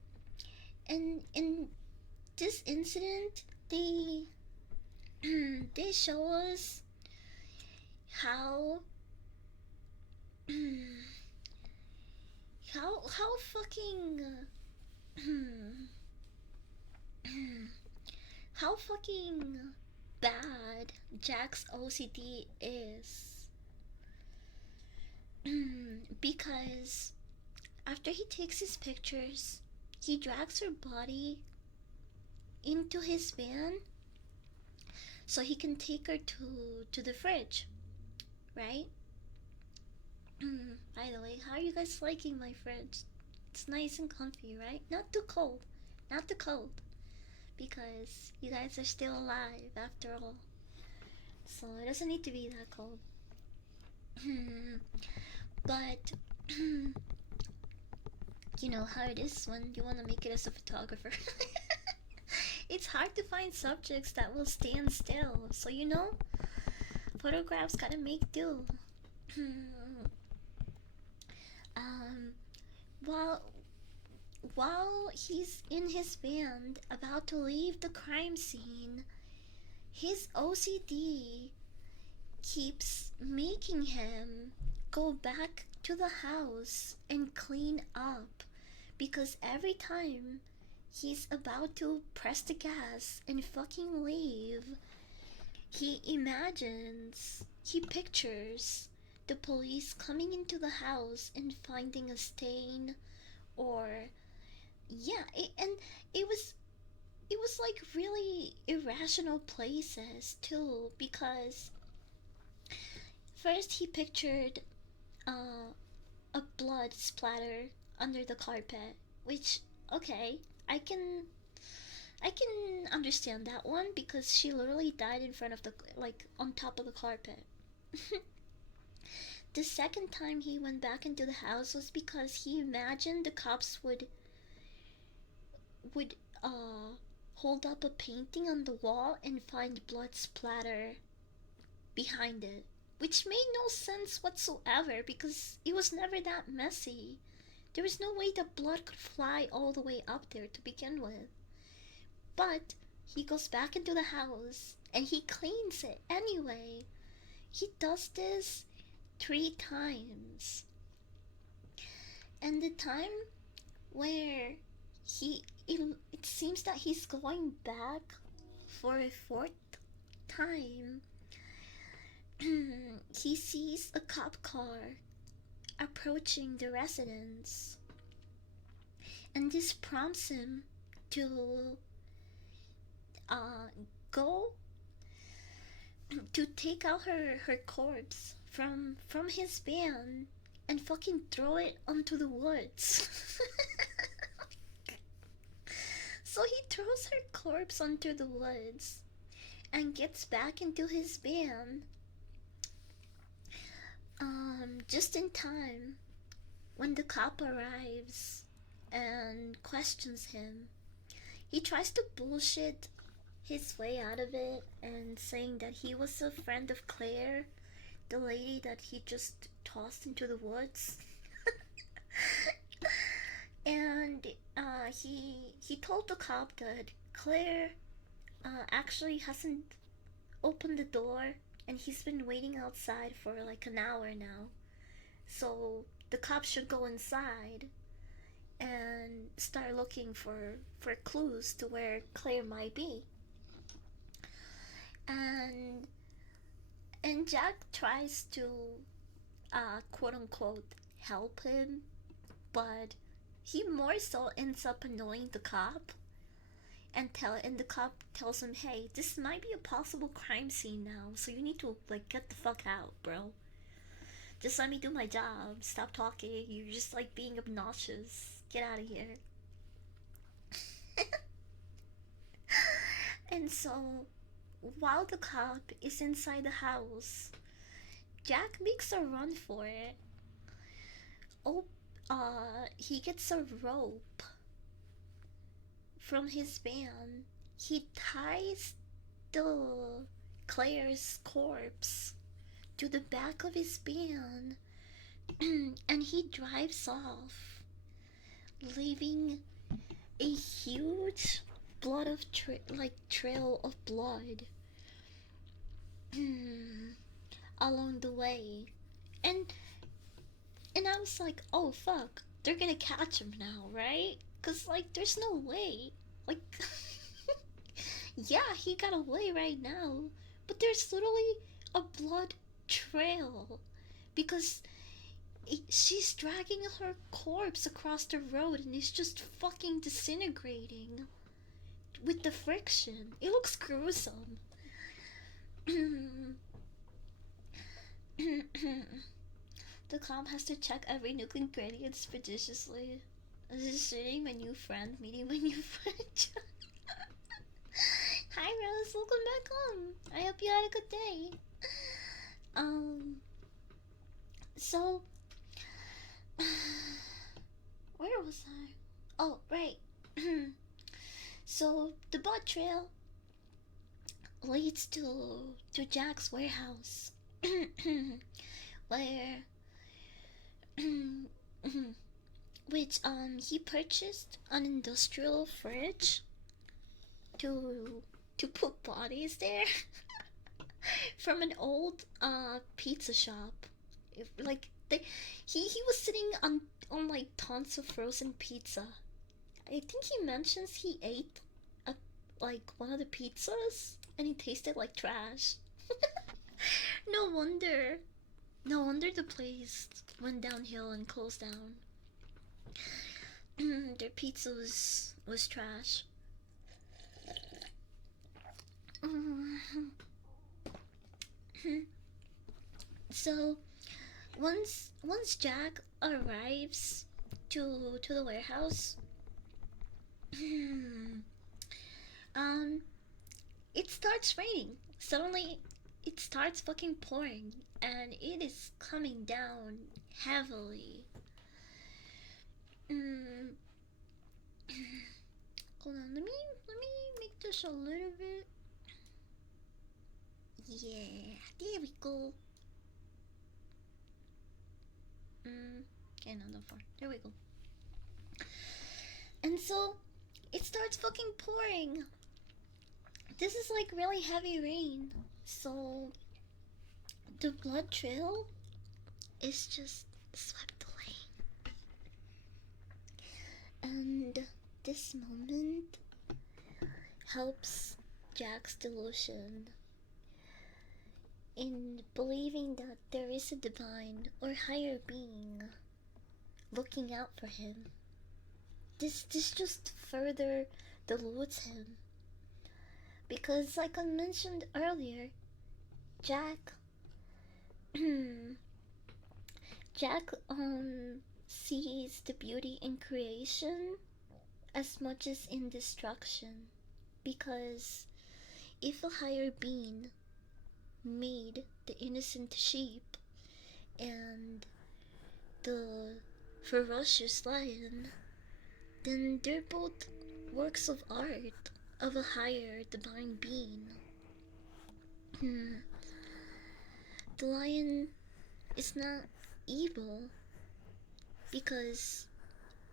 in this incident, they show us how how fucking how fucking bad Jack's OCD is. Because after he takes his pictures, he drags her body into his van so he can take her to the fridge, right? By the way, how are you guys liking my fridge? It's nice and comfy, right? Not too cold, because you guys are still alive after all, so it doesn't need to be that cold. But you know how it is when you want to make it as a photographer. It's hard to find subjects that will stand still, so you know, photographs gotta make do. While he's in his van about to leave the crime scene, his OCD keeps making him go back to the house and clean up, because every time he's about to press the gas and fucking leave, he pictures the police coming into the house and finding a stain, or yeah, it was like really irrational places too, because first he pictured a blood splatter under the carpet, which, okay, I can understand that one because she literally died in front of the, like, on top of the carpet. The second time he went back into the house was because he imagined the cops would hold up a painting on the wall and find blood splatter behind it, which made no sense whatsoever because it was never that messy. There was no way the blood could fly all the way up there to begin with. But he goes back into the house and he cleans it anyway. He does this 3 times. And the time where it seems that he's going back for a 4th time, he sees a cop car approaching the residence, and this prompts him to go to take out her corpse from his van and fucking throw it onto the woods. So he throws her corpse onto the woods and gets back into his van just in time when the cop arrives and questions him. He tries to bullshit his way out of it and saying that he was a friend of Claire, the lady that he just tossed into the woods. And he told the cop that Claire actually hasn't opened the door and he's been waiting outside for like an hour now. So the cops should go inside and start looking for clues to where Claire might be. And Jack tries to quote unquote help him, but he more so ends up annoying the cop, and the cop tells him, hey, this might be a possible crime scene now, so you need to like get the fuck out, bro. Just let me do my job. Stop talking. You're just like being obnoxious. Get out of here. And so while the cop is inside the house, Jack makes a run for it. He gets a rope from his van. He ties the Claire's corpse to the back of his van and he drives off, leaving a huge trail of blood along the way. And I was like, oh fuck, they're gonna catch him now, right? Cause like there's no way, like yeah, he got away right now, but there's literally a blood trail because she's dragging her corpse across the road and it's just fucking disintegrating with the friction. It looks gruesome. The cop has to check every nook and cranny expeditiously. Just meeting my new friend. Hi Rose, welcome back home. I hope you had a good day. So where was I? Oh, right. So the blood trail leads to Jack's warehouse, where which he purchased an industrial fridge to put bodies there from an old pizza shop. He was sitting on like tons of frozen pizza. I think he mentions he ate one of the pizzas and it tasted like trash. No wonder the place went downhill and closed down. Their pizza was trash. So once Jack arrives to the warehouse, it starts raining. Suddenly, it starts fucking pouring, and it is coming down heavily. Hold on, let me make this a little bit. Yeah, there we go. Okay, no, not far. There we go. And so, it starts fucking pouring. This is like really heavy rain. So, the blood trail is just swept away. And this moment helps Jack's delusion in believing that there is a divine or higher being looking out for him. This just further dilutes him. Because like I mentioned earlier, Jack Jack sees the beauty in creation as much as in destruction. Because if a higher being made the innocent sheep and the ferocious lion, then they're both works of art of a higher divine being. The lion is not evil because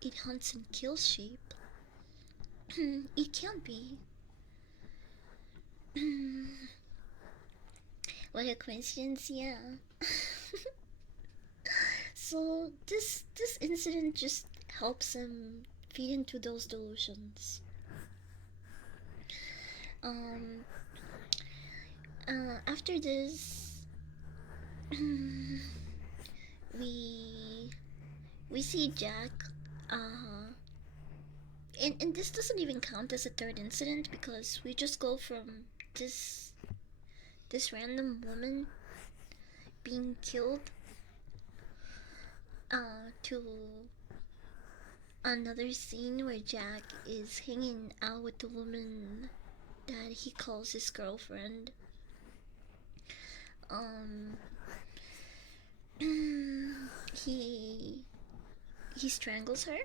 it hunts and kills sheep. It can't be. What a coincidence, yeah. So this incident just helps him feed into those delusions. After this, we see Jack, and this doesn't even count as a third incident because we just go from this random woman being killed to another scene where Jack is hanging out with the woman that he calls his girlfriend. He strangles her,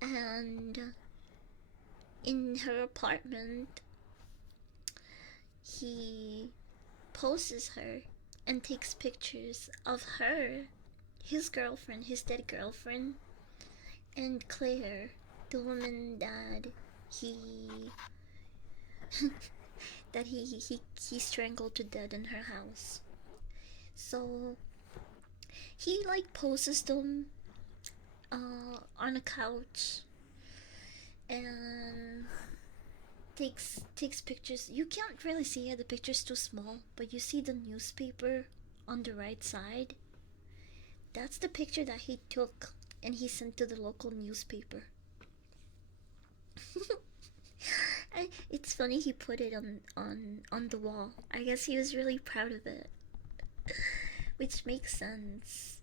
and in her apartment he poses her and takes pictures of her, his girlfriend, his dead girlfriend, and Claire, the woman that he that he strangled to death in her house. So he like poses them on a couch and takes pictures. You can't really see it, the picture's too small, but you see the newspaper on the right side. That's the picture that he took and he sent to the local newspaper. It's funny he put it on the wall. I guess he was really proud of it. Which makes sense.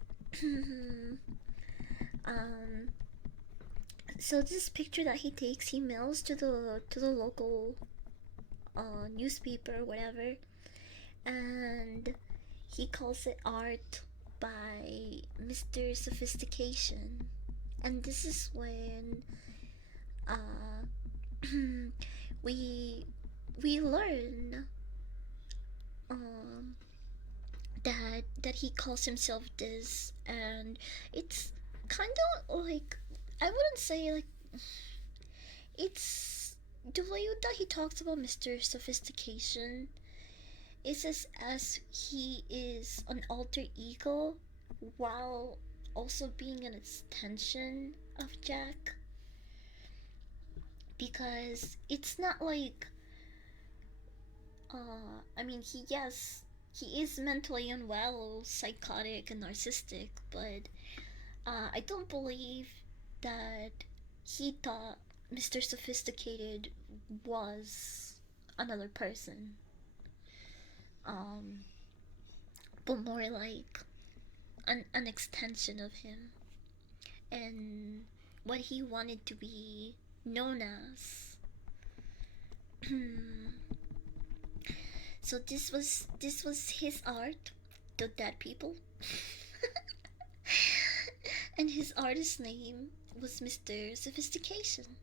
So this picture that he takes, he mails to the local newspaper or whatever, and he calls it art by Mr. Sophistication. And this is when we learn that he calls himself this, and it's kind of like, I wouldn't say like, it's the way that he talks about Mr. Sophistication is as he is an alter ego while also being an extension of Jack. Because it's not like I mean, he is mentally unwell, psychotic and narcissistic, but I don't believe that he thought Mr. Sophisticated was another person. But more like, an extension of him and what he wanted to be known as. So this was his art, the dead people. And his artist name was Mr. Sophistication.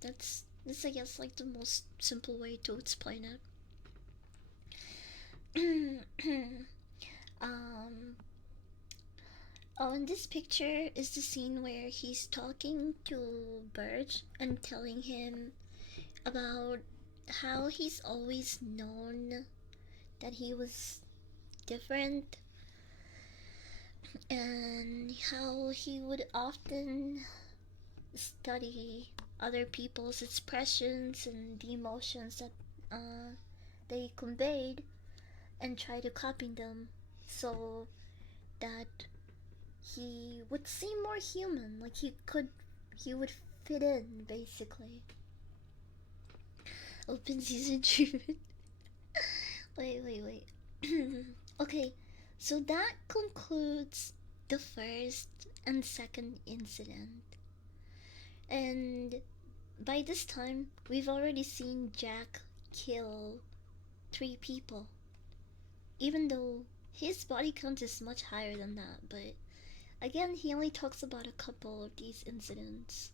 That's I guess like the most simple way to explain it. Oh, and this picture is the scene where he's talking to Burge and telling him about how he's always known that he was different and how he would often study other people's expressions and the emotions that they conveyed and try to copy them so that he would seem more human, like he would fit in basically. Open season treatment. wait. Okay, so that concludes the first and second incident. And by this time, we've already seen Jack kill 3 people. Even though his body count is much higher than that, but again, he only talks about a couple of these incidents.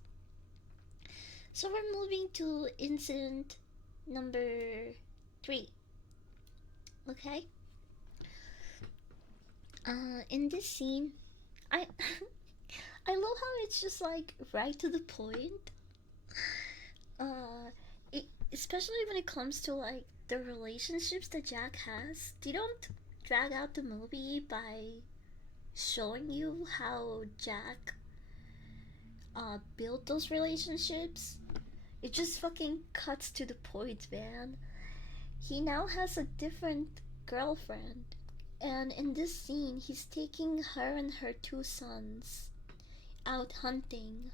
So we're moving to incident number 3. Okay? In this scene, I I love how it's just like right to the point. Especially when it comes to like the relationships that Jack has. They don't drag out the movie by showing you how Jack built those relationships. It just fucking cuts to the point, man. He now has a different girlfriend, and in this scene, he's taking her and her 2 sons out hunting.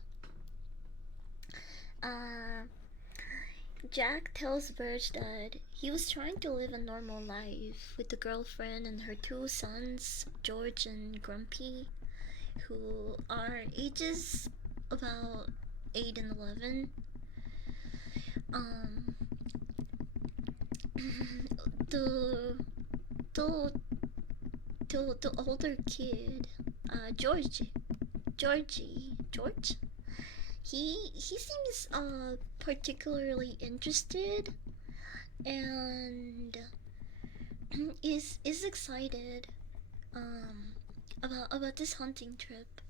Jack tells Burge that he was trying to live a normal life with the girlfriend and her 2 sons, George and Grumpy, who are ages about 8 and 11. The older kid, George, he seems particularly interested and is excited about this hunting trip.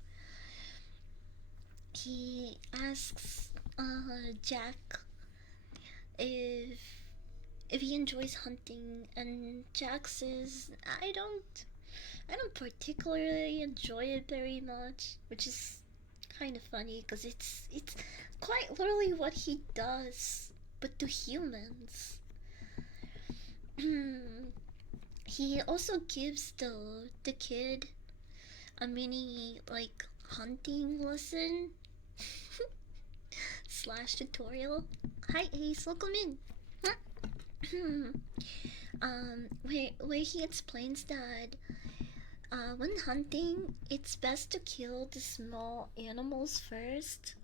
He asks Jack if he enjoys hunting, and Jack says, I don't particularly enjoy it very much, which is kind of funny because it's quite literally what he does, but to humans. He also gives the kid a mini like hunting lesson slash tutorial. Hi Ace, welcome in. Where he explains that when hunting, it's best to kill the small animals first,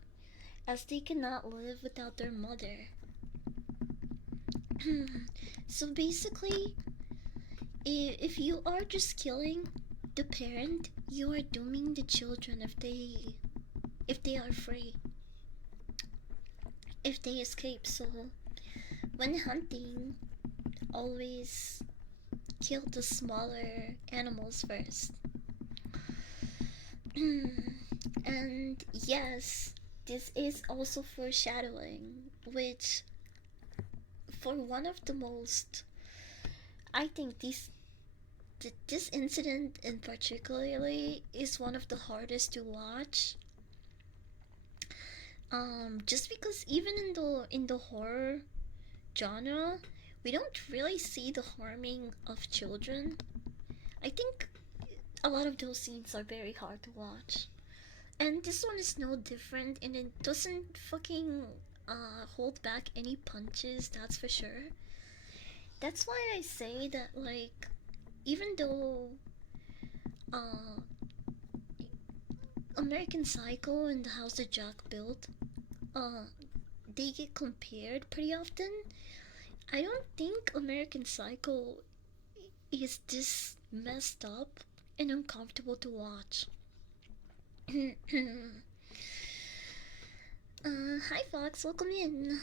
as they cannot live without their mother. So basically, if you are just killing the parent, you are dooming the children if they are free, if they escape. So when hunting, always kill the smaller animals first. And yes, this is also foreshadowing, which for one of the most, I think this incident in particularly is one of the hardest to watch. Just because even in the horror genre, we don't really see the harming of children. I think a lot of those scenes are very hard to watch, and this one is no different, and it doesn't fucking hold back any punches, that's for sure. That's why I say that, like, even though uh, American Psycho and The House That Jack Built, they get compared pretty often. I don't think American Psycho is this messed up and uncomfortable to watch. Hi Fox, welcome in.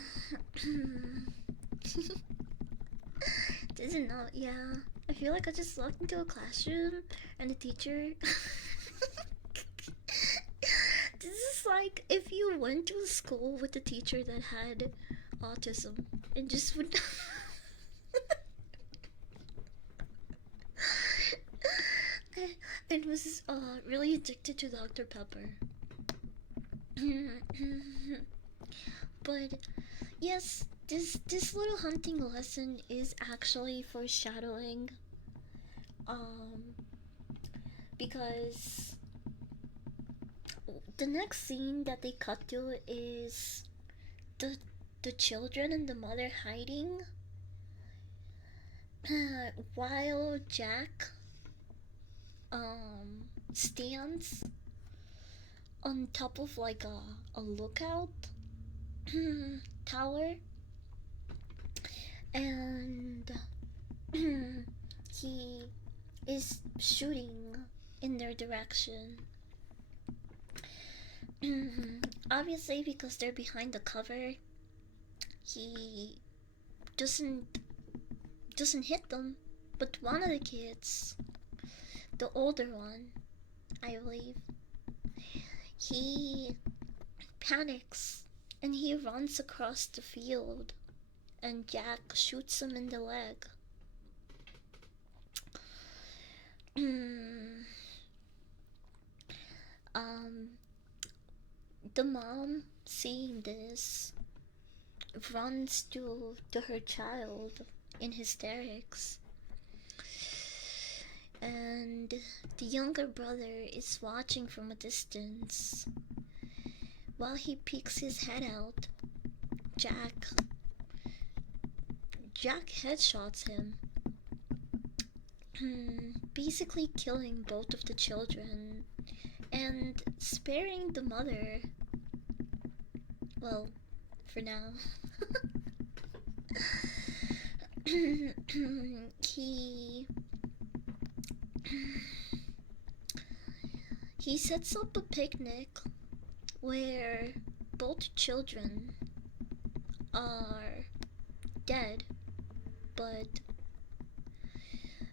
Doesn't know, yeah. I feel like I just walked into a classroom and the teacher. This is like if you went to a school with a teacher that had autism and just would. And was really addicted to Dr. Pepper. But yes, this little hunting lesson is actually foreshadowing. Because the next scene that they cut to is the children and the mother hiding, while Jack stands on top of like a lookout tower, and he is shooting in their direction. Obviously, because they're behind the cover, he doesn't hit them. But one of the kids, the older one, I believe, he panics and he runs across the field, and Jack shoots him in the leg. The mom, seeing this, runs to her child in hysterics, and the younger brother is watching from a distance. While he peeks his head out, Jack headshots him, basically killing both of the children and sparing the mother. Well, for now. He sets up a picnic where both children are dead, but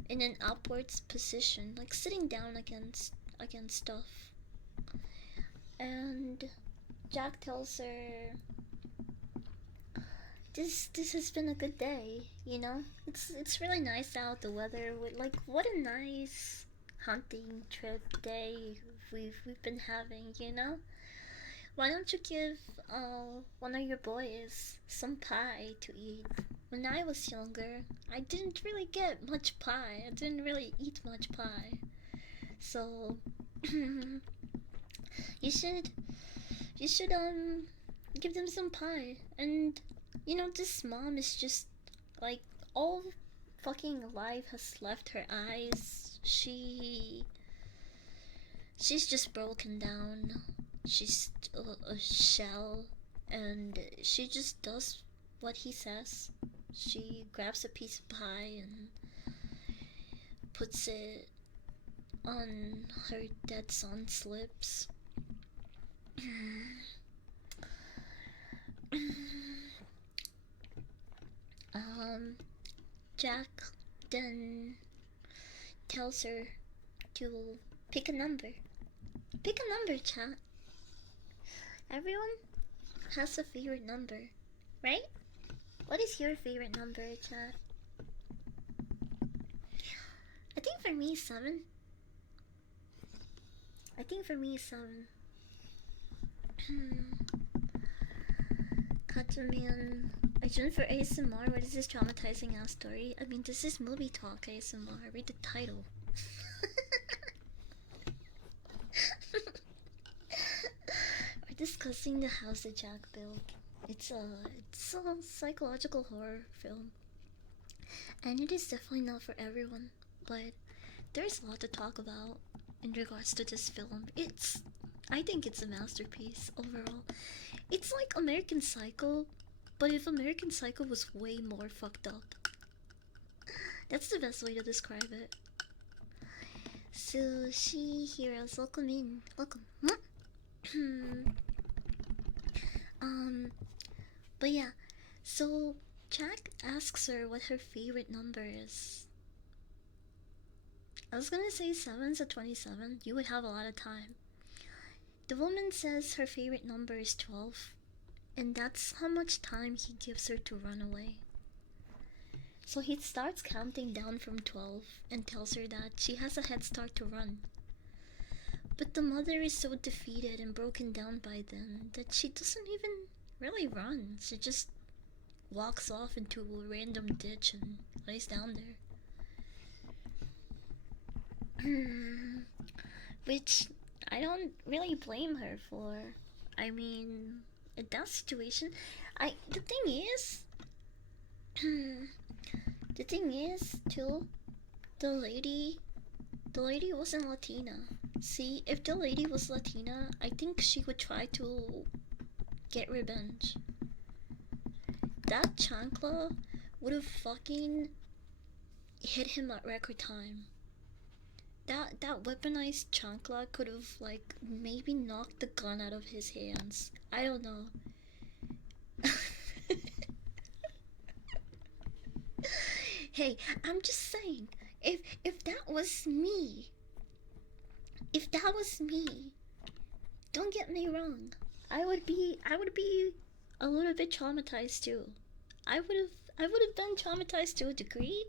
in an upwards position, like sitting down against stuff. And Jack tells her, this has been a good day, you know? It's really nice out, the weather. Like, what a nice hunting trip day we've been having, you know? Why don't you give one of your boys some pie to eat? When I was younger, I didn't really get much pie. I didn't really eat much pie. So you should give them some pie. And you know, this mom is just like, all fucking life has left her eyes. She's just broken down. She's a shell, and she just does what he says. She grabs a piece of pie and puts it on her dead son's lips. Jack then tells her to pick a number. Pick a number, chat. Everyone has a favorite number, right? What is your favorite number, chat? I think for me, 7. I think for me, 7. Katsuman, I joined for ASMR. What is this traumatizing ass story? I mean, this is movie talk ASMR. Read the title. We're discussing The House That Jack Built. It's a psychological horror film, and it is definitely not for everyone, but there's a lot to talk about. in regards to this film. I think it's a masterpiece overall. It's like American Psycho, but if American Psycho was way more fucked up. That's the best way to describe it. Sushi Heroes, welcome in. Welcome. But yeah, so Jack asks her what her favorite number is. I was gonna say 7's at 27, you would have a lot of time. The woman says her favorite number is 12, and that's how much time he gives her to run away. So he starts counting down from 12 and tells her that she has a head start to run. But the mother is so defeated and broken down by then that she doesn't even really run. She just walks off into a random ditch and lays down there. Which I don't really blame her for. I mean, in that situation, the thing is too, the lady wasn't Latina. See, if the lady was Latina, I think she would try to get revenge. That chancla would have fucking hit him at record time. That weaponized chancla could have, like, maybe knocked the gun out of his hands. I don't know. Hey, I'm just saying, if that was me, don't get me wrong, I would be a little bit traumatized too. I would have been traumatized to a degree,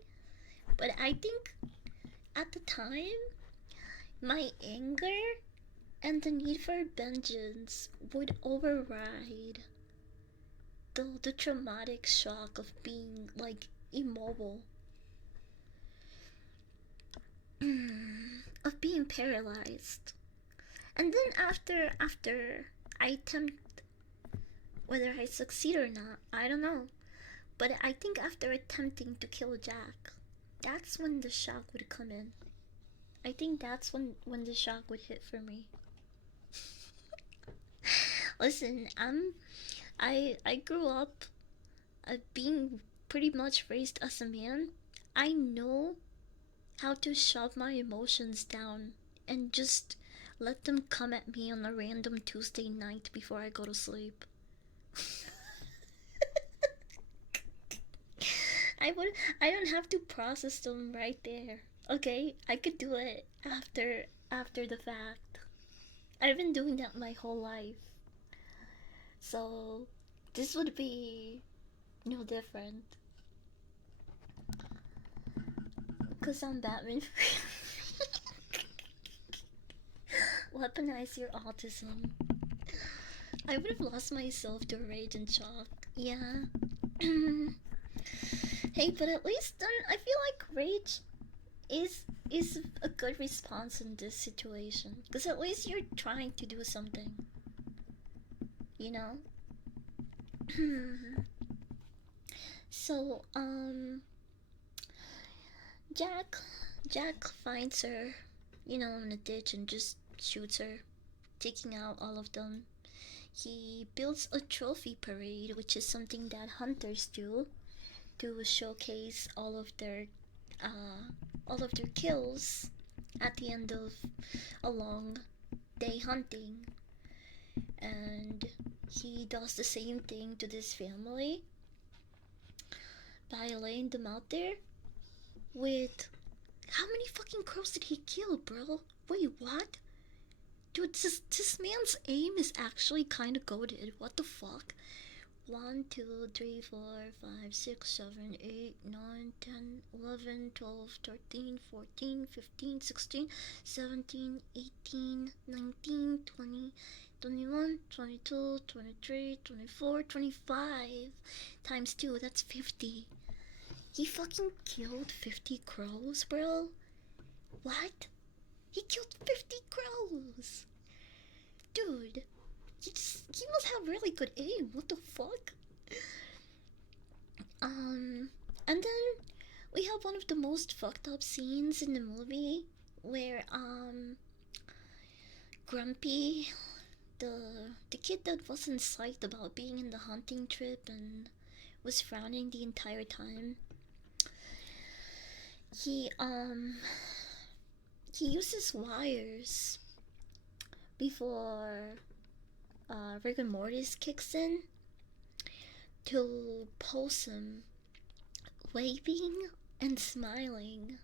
but I think at the time, my anger and the need for vengeance would override the traumatic shock of being, like, immobile. Of being paralyzed. And then after I attempt, whether I succeed or not, I don't know. But I think after attempting to kill Jack, that's when the shock would come in. I think that's when the shock would hit for me. Listen, I grew up being pretty much raised as a man. I know how to shove my emotions down and just let them come at me on a random Tuesday night before I go to sleep. I don't have to process them right there. Okay, I could do it after the fact. I've been doing that my whole life. So this would be no different. Cause I'm Batman. Weaponize your autism. I would have lost myself to rage and shock. Yeah. Hey, but at least then I feel like rage is a good response in this situation. Because at least you're trying to do something. You know? So, Jack finds her, in a ditch and just shoots her, taking out all of them. He builds a trophy parade, which is something that hunters do to showcase all of their kills at the end of a long day hunting. And he does the same thing to this family by laying them out there with... How many fucking crows did he kill, bro? Wait, what? Dude, this man's aim is actually kinda goated. What the fuck? 1, 2, 3, 4, 5, 6, 7, 8, 9, 10, 11, 12, 13, 14, 15, 16, 17, 18, 19, 20, 21, 22, 23, 24, 25 times 2, that's 50. He fucking killed 50 crows, bro? What? He killed 50 crows! Dude, he must have really good aim, what the fuck? And then we have one of the most fucked up scenes in the movie where, Grumpy, the kid that wasn't psyched about being in the hunting trip and was frowning the entire time. He uses wires before rigor mortis kicks in to pulse him, waving and smiling.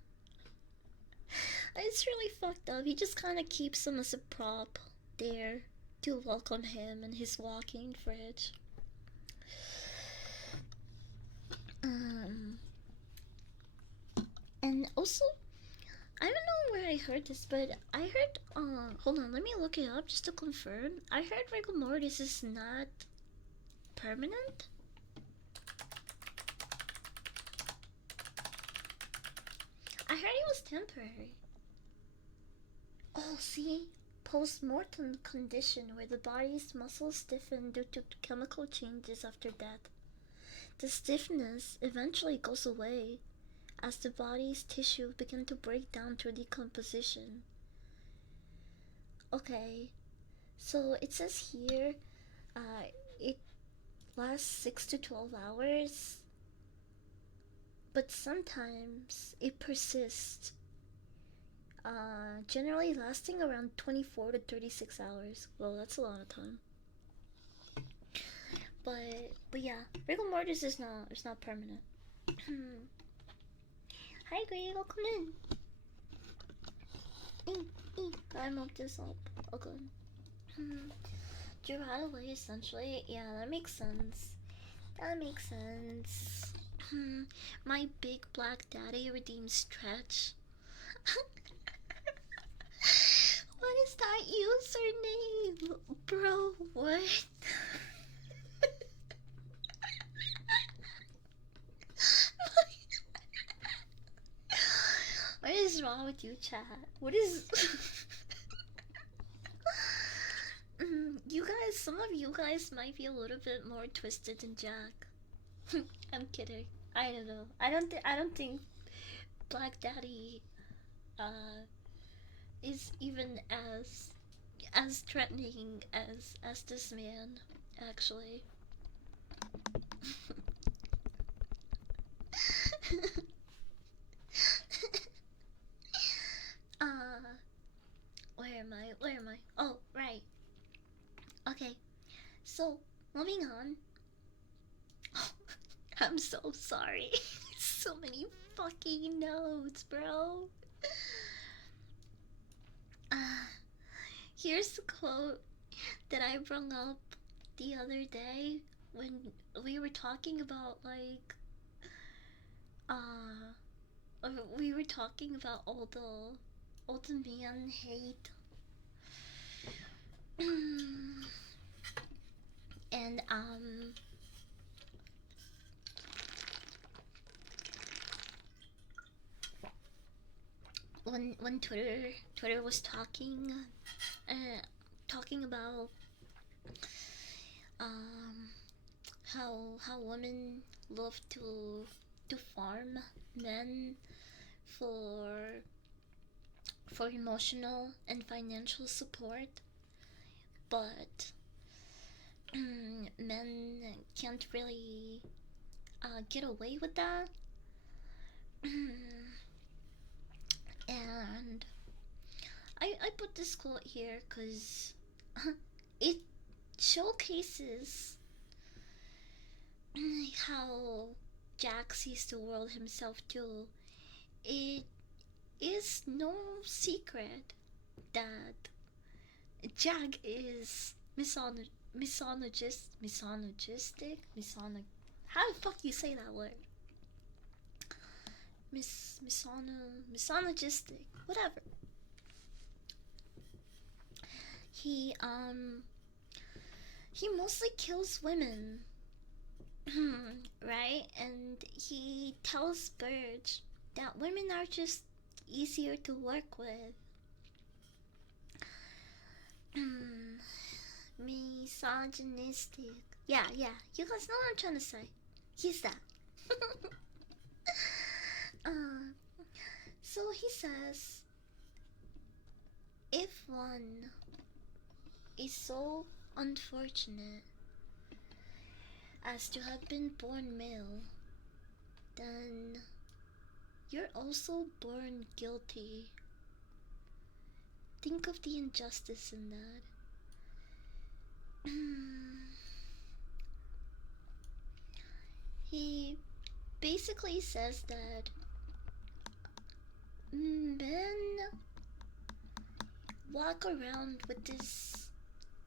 It's really fucked up. He just kind of keeps him as a prop there to welcome him and his walking fridge. And also, I don't know where I heard this, but I heard, hold on, let me look it up just to confirm. I heard rigor mortis is not permanent. I heard it was temporary. Oh, see? Post-mortem condition where the body's muscles stiffen due to chemical changes after death. The stiffness eventually goes away as the body's tissue begin to break down through decomposition. Okay, so it says here, it lasts 6 to 12 hours, but sometimes it persists, generally lasting around 24 to 36 hours. Well, that's a lot of time. But yeah, rigor mortis is not permanent. Hi, Gray, welcome in. I mopped this up. Okay. Drew Hathaway, essentially. Yeah, that makes sense. My big black daddy redeemed Stretch. What is that username? Bro, what? What is wrong with you, chat? What is... you guys, some of you guys might be a little bit more twisted than Jack. I'm kidding. I don't know. I don't think Black Daddy is even as threatening as this man, actually. Where am I? Oh, right. Okay, so moving on. I'm so sorry. So many fucking notes, bro. Here's the quote that I brought up the other day when we were talking about we were talking about all the man hate. And when Twitter was talking about how women love to farm men for emotional and financial support, but men can't really get away with that. And I put this quote here because it showcases how Jack sees the world himself too. It is no secret that Jack is misogynistic. How the fuck you say that word? Misogynistic. Whatever. He mostly kills women. Right? And he tells Burge that women are just easier to work with. Misogynistic. Yeah, you guys know what I'm trying to say. He's that. So he says, if one is so unfortunate as to have been born male, then you're also born guilty. Think of the injustice in that. He basically says that men walk around with this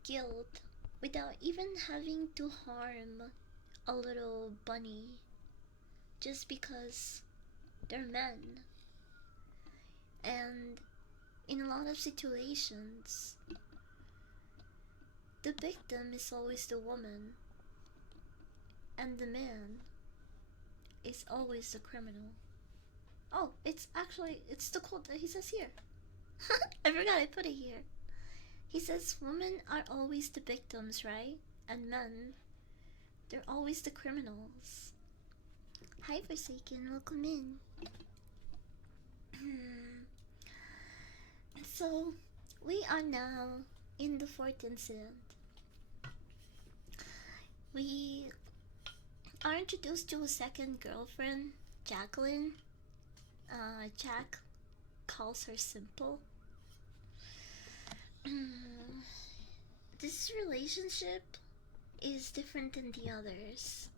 guilt without even having to harm a little bunny just because they're men. And in a lot of situations, the victim is always the woman, and the man is always the criminal. Oh, it's the quote that he says here. I forgot I put it here. He says women are always the victims, right? And men, they're always the criminals. Hi Forsaken, welcome in. So, we are now in the fourth incident. We are introduced to a second girlfriend, Jacqueline. Jack calls her Simple. This relationship is different than the others.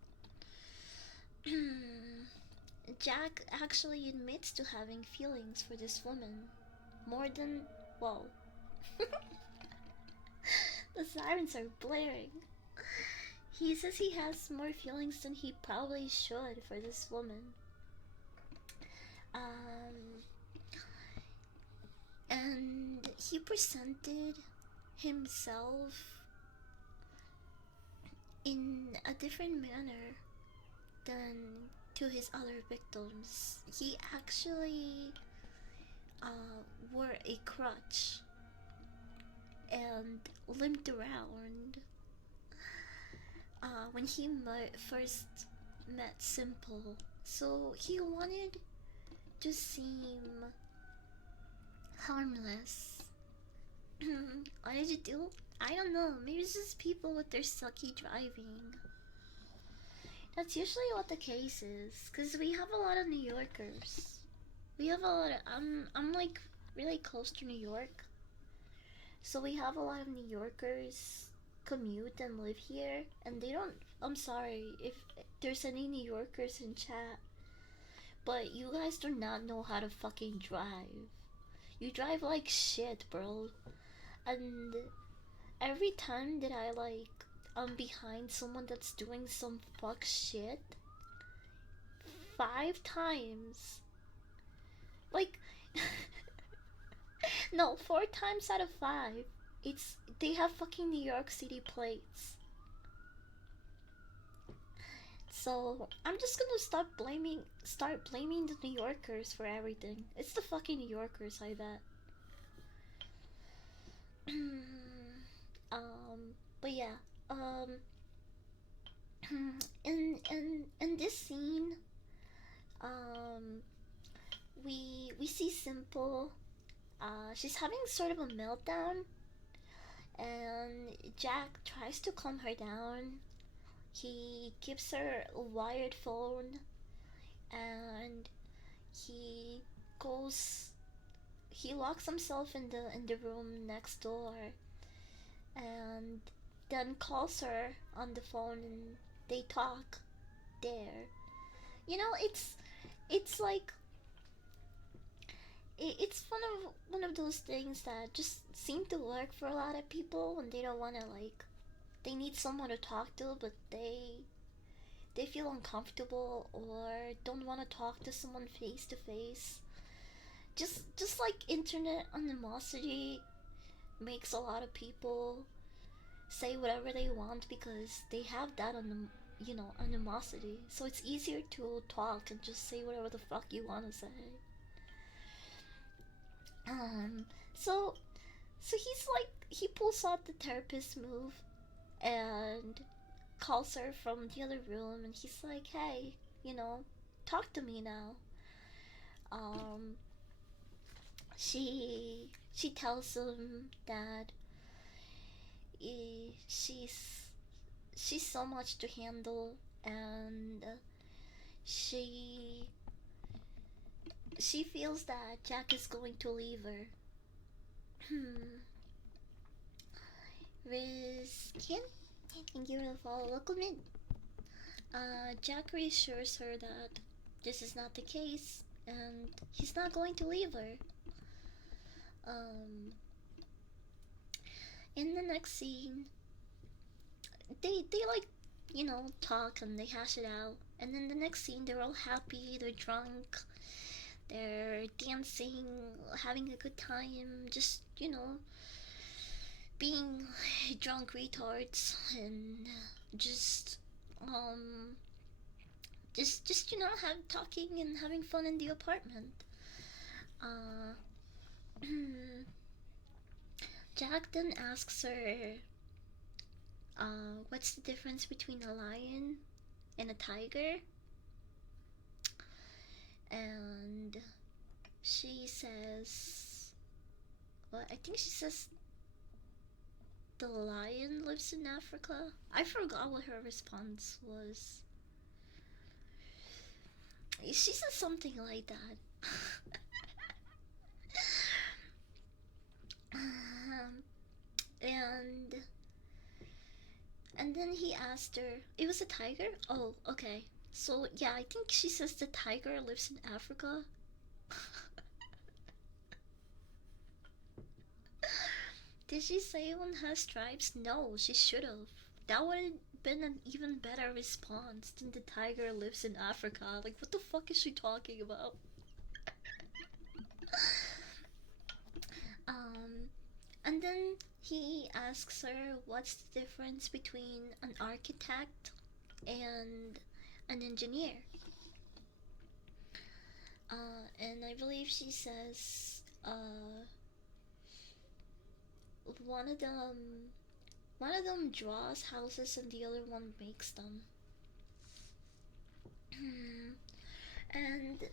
Jack actually admits to having feelings for this woman. More than... whoa. The sirens are blaring. He says he has more feelings than he probably should for this woman. And he presented himself in a different manner than to his other victims. He actually wore a crutch and limped around when he first met Simple. So he wanted to seem harmless. What did you do? I don't know. Maybe it's just people with their sucky driving. That's usually what the case is, cause we have a lot of New Yorkers. We have a lot of, I'm like really close to New York, so we have a lot of New Yorkers commute and live here, and they don't. I'm sorry if there's any New Yorkers in chat, but you guys do not know how to fucking drive. You drive like shit, bro. And every time that I'm behind someone that's doing some fuck shit, 5 times, like, no, 4 times out of 5, they have fucking New York City plates. So I'm just gonna start blaming the New Yorkers for everything. It's the fucking New Yorkers, I bet. But yeah, in this scene, we see Simple. She's having sort of a meltdown, and Jack tries to calm her down. He gives her a wired phone, and he locks himself in the room next door, and then calls her on the phone, and they talk there. You know, it's like it's one of those things that just seem to work for a lot of people when they don't want to, like, they need someone to talk to, but they feel uncomfortable or don't want to talk to someone face to face. Just like internet animosity makes a lot of people say whatever they want because they have that on the, you know, animosity. So it's easier to talk and just say whatever the fuck you want to say. So he's like, he pulls out the therapist move and calls her from the other room, and he's like, hey, you know, talk to me now. She tells him that she's so much to handle, and she feels that Jack is going to leave her. Riz Kim, thank you for the follow. Welcome in. Jack reassures her that this is not the case and he's not going to leave her. In the next scene, they like, you know, talk and they hash it out, and then the next scene they're all happy, they're drunk, they're dancing, having a good time, just, you know, being drunk retards, and just you know, talking and having fun in the apartment. Jack then asks her, what's the difference between a lion and a tiger? And she says, well, I think she says the lion lives in Africa. I forgot what her response was. She says something like that. And then he asked her, it was a tiger? Oh, okay. So yeah, I think she says the tiger lives in Africa. Did she say one has stripes? No, she should have. That would have been an even better response than the tiger lives in Africa. Like, what the fuck is she talking about? And then he asks her what's the difference between an architect and an engineer. And I believe she says, one of them draws houses and the other one makes them. And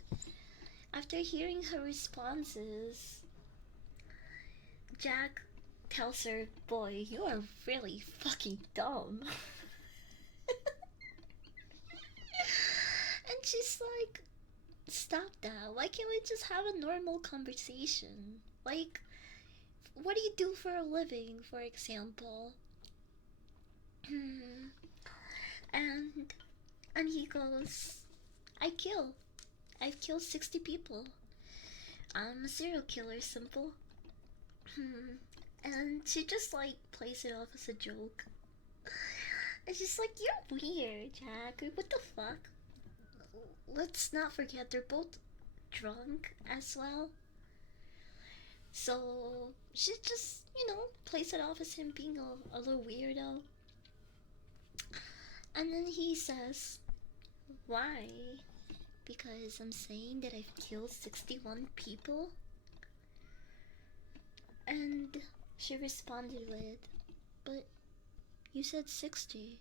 after hearing her responses, Jack tells her, boy, you are really fucking dumb. And she's like, stop that. Why can't we just have a normal conversation? Like, what do you do for a living, for example? And he goes, I've killed 60 people. I'm a serial killer, simple. And she just like plays it off as a joke. And she's like, you're weird, Jack. What the fuck? Let's not forget they're both drunk as well. So she just, you know, plays it off as him being a little weirdo. And then he says, why? Because I'm saying that I've killed 61 people? And she responded with, but you said 60.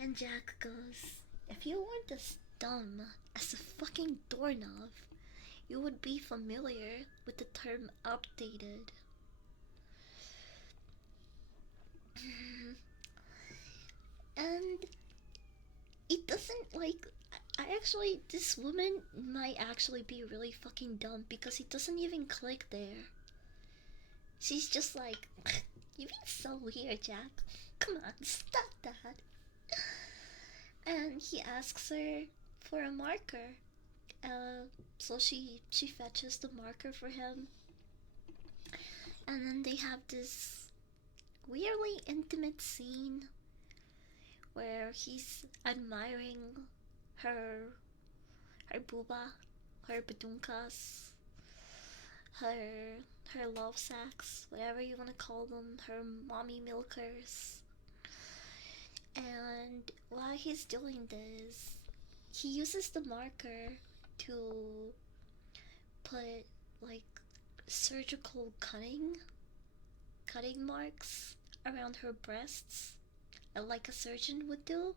And Jack goes, if you weren't as dumb as a fucking doorknob, you would be familiar with the term updated. And it doesn't, like, this woman might actually be really fucking dumb because it doesn't even click there. She's just like, you're being so weird, Jack. Come on, stop that. And he asks her for a marker. So she fetches the marker for him. And then they have this weirdly intimate scene where he's admiring her booba, her badunkas, her love sacks, whatever you want to call them, her mommy milkers. And while he's doing this, he uses the marker to put like surgical cutting marks around her breasts, like a surgeon would do.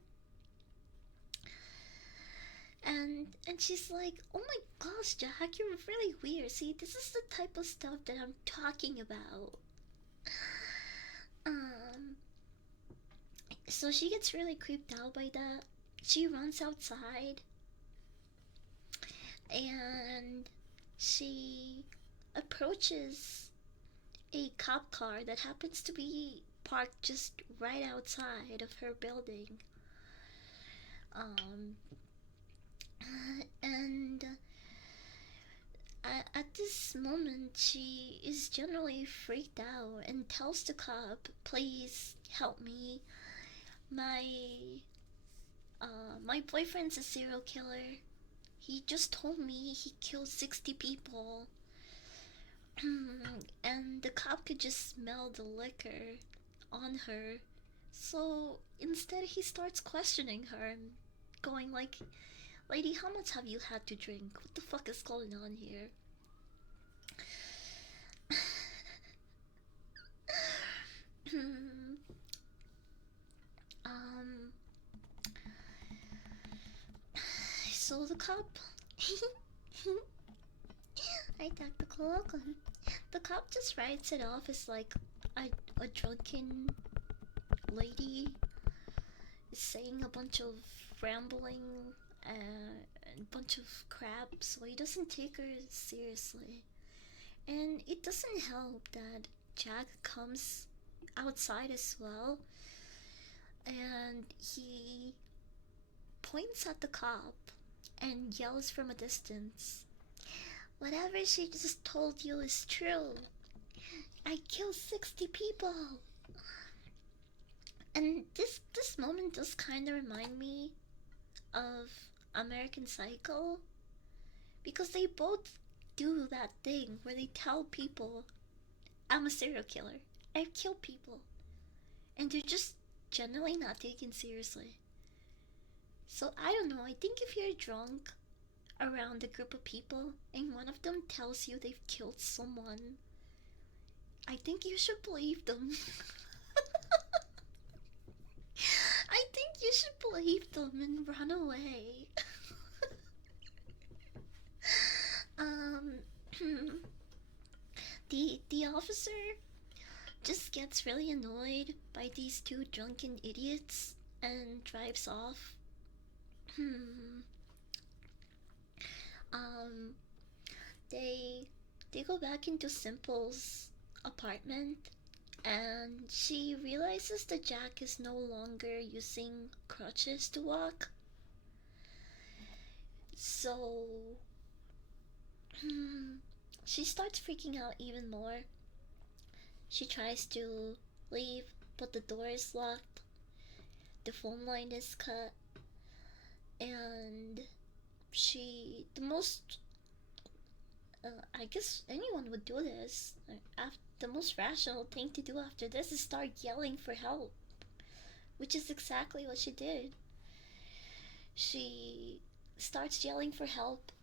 And she's like, "Oh my gosh, Jack, you're really weird. See, this is the type of stuff that I'm talking about." Um, so she gets really creeped out by that. She runs outside and she approaches a cop car that happens to be parked just right outside of her building. Um, and at this moment, she is generally freaked out and tells the cop, "Please help me. My my boyfriend's a serial killer. He just told me he killed 60 people." And the cop could just smell the liquor on her. So instead, he starts questioning her and going like, "Lady, how much have you had to drink? What the fuck is going on here?" um. So the cop. I tactical welcome. The cop just writes it off as like a drunken lady saying a bunch of rambling and a bunch of crap, so he doesn't take her seriously. And it doesn't help that Jack comes outside as well, and he points at the cop and yells from a distance, "Whatever she just told you is true. I killed 60 people." And this moment does kind of remind me of American Psycho, because they both do that thing where they tell people, "I'm a serial killer. I've killed people," and they're just generally not taken seriously. So I don't know. I think if you're drunk around a group of people and one of them tells you they've killed someone, I think you should believe them. I think you should believe them and run away. The officer just gets really annoyed by these two drunken idiots and drives off. um they go back into Simple's apartment, and she realizes that Jack is no longer using crutches to walk. So she starts freaking out even more. She tries to leave, but the door is locked, the phone line is cut, and the most I guess anyone would do this. The most rational thing to do after this is start yelling for help, which is exactly what she did. She starts yelling for help,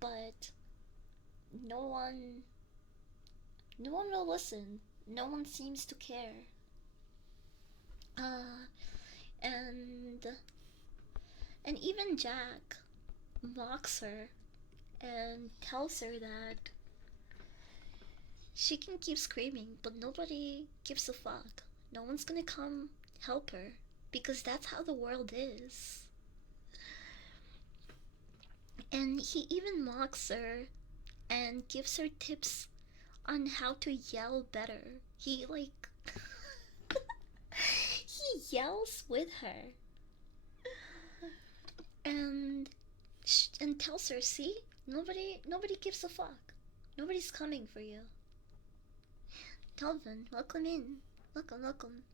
but no one will listen. No one seems to care. And even Jack mocks her and tells her that she can keep screaming, but nobody gives a fuck. No one's gonna come help her, because that's how the world is. And he even mocks her and gives her tips on how to yell better. He like he yells with her and tells her, "See, nobody gives a fuck. Nobody's coming for you. Delvin, welcome in. Welcome.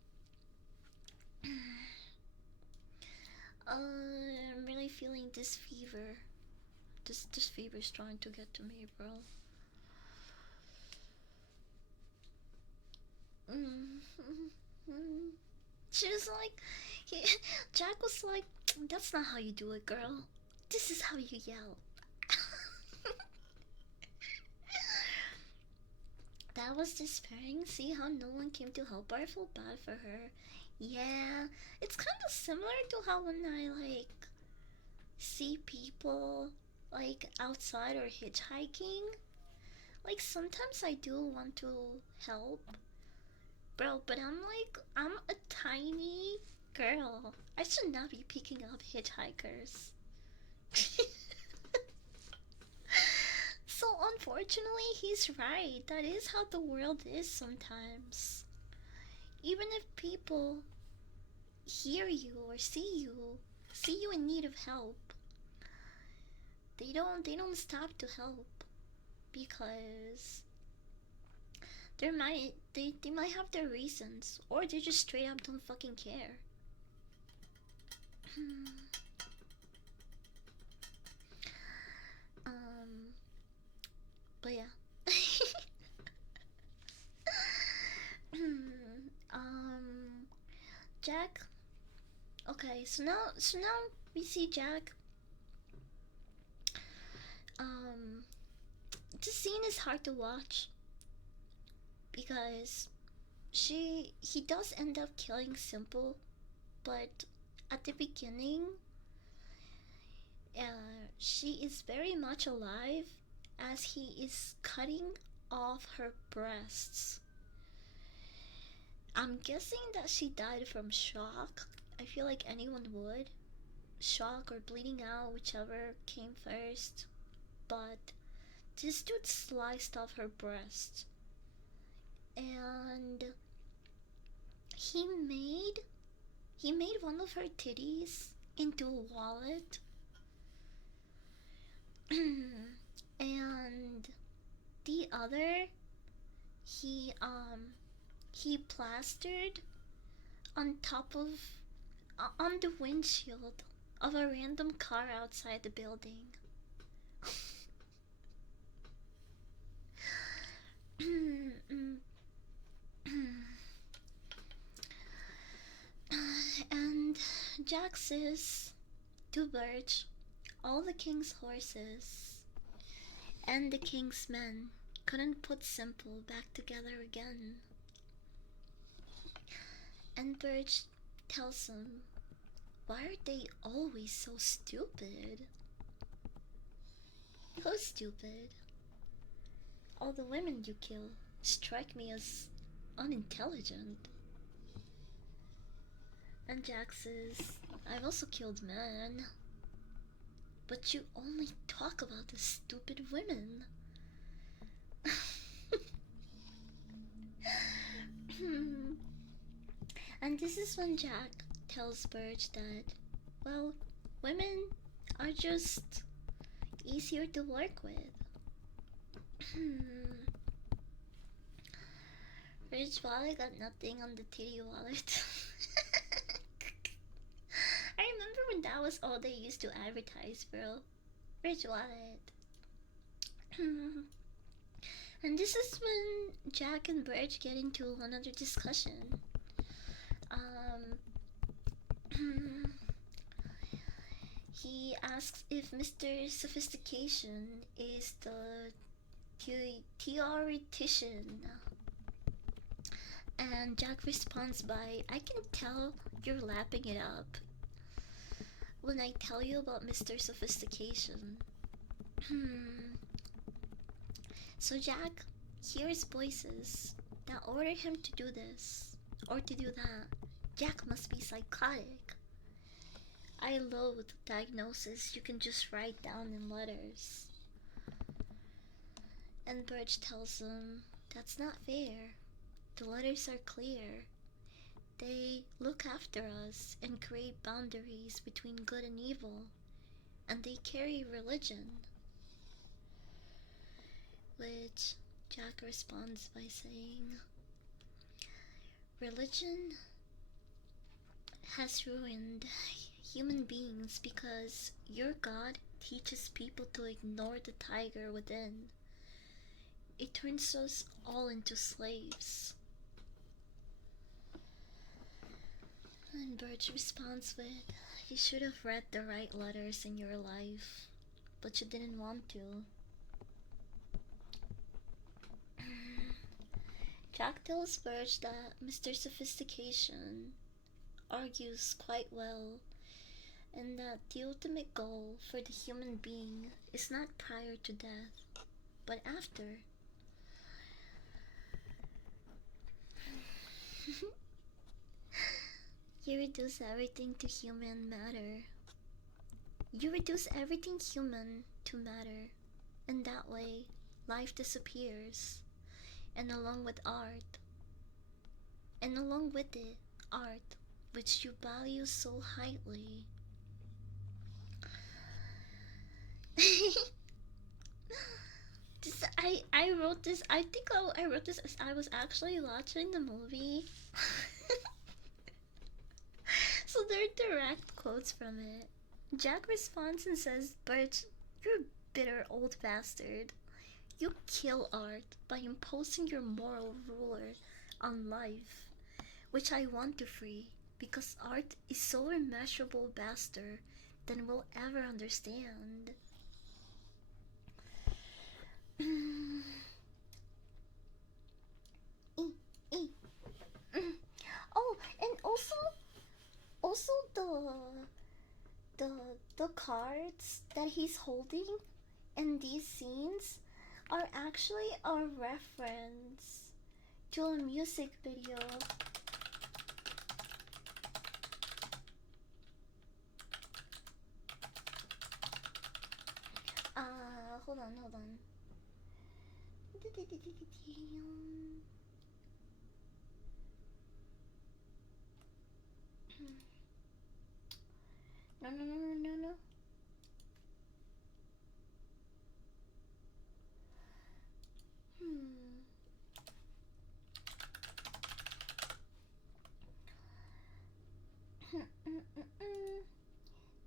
I'm really feeling this fever. This fever's trying to get to me, bro." She was like, Jack was like, "That's not how you do it, girl. This is how you yell." That was despairing. See how no one came to help her? I feel bad for her. Yeah, it's kind of similar to how when I like see people like outside or hitchhiking, like sometimes I do want to help, bro, but I'm a tiny girl. I should not be picking up hitchhikers. So unfortunately, he's right. That is how the world is sometimes. Even if people hear you or see you in need of help, they don't stop to help because they might have their reasons, or they just straight up don't fucking care. But yeah. Jack. Okay, so now we see Jack. This scene is hard to watch because he does end up killing Simple, but at the beginning, she is very much alive as he is cutting off her breasts. I'm guessing that she died from shock. I feel like anyone would. Shock or bleeding out, whichever came first. But this dude sliced off her breast. And he made one of her titties into a wallet. And the other he plastered on top of on the windshield of a random car outside the building. And Jack says to Birch, all the king's horses and the king's men couldn't put Simple back together again. And Birch tells him, why are they always so stupid? Who's stupid? All the women you kill strike me as unintelligent. And Jack says, I've also killed men. But you only talk about the stupid women. And this is when Jack tells Birch that, well, women are just easier to work with. Rich wallet got nothing on the titty wallet. I remember when that was all they used to advertise, bro. Rich wallet. And this is when Jack and Birch get into another discussion. He asks if Mr. Sophistication is the theoretician. And Jack responds by, I can tell you're lapping it up when I tell you about Mr. Sophistication. So Jack hears voices that order him to do this or to do that. Jack must be psychotic. I loathe diagnosis you can just write down in letters. And Birch tells him, that's not fair. The letters are clear. They look after us and create boundaries between good and evil. And they carry religion. Which Jack responds by saying, religion has ruined human beings because your God teaches people to ignore the tiger within. It turns us all into slaves. And Birch responds with, you should have read the right letters in your life, but you didn't want to. Jack tells Birch that Mr. Sophistication argues quite well and that the ultimate goal for the human being is not prior to death, but after. You reduce everything to human matter. You reduce everything human to matter, and that way, life disappears. And along with art, and along with it, art, which you value so highly. I wrote this. I think I wrote this as I was actually watching the movie. So there are direct quotes from it. Jack responds and says, "Birch, you're a bitter old bastard. You kill art by imposing your moral ruler on life, which I want to free, because art is so immeasurable vaster than we'll ever understand." Oh, and also the the cards that he's holding in these scenes are actually a reference to a music video. Hold on. No.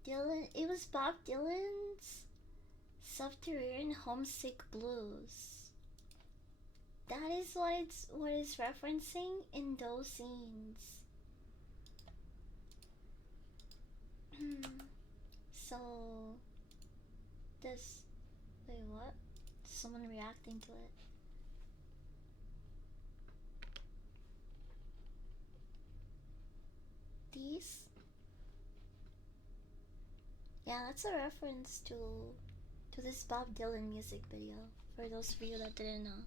Dylan, it was Bob Dylan's Subterranean Homesick Blues. That is what it's referencing in those scenes. So this, wait, what? Someone reacting to it. These? Yeah, that's a reference to this Bob Dylan music video, for those of you that didn't know.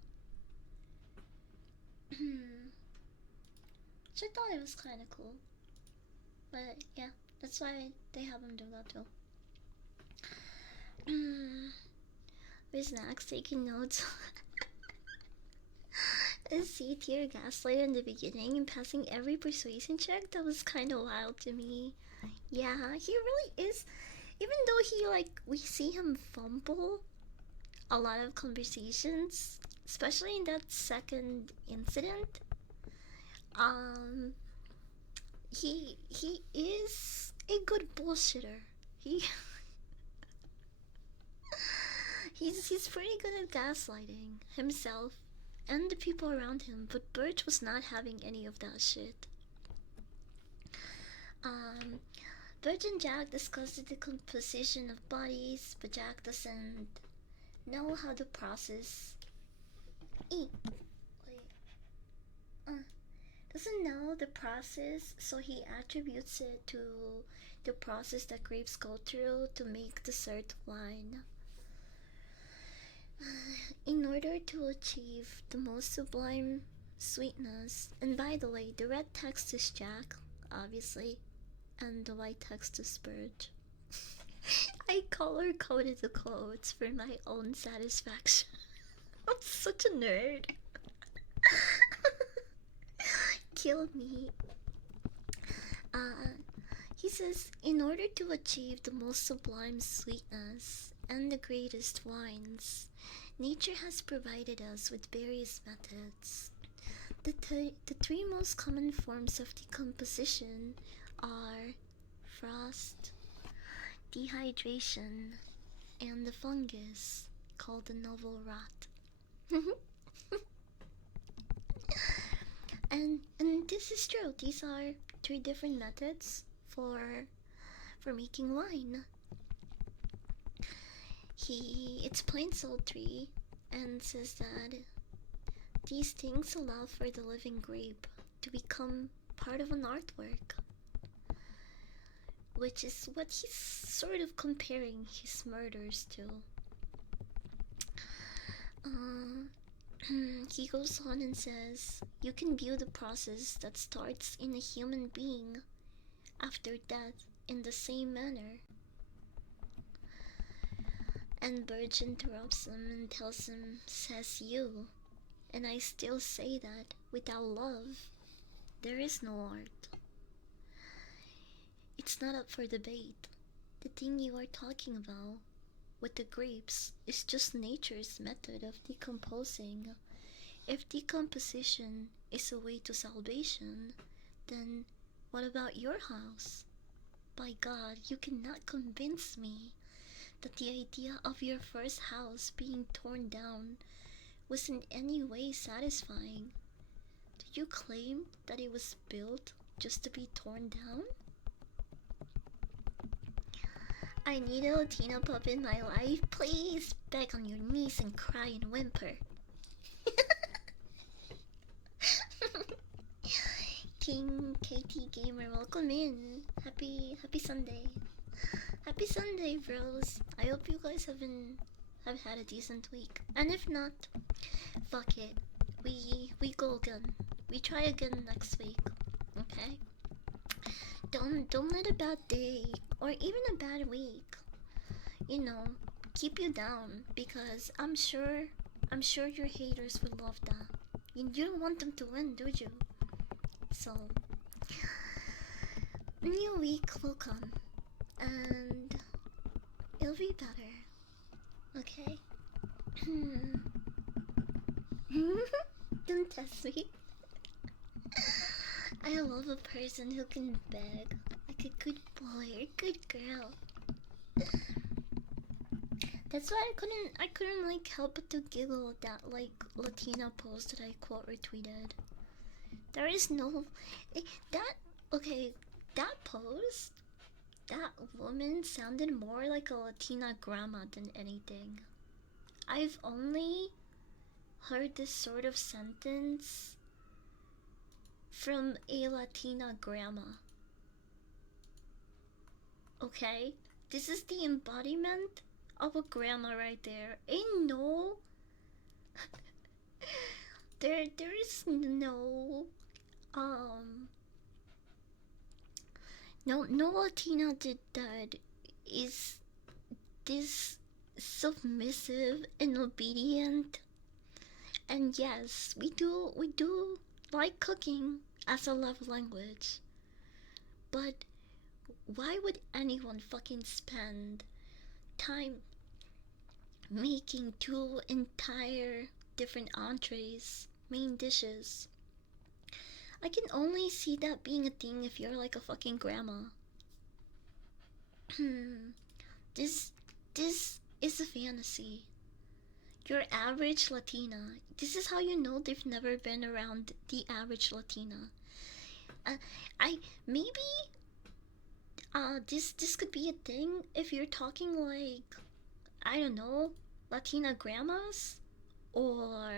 Which I thought it was kind of cool. But yeah, that's why they have him do that too. With Max taking notes. A C-tier gaslight in the beginning and passing every persuasion check, that was kind of wild to me. Yeah, he really is. Even though we see him fumble a lot of conversations, especially in that second incident, he is a good bullshitter. He's pretty good at gaslighting himself and the people around him, but Birch was not having any of that shit. Birch and Jack discuss the decomposition of bodies, but Jack doesn't know how to process. Doesn't know the process, so he attributes it to the process that grapes go through to make dessert wine. In order to achieve the most sublime sweetness, and by the way, the red text is Jack, obviously, and the white text is Birch. I color coded the quotes for my own satisfaction. I'm such a nerd. Killed me. He says, in order to achieve the most sublime sweetness and the greatest wines, nature has provided us with various methods. The three most common forms of decomposition are frost, dehydration, and the fungus called the novel rot. and this is true. These are three different methods for making wine. He explains all three and says that these things allow for the living grape to become part of an artwork, which is what he's sort of comparing his murders to. He goes on and says, you can view the process that starts in a human being after death in the same manner. And Burge interrupts him and tells him, says you. And I still say that without love, there is no art. It's not up for debate. The thing you are talking about with the grapes is just nature's method of decomposing. If decomposition is a way to salvation, then what about your house? By God, you cannot convince me that the idea of your first house being torn down was in any way satisfying. Do you claim that it was built just to be torn down? I need a Latina pup in my life. Please beg on your knees and cry and whimper. King KT Gamer, welcome in. Happy Sunday. Happy Sunday, bros. I hope you guys have had a decent week. And if not, fuck it. We go again. We try again next week. Okay? Don't let a bad day or even a bad week, keep you down, because I'm sure your haters would love that. You don't want them to win, do you? So, new week will come, and it'll be better. Okay? Don't test me. I love a person who can beg, like a good boy or good girl. That's why I couldn't like help but to giggle at that like Latina post that I quote retweeted. There is no that post, that woman sounded more like a Latina grandma than anything. I've only heard this sort of sentence from a Latina grandma. Okay? This is the embodiment of a grandma right there. Ain't no there is no no Latina that is this submissive and obedient. And yes, we do like cooking as a love language. But why would anyone fucking spend time making 2 entire different entrees, main dishes? I can only see that being a thing if you're like a fucking grandma. This is a fantasy. Your average Latina. This is how you know they've never been around the average Latina. This could be a thing if you're talking like, I don't know, Latina grandmas, or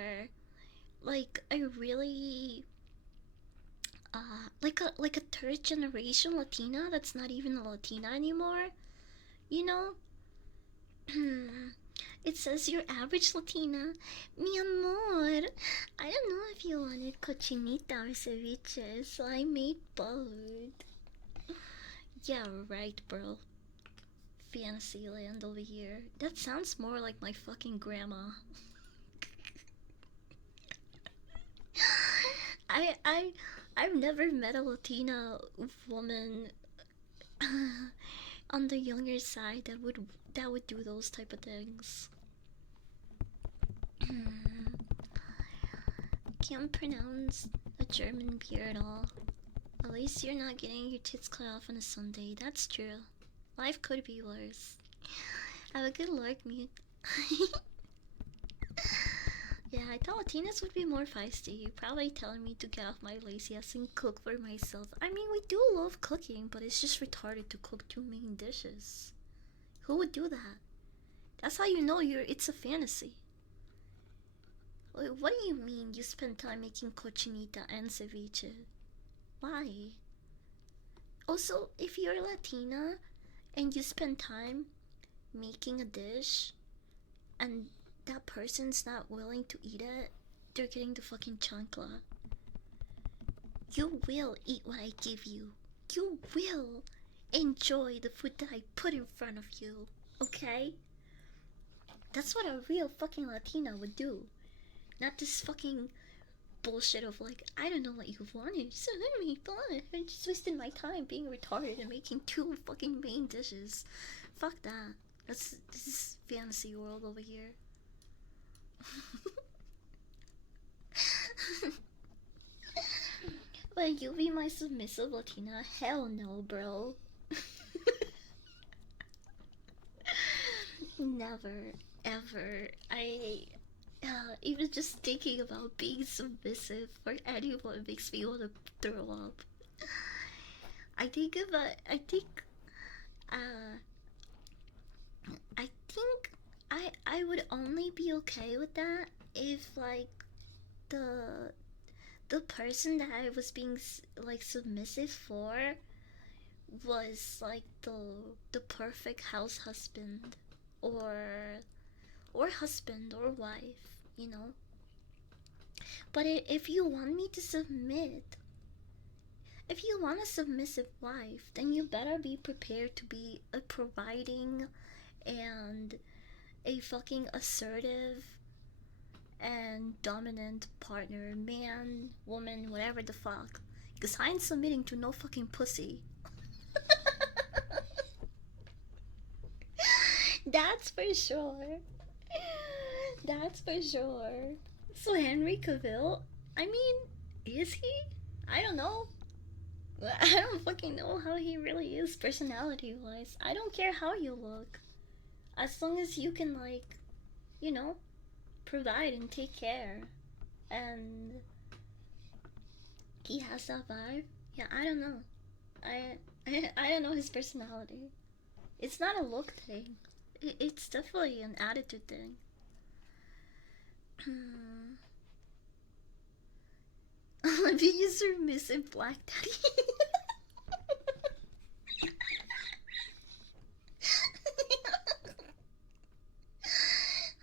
like a really like a third generation Latina that's not even a Latina anymore, you know. It says your average Latina. Mi amor, I don't know if you wanted cochinita or ceviche, so I made both. Yeah, right, bro. Fantasyland over here. That sounds more like my fucking grandma. I've never met a Latina woman on the younger side that would do those type of things. Can't pronounce a German beer at all. At least you're not getting your tits cut off on a Sunday. That's true. Life could be worse. Have a good lurk, mute. Yeah, I thought Latinas would be more feisty. Probably telling me to get off my lazy ass and cook for myself. I mean, we do love cooking, but it's just retarded to cook 2 main dishes. Who would do that? That's how you know it's a fantasy. Wait, what do you mean you spend time making cochinita and ceviche? Why? Also, if you're Latina and you spend time making a dish and that person's not willing to eat it, they're getting the fucking chancla. You will eat what I give you. You will enjoy the food that I put in front of you, okay? That's what a real fucking Latina would do. Not this fucking bullshit of like, I don't know what you wanted, so let me fun. I just wasted my time being retarded and making 2 fucking main dishes. Fuck that. This is fantasy world over here. But you be my submissive Latina? Hell no, bro. Never, ever. Even just thinking about being submissive for anyone makes me want to throw up. I think, I would only be okay with that if like the person that I was being like submissive for was like the perfect house husband or husband or wife, you know. But if you want me to submit, if you want a submissive wife, then you better be prepared to be a providing and a fucking assertive and dominant partner, man, woman, whatever the fuck. Because I ain't submitting to no fucking pussy. That's for sure. That's for sure. So Henry Cavill, I mean, is he? I don't know. I don't fucking know how he really is personality-wise. I don't care how you look. As long as you can, like, you know, provide and take care. And he has that vibe. Yeah, I don't know. I don't know his personality. It's not a look thing. It's definitely an attitude thing. Being a submissive black daddy.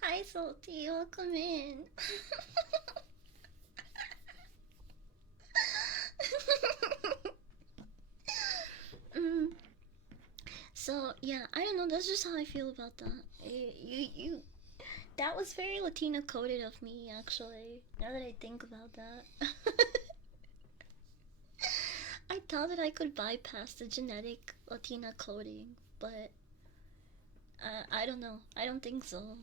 Hi, Salty. Welcome in. So yeah, I don't know. That's just how I feel about that. That was very Latina coded of me, actually. Now that I think about that, I thought that I could bypass the genetic Latina coding, but I don't know. I don't think so.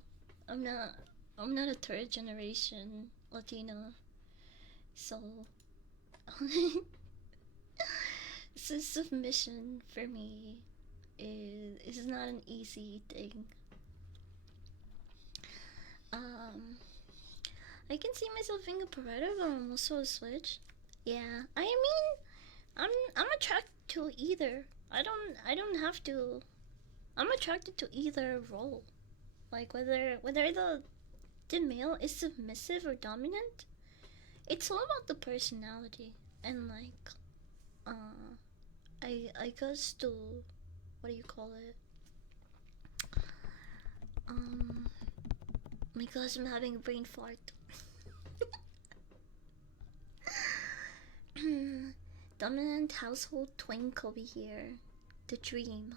I'm not a 3rd generation Latina, so submission for me is not an easy thing. I can see myself being a provider, but I'm also a switch. Yeah, I mean, I'm attracted to either. I don't have to. I'm attracted to either role. Like whether the male is submissive or dominant, it's all about the personality and like I guess to, what do you call it? My gosh, I'm having a brain fart. Dominant household twink over here. The dream.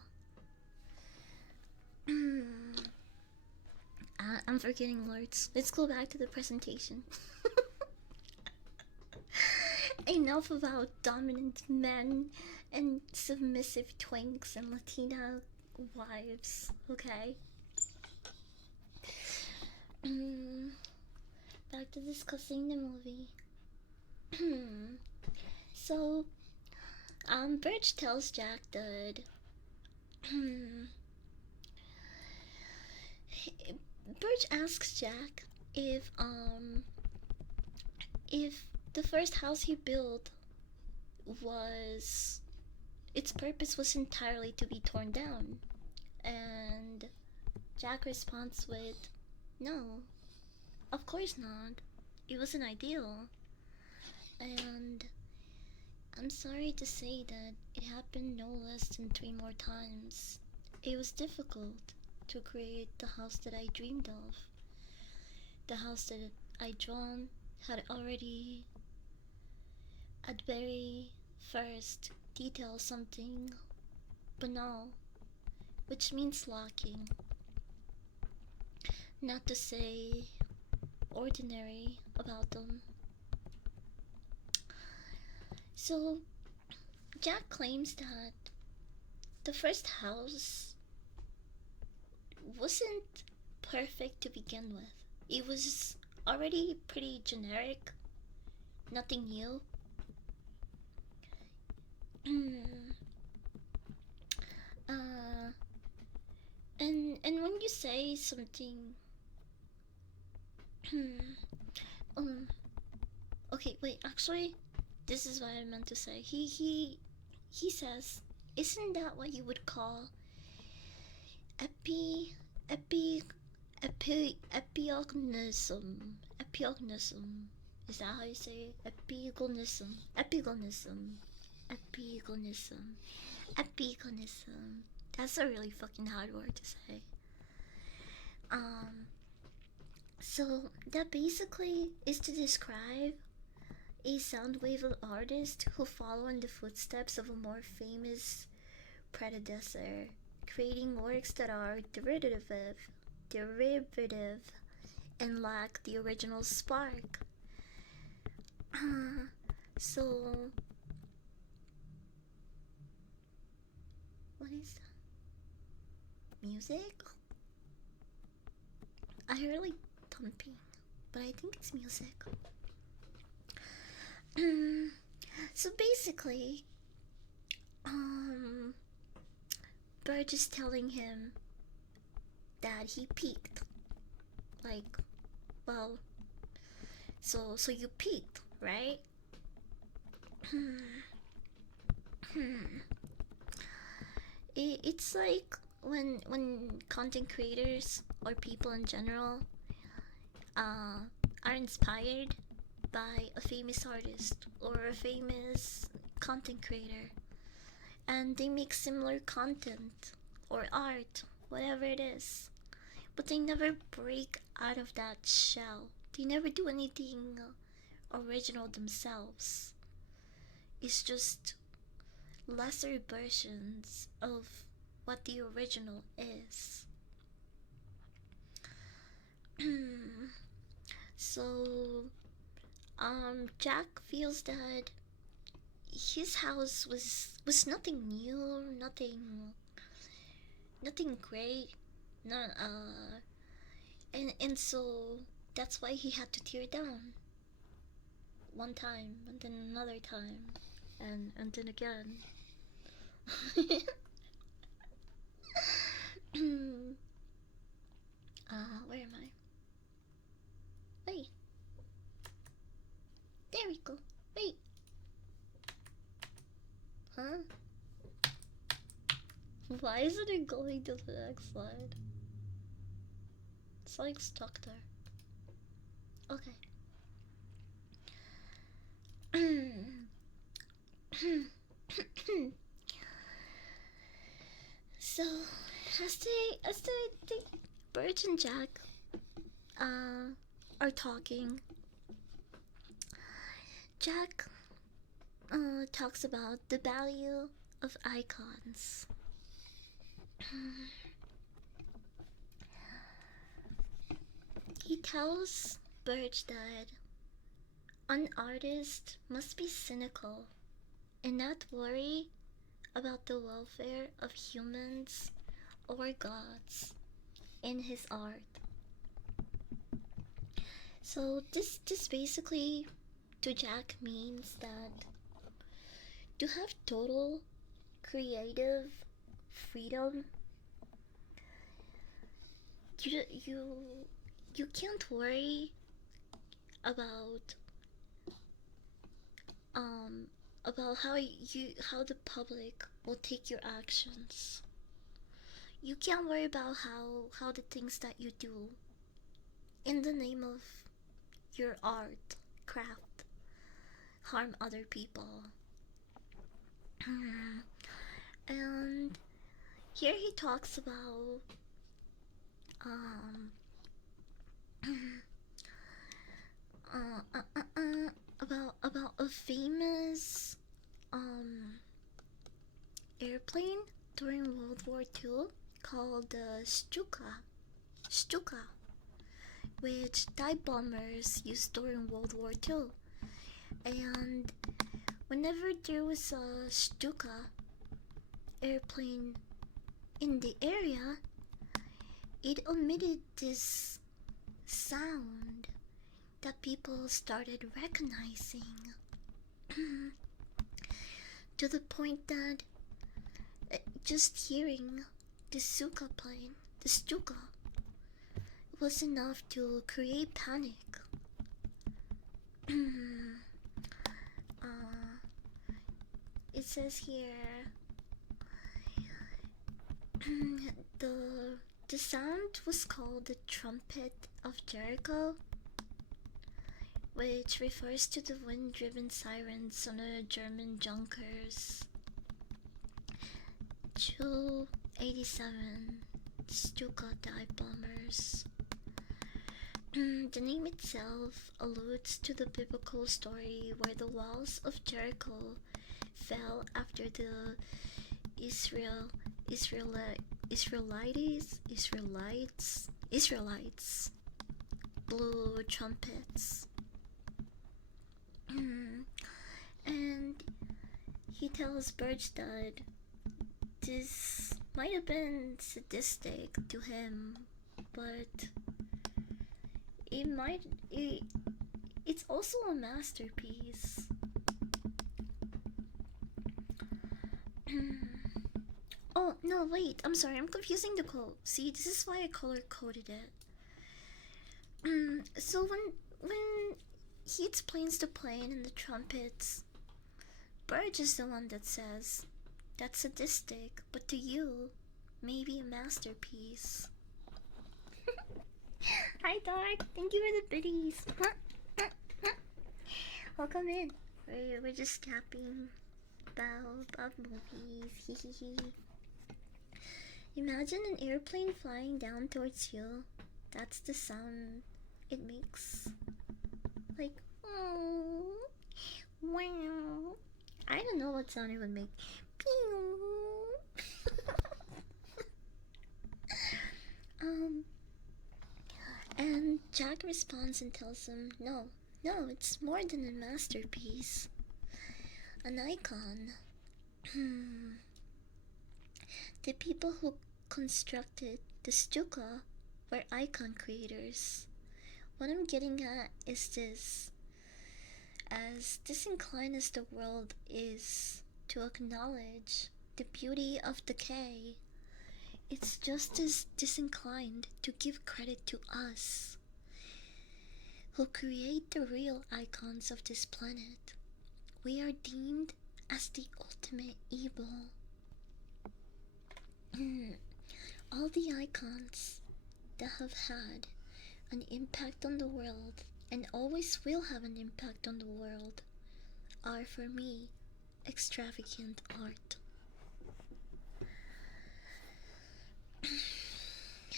I'm forgetting words. Let's go back to the presentation. Enough about dominant men and submissive twinks and Latina wives, okay? Back to discussing the movie. So, Birch tells Jack that Birch asks Jack if the first house he built was, its purpose was entirely to be torn down, and Jack responds with, no, of course not. It wasn't ideal. And I'm sorry to say that it happened no less than 3 more times. It was difficult to create the house that I dreamed of. The house that I drawn had already at very first detailed something banal, which means lacking. Not to say ordinary about them. So, Jack claims that the first house wasn't perfect to begin with. It was already pretty generic, nothing new. uh, and when you say something, okay, wait. Actually, this is what I meant to say. He says, isn't that what you would call epi epi epignonism? Is that how you say it? Epigonism. That's a really fucking hard word to say. So that basically is to describe a soundwave artist who follow in the footsteps of a more famous predecessor, creating works that are derivative and lack the original spark. So what is that? Music? I heard like thumping, but I think it's music. So basically, Burge is telling him that he peaked. Like, well, so you peaked, right? It's like when content creators or people in general are inspired by a famous artist or a famous content creator, and they make similar content or art, whatever it is, but they never break out of that shell. They never do anything original themselves. It's just lesser versions of what the original is. So, Jack feels that his house was nothing new, nothing great, not and so that's why he had to tear it down. One time, and then another time, and then again. Where am I? Wait. There we go. Wait. Huh? Why isn't it going to the next slide? It's like stuck there. Okay. So, as the Birch and Jack are talking, Jack talks about the value of icons. He tells Birch that an artist must be cynical and not worry about the welfare of humans or gods in his art. So this basically to Jack means that to have total creative freedom, you can't worry about how the public will take your actions. You can't worry about how the things that you do in the name of your art, craft, harm other people. And here he talks about um about a famous airplane during World War II called the Stuka, which dive bombers used during World War II. And whenever there was a Stuka airplane in the area, it emitted this sound that people started recognizing to the point that just hearing the Stuka, was enough to create panic. It says here the sound was called the Trumpet of Jericho, which refers to the wind-driven sirens on the German Junkers Ju-87 Stuka dive bombers. The name itself alludes to the biblical story where the walls of Jericho fell after the Israelites blew trumpets. And he tells Burge that this might have been sadistic to him, but it's also a masterpiece. Oh no, wait, I'm sorry, I'm confusing the quote. See, this is why I color coded it. So when he explains the plane and the trumpets, Burge is the one that says that's sadistic, but to you, maybe a masterpiece. Hi Dark, thank you for the biddies. Welcome in. We're just tapping about movies. Imagine an airplane flying down towards you. That's the sound it makes. Like, oh, wow. I don't know what sound it would make. And Jack responds and tells him, no, it's more than a masterpiece. An icon. The people who constructed the Stuka were icon creators. What I'm getting at is this. As disinclined as the world is to acknowledge the beauty of decay, it's just as disinclined to give credit to us, who create the real icons of this planet. We are deemed as the ultimate evil. All the icons that have had an impact on the world and always will have an impact on the world are, for me, extravagant art.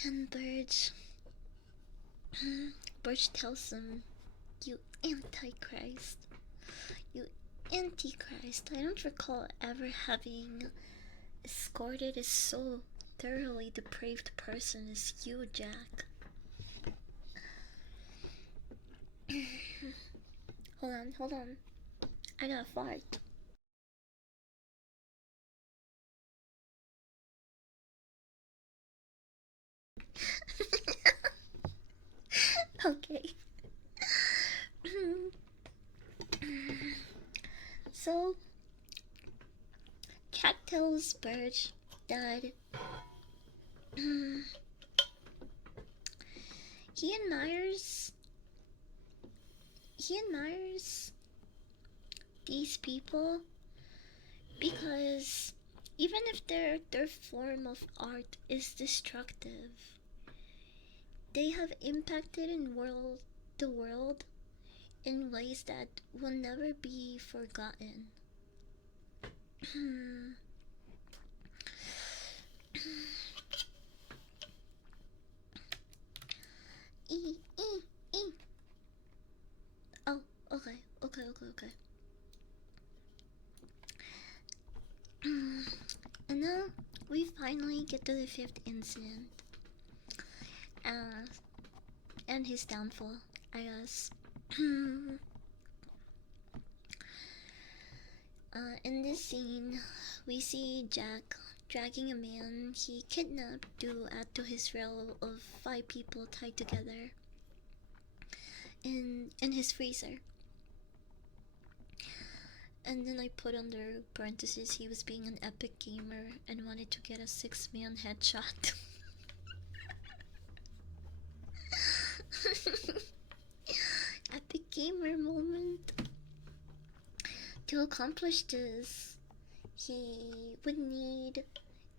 And Burge tells him, you antichrist. You antichrist. I don't recall ever having escorted a so thoroughly depraved person as you, Jack. Hold on. I got a fart. Okay. So, Jack tells Burge that he admires these people because even if their form of art is destructive, they have impacted the world in ways that will never be forgotten. E, e, e. Oh, okay, okay, okay, okay. And now we finally get to the fifth incident. And his downfall, I guess. In this scene, we see Jack dragging a man he kidnapped to add to his row of 5 people tied together in his freezer. And then I put under parentheses he was being an epic gamer and wanted to get a 6-man headshot. Epic gamer moment. To accomplish this, he would need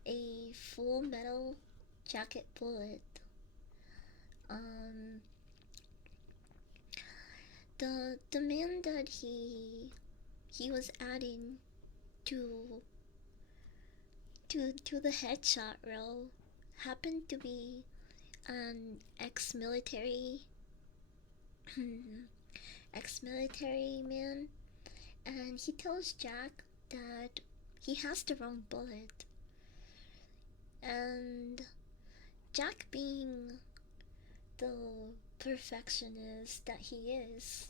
a full metal jacket bullet. The man that he was adding to the headshot row happened to be an ex-military man, and he tells Jack that he has the wrong bullet. And Jack, being the perfectionist that he is,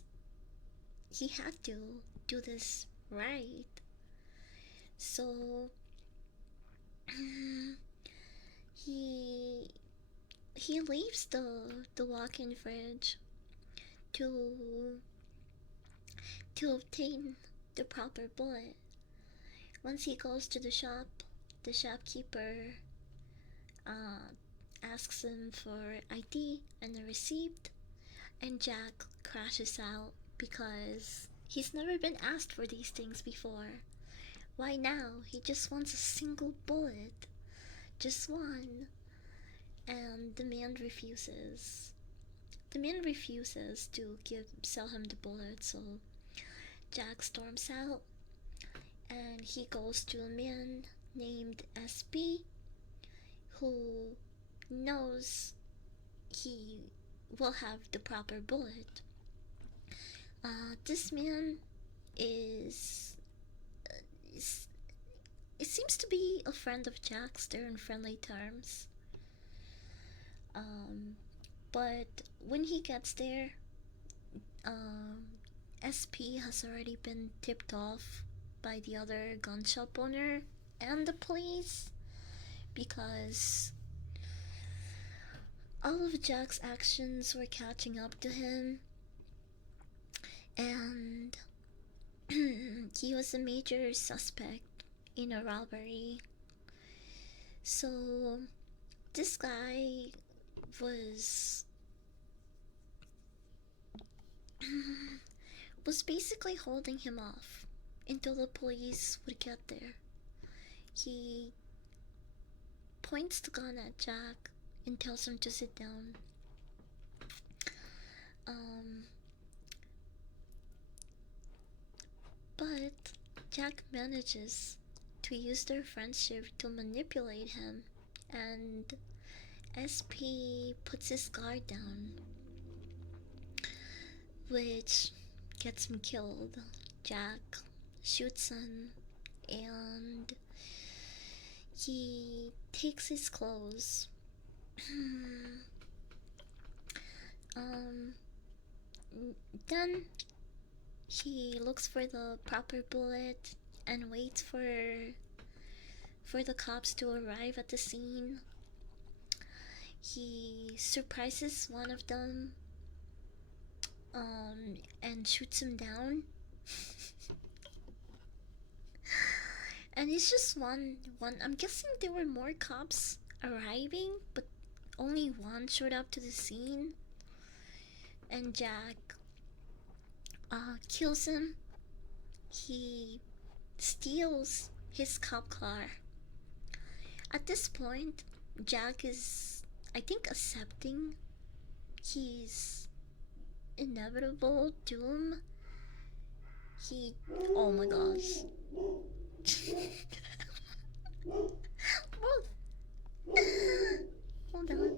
he had to do this right. So he leaves the walk-in fridge to obtain the proper bullet. Once he goes to the shop, the shopkeeper asks him for ID and a receipt, and Jack crashes out because he's never been asked for these things before. Why now? He just wants a single bullet. Just one. And the man refuses. The man refuses to sell him the bullet, so Jack storms out and he goes to a man named SB who knows he will have the proper bullet. This man is it seems to be a friend of Jack's. They're in friendly terms. But when he gets there, SP has already been tipped off by the other gun shop owner and the police because all of Jack's actions were catching up to him, and he was a major suspect in a robbery. So this guy was basically holding him off until the police would get there. He points the gun at Jack and tells him to sit down. But Jack manages to use their friendship to manipulate him, and SP puts his guard down, which gets him killed. Jack shoots him, and he takes his clothes. Then he looks for the proper bullet and waits for the cops to arrive at the scene. He surprises one of them and shoots him down. And it's just one. I'm guessing there were more cops arriving, but only one showed up to the scene. And Jack kills him. He steals his cop car. At this point, Jack is, I think, accepting his inevitable doom. Oh my gosh. Both. Hold on.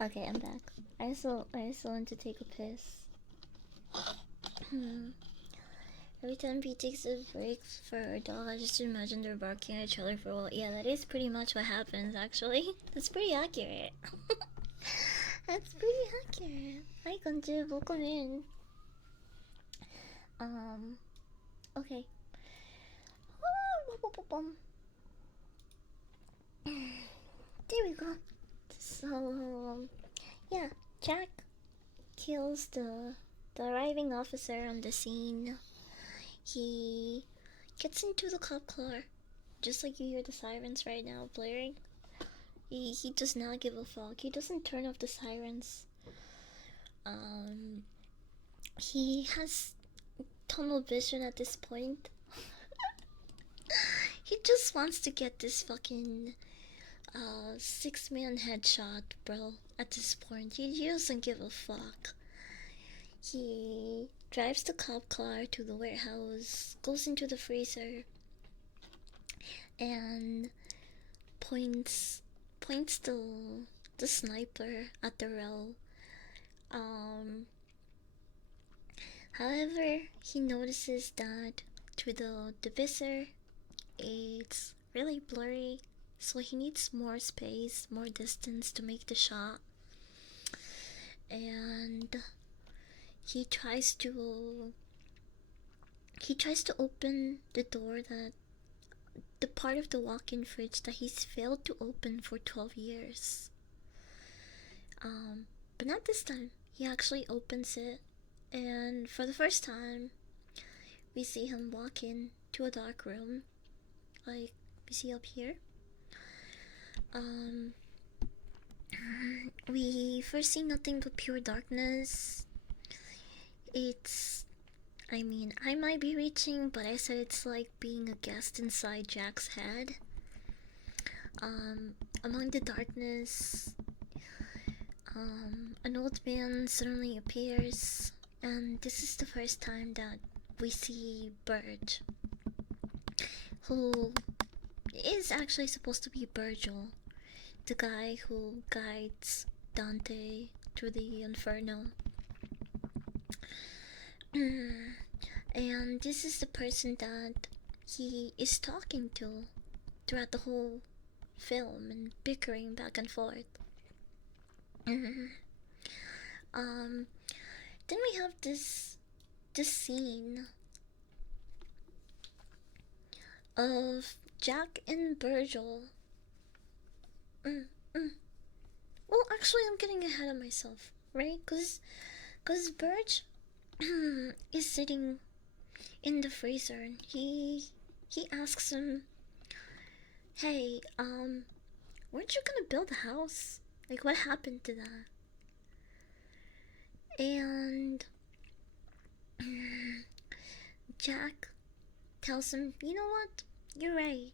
Okay, I'm back. I also want to take a piss. Every time he takes a break for a dog, I just imagine they're barking at each other for a while. Yeah, that is pretty much what happens, actually. That's pretty accurate. That's pretty accurate. Hi, Gunju. Welcome in. Okay. There we go. So, yeah, Jack kills the arriving officer on the scene. He gets into the cop car, just like you hear the sirens right now blaring. He does not give a fuck. He doesn't turn off the sirens. He has tunnel vision at this point. He just wants to get this fucking 6-man headshot, bro. At this point, he doesn't give a fuck. He drives the cop car to the warehouse, goes into the freezer, and points the sniper at the row. However, he notices that through the visor, it's really blurry, so he needs more space, more distance to make the shot. And he tries to open the door, that the part of the walk-in fridge that he's failed to open for 12 years. But not this time. He actually opens it, and for the first time, we see him walk in to a dark room, like we see up here. We first see nothing but pure darkness. I mean, I might be reaching, but I said it's like being a guest inside Jack's head. Among the darkness, an old man suddenly appears, and this is the first time that we see Burge, who is actually supposed to be Virgil, the guy who guides Dante through the Inferno. And this is the person that he is talking to throughout the whole film and bickering back and forth. Then we have this scene of Jack and Virgil. Well, actually, I'm getting ahead of myself, right? Because Cause Birch is sitting in the freezer and he asks him, "Hey, weren't you gonna build a house? Like, what happened to that?" And Jack tells him, "You know what? You're right."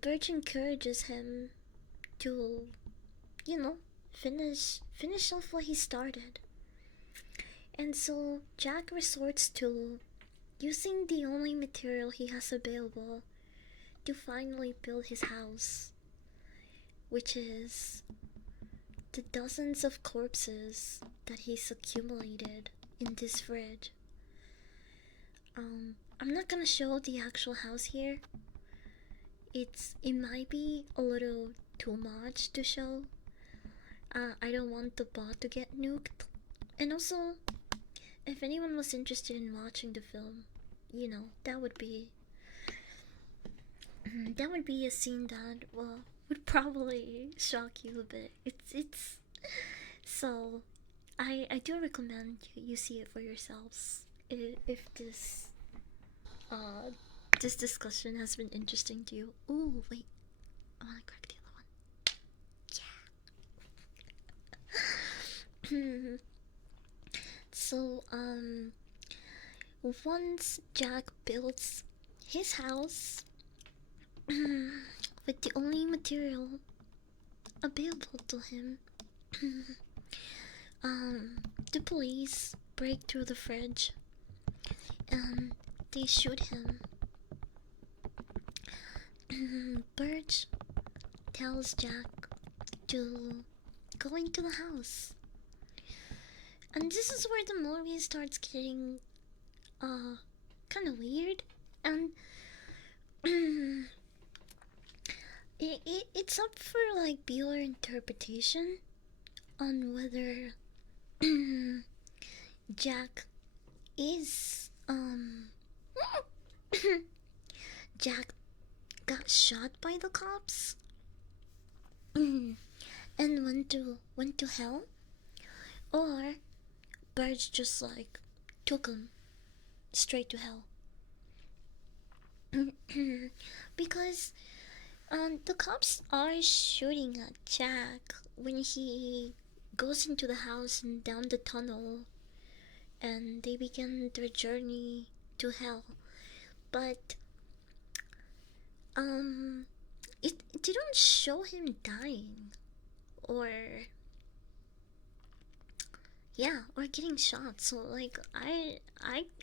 Birch encourages him to, finish off what he started. And so Jack resorts to using the only material he has available to finally build his house, which is the dozens of corpses that he's accumulated in this fridge. I'm not gonna show the actual house here. It might be a little too much to show. I don't want the bot to get nuked. And also, if anyone was interested in watching the film, that would be a scene that, well, would probably shock you a bit. It's so I do recommend you see it for yourselves if this discussion has been interesting to you. Ooh, wait, I wanna crack the other one. So once Jack builds his house with the only material available to him, the police break through the fridge and they shoot him. Birch tells Jack to go into the house. And this is where the movie starts getting kind of weird, and it's up for like viewer interpretation on whether Jack is Jack got shot by the cops and went to hell, or Birch just like took him straight to hell. Because the cops are shooting at Jack when he goes into the house and down the tunnel, and they begin their journey to hell. But they don't show him dying or getting shot. So like I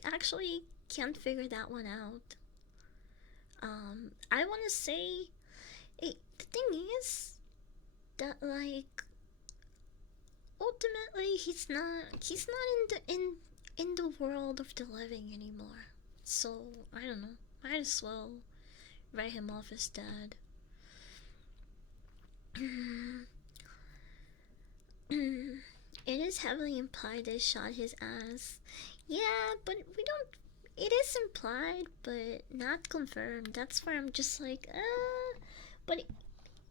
actually can't figure that one out. I want to say the thing is that like ultimately he's not in the world of the living anymore. So I don't know. Might as well write him off as dead. It is heavily implied they shot his ass. Yeah, but we don't. It is implied, but not confirmed. That's where I'm just like, But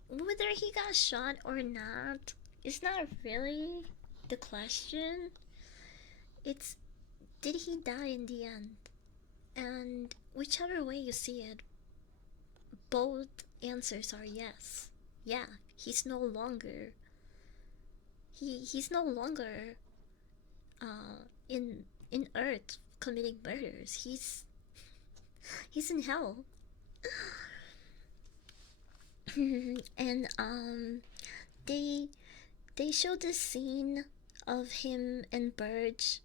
whether he got shot or not is not really the question. It's, did he die in the end? And whichever way you see it, both answers are yes. Yeah, he's no longer. He's no longer in Earth committing murders. He's in hell. And they show this scene of him and Birch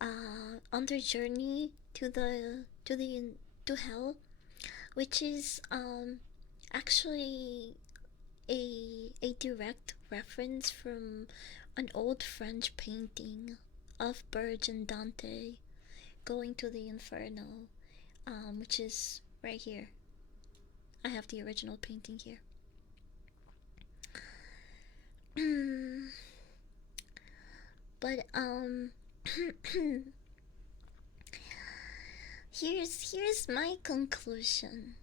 on their journey to hell, which is actually a direct reference from an old French painting of Birch and Dante going to the Inferno, which is right here. I have the original painting here. But here's my conclusion.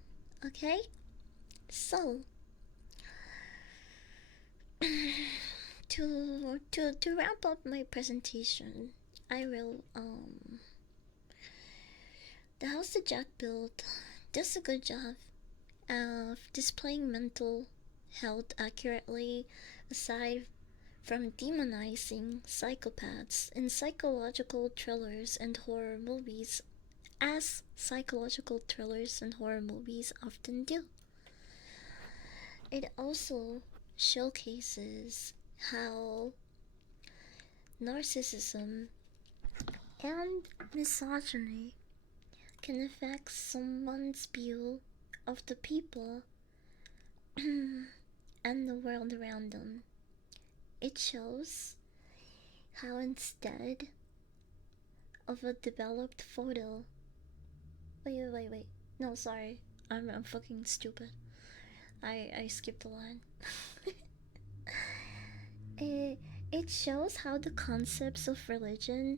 Okay? So to wrap up my presentation, I will the house that Jack built does a good job of displaying mental health accurately, aside from demonizing psychopaths in psychological thrillers and horror movies, as psychological thrillers and horror movies often do. It also showcases how narcissism and misogyny can affect someone's view of the people and the world around them. It shows how instead of a developed photo. Wait. No, sorry. I'm fucking stupid. I skipped a line. It shows how the concepts of religion,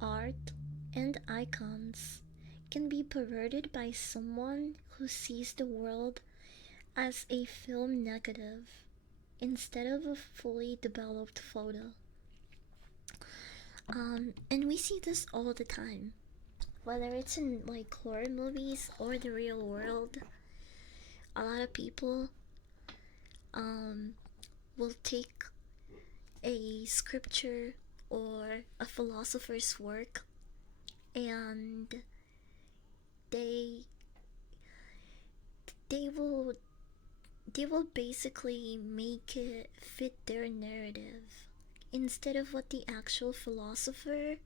art, and icons can be perverted by someone who sees the world as a film negative instead of a fully developed photo. And we see this all the time, whether it's in like horror movies or the real world. A lot of people will take a scripture or a philosopher's work and they will basically make it fit their narrative instead of what the actual philosopher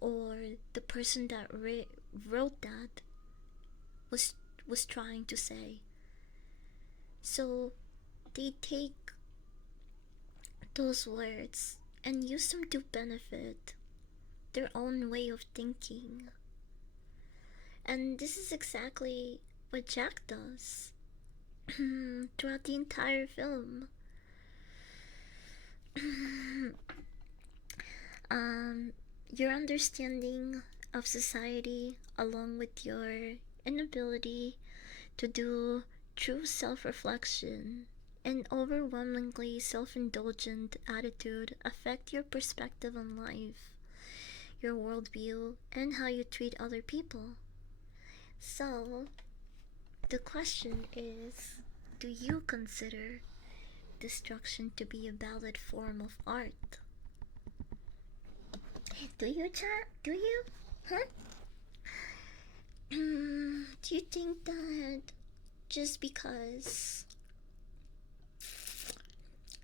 or the person that wrote that was trying to say. So they take those words and use them to benefit their own way of thinking. And this is exactly what Jack does throughout the entire film. Your understanding of society, along with your inability to do true self-reflection and overwhelmingly self-indulgent attitude, affect your perspective on life, your worldview, and how you treat other people. So, the question is, do you consider destruction to be a valid form of art? Do you, chat? Do you? Huh? Do you think that just because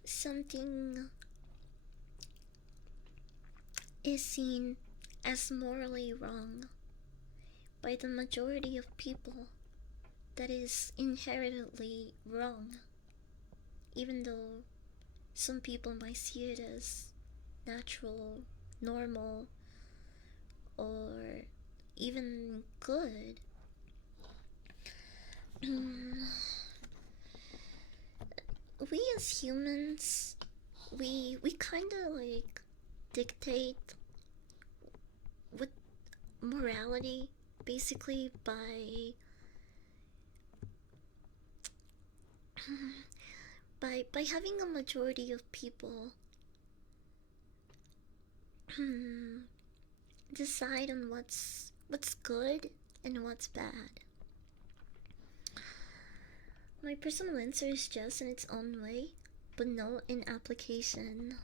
something is seen as morally wrong by the majority of people, that is inherently wrong, even though some people might see it as natural, normal, or even good? We as humans, we kind of like dictate what morality basically by having a majority of people decide on what's good and what's bad. My personal answer is just in its own way, but no in application.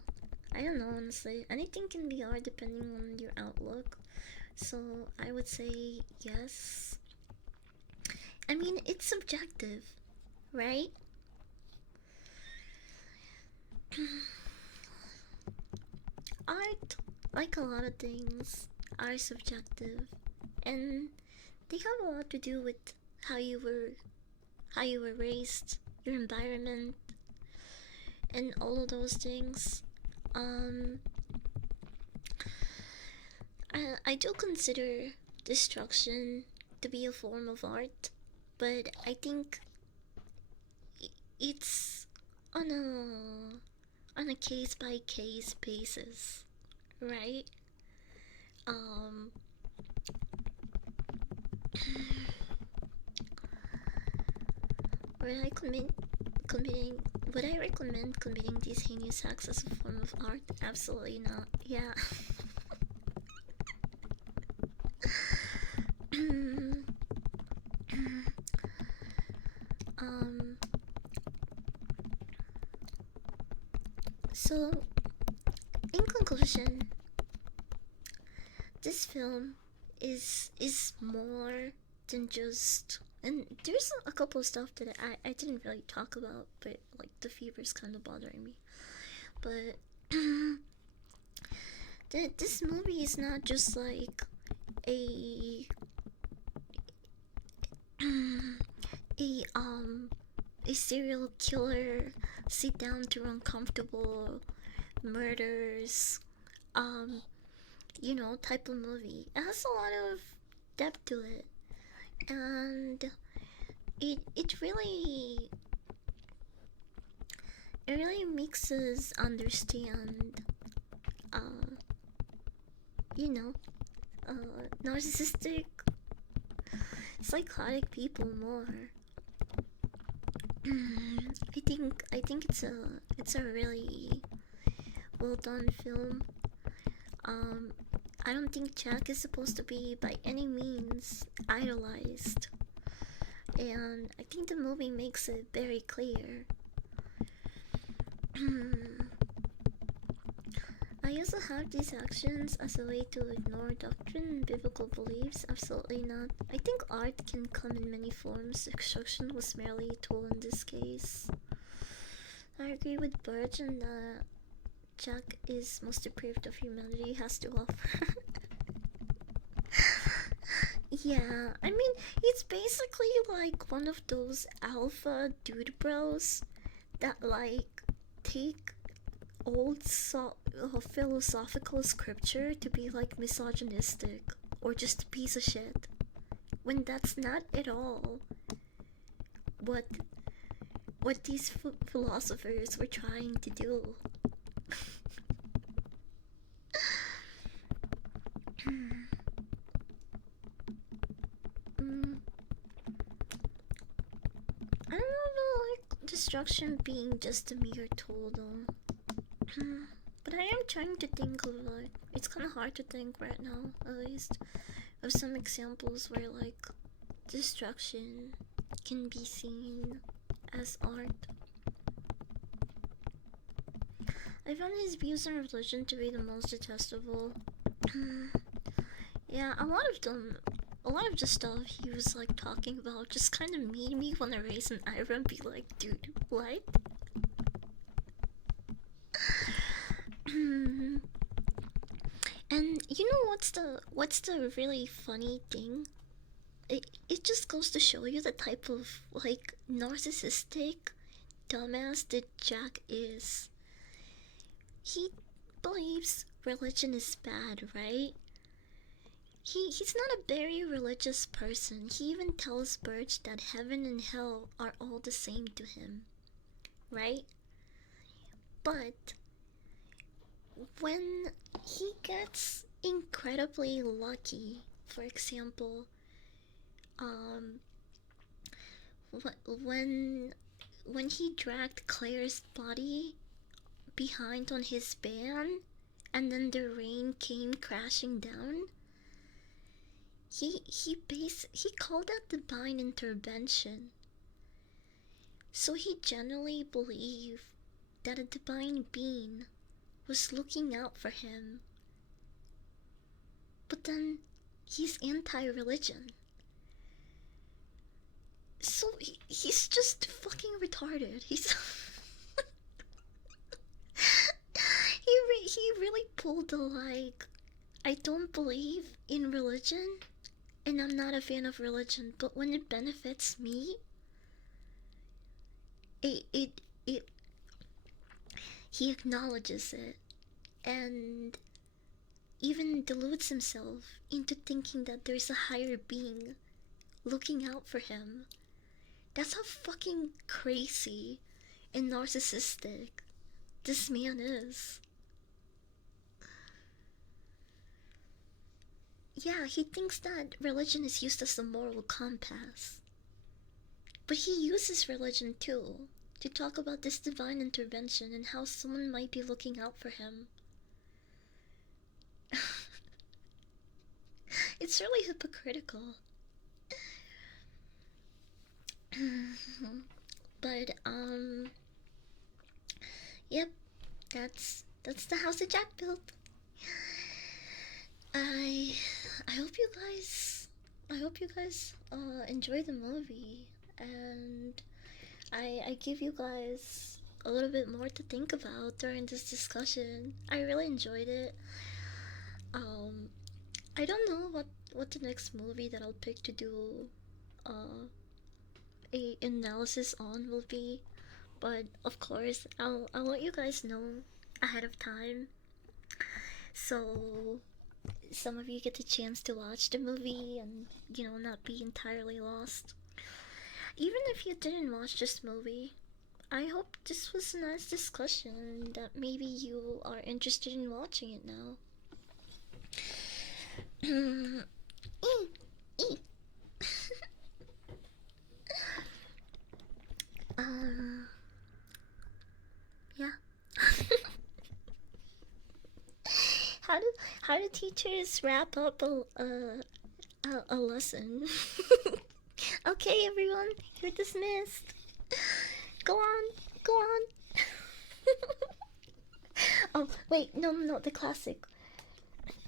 I don't know, honestly. Anything can be hard depending on your outlook. So I would say yes. I mean, it's subjective, right? Art, like a lot of things, are subjective, and they have a lot to do with how you were raised, your environment, and all of those things. I do consider destruction to be a form of art, but I think it's on a case by case basis, right? Where I committing. Would I recommend committing these heinous acts as a form of art? Absolutely not. Yeah. So, in conclusion, this film is more than just, and there's a couple of stuff that I didn't really talk about, but like the fever's kind of bothering me. But this movie is not just like a a serial killer sit down to uncomfortable murders type of movie. It has a lot of depth to it, and it really makes us understand narcissistic psychotic people more. I think it's a really well done film. I don't think Jack is supposed to be by any means idolized, and I think the movie makes it very clear. I also have these actions as a way to ignore doctrine and biblical beliefs. Absolutely not. I think art can come in many forms. Destruction was merely a tool in this case. I agree with Burge and that Jack is most depraved of humanity has to offer. Yeah, I mean, it's basically like one of those alpha dude bros that like take old philosophical scripture to be like misogynistic or just a piece of shit, when that's not at all what these philosophers were trying to do. I don't know, like destruction being just a mere tool though. But I am trying to think of like, it's kind of hard to think right now, at least, of some examples where like destruction can be seen as art. I found his views on religion to be the most detestable. Yeah, a lot of the stuff he was like talking about just kind of made me want to raise an eyebrow and be like, dude, what? And you know what's the really funny thing? It just goes to show you the type of like narcissistic dumbass that Jack is. He believes religion is bad, right? He's not a very religious person. He even tells Birch that heaven and hell are all the same to him, right? But when he gets incredibly lucky, for example, when he dragged Claire's body behind on his van, and then the rain came crashing down, he called that divine intervention. So he generally believed that a divine being was looking out for him. But then he's anti-religion. So he's just fucking retarded. He's he really pulled the like, I don't believe in religion and I'm not a fan of religion, but when it benefits me, it he acknowledges it and even deludes himself into thinking that there's a higher being looking out for him. That's how fucking crazy and narcissistic this man is. Yeah, he thinks that religion is used as a moral compass. But he uses religion too to talk about this divine intervention and how someone might be looking out for him. It's really hypocritical. But yep, that's the house that Jack built. I hope you guys enjoy the movie, and I give you guys a little bit more to think about during this discussion. I really enjoyed it. I don't know what the next movie that I'll pick to do a analysis on will be, but of course I'll let you guys know ahead of time, so some of you get the chance to watch the movie and, you know, not be entirely lost. Even if you didn't watch this movie, I hope this was a nice discussion, that maybe you are interested in watching it now. Yeah. How do teachers wrap up a lesson? Okay, everyone, you're dismissed. Go on. Oh wait, no, the classic.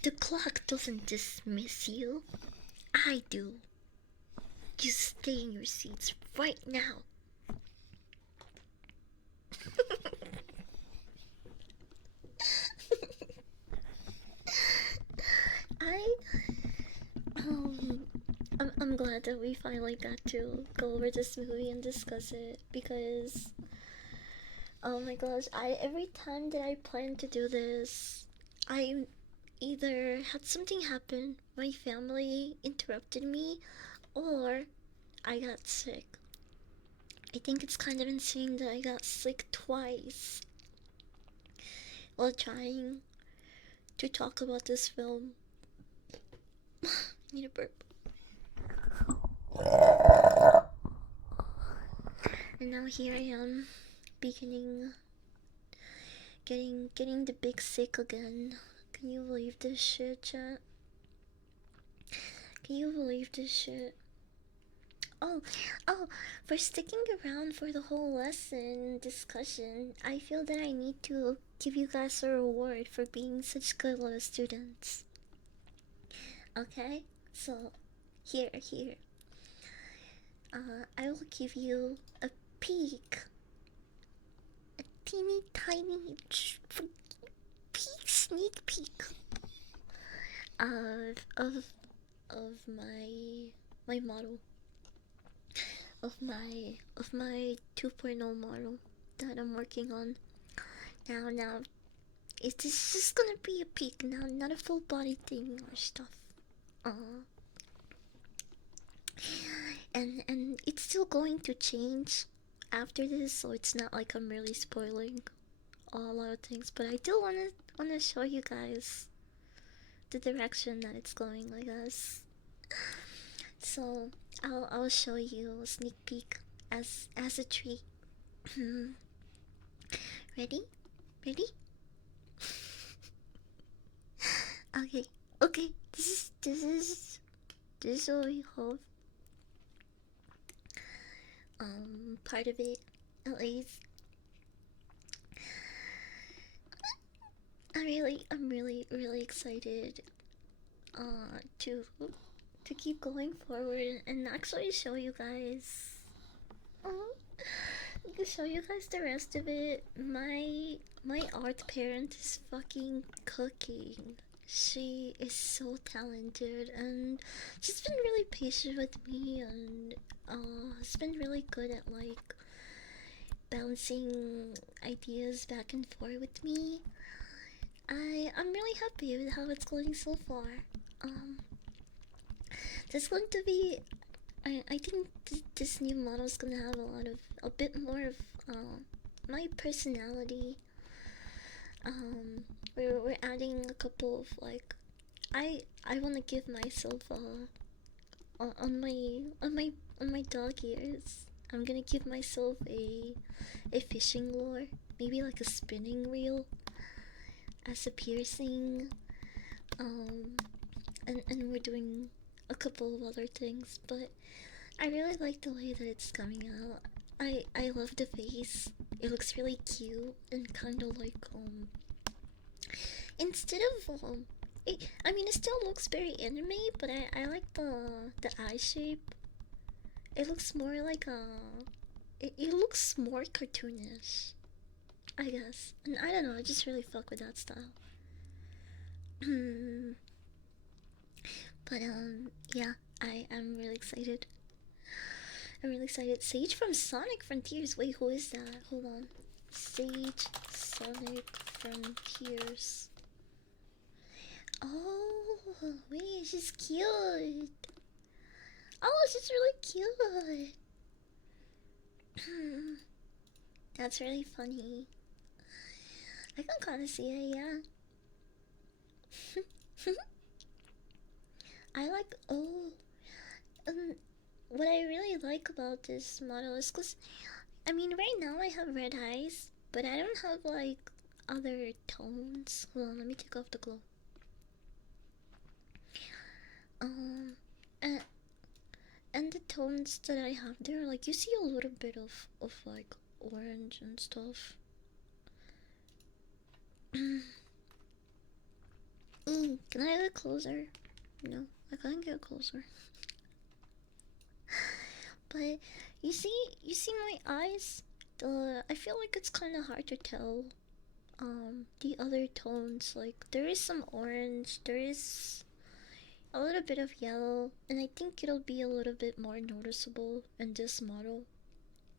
The clock doesn't dismiss you. I do. You stay in your seats right now. I'm glad that we finally got to go over this movie and discuss it, because oh my gosh, every time that I plan to do this, I either had something happen, my family interrupted me, or I got sick. I think it's kind of insane that I got sick twice while trying to talk about this film. Need a burp. And now here I am, getting the big sick again. Can you believe this shit, chat? Can you believe this shit? Oh, for sticking around for the whole lesson discussion, I feel that I need to give you guys a reward for being such good little students. Okay? So, here. I will give you a peek. A teeny tiny sneak peek of my model. Of my 2.0 model that I'm working on. Now, it's just gonna be a peek now, not a full body thing or stuff. And it's still going to change after this, so it's not like I'm really spoiling a lot of things, but I do wanna show you guys the direction that it's going, I guess. So I'll show you a sneak peek as a treat. Ready? Okay. This is what we hope. Part of it, at least. I'm really excited to keep going forward and actually show you guys show you guys the rest of it. My art parent is fucking cooking. She is so talented, and she's been really patient with me, and has been really good at like bouncing ideas back and forth with me. I'm really happy with how it's going so far. There's going to be, I think this new model is gonna have a bit more of my personality. We're adding a couple of like, I want to give myself on my dog ears. I'm gonna give myself a fishing lure, maybe like a spinning reel as a piercing. And we're doing a couple of other things, but I really like the way that it's coming out. I love the face. It looks really cute and kind of like instead of I mean, it still looks very anime, but I like the eye shape. It looks more like it looks more cartoonish, I guess. And I don't know, I just really fuck with that style. But yeah, I'm really excited. I'm really excited. Sage from Sonic Frontiers. Wait, who is that? Hold on. Sage Sonic Frontiers. Oh, wait, she's cute. Oh, she's really cute. That's really funny. I can kind of see it, yeah. I like. Oh, what I really like about this model is because, I mean, right now I have red eyes, but I don't have like other tones. Hold on, let me take off the glow. And, and the tones that I have there, like you see a little bit of like orange and stuff. Can I get closer? No, I can't get closer. But you see my eyes. I feel like it's kind of hard to tell. The other tones, like there is some orange, there is a little bit of yellow, and I think it'll be a little bit more noticeable in this model.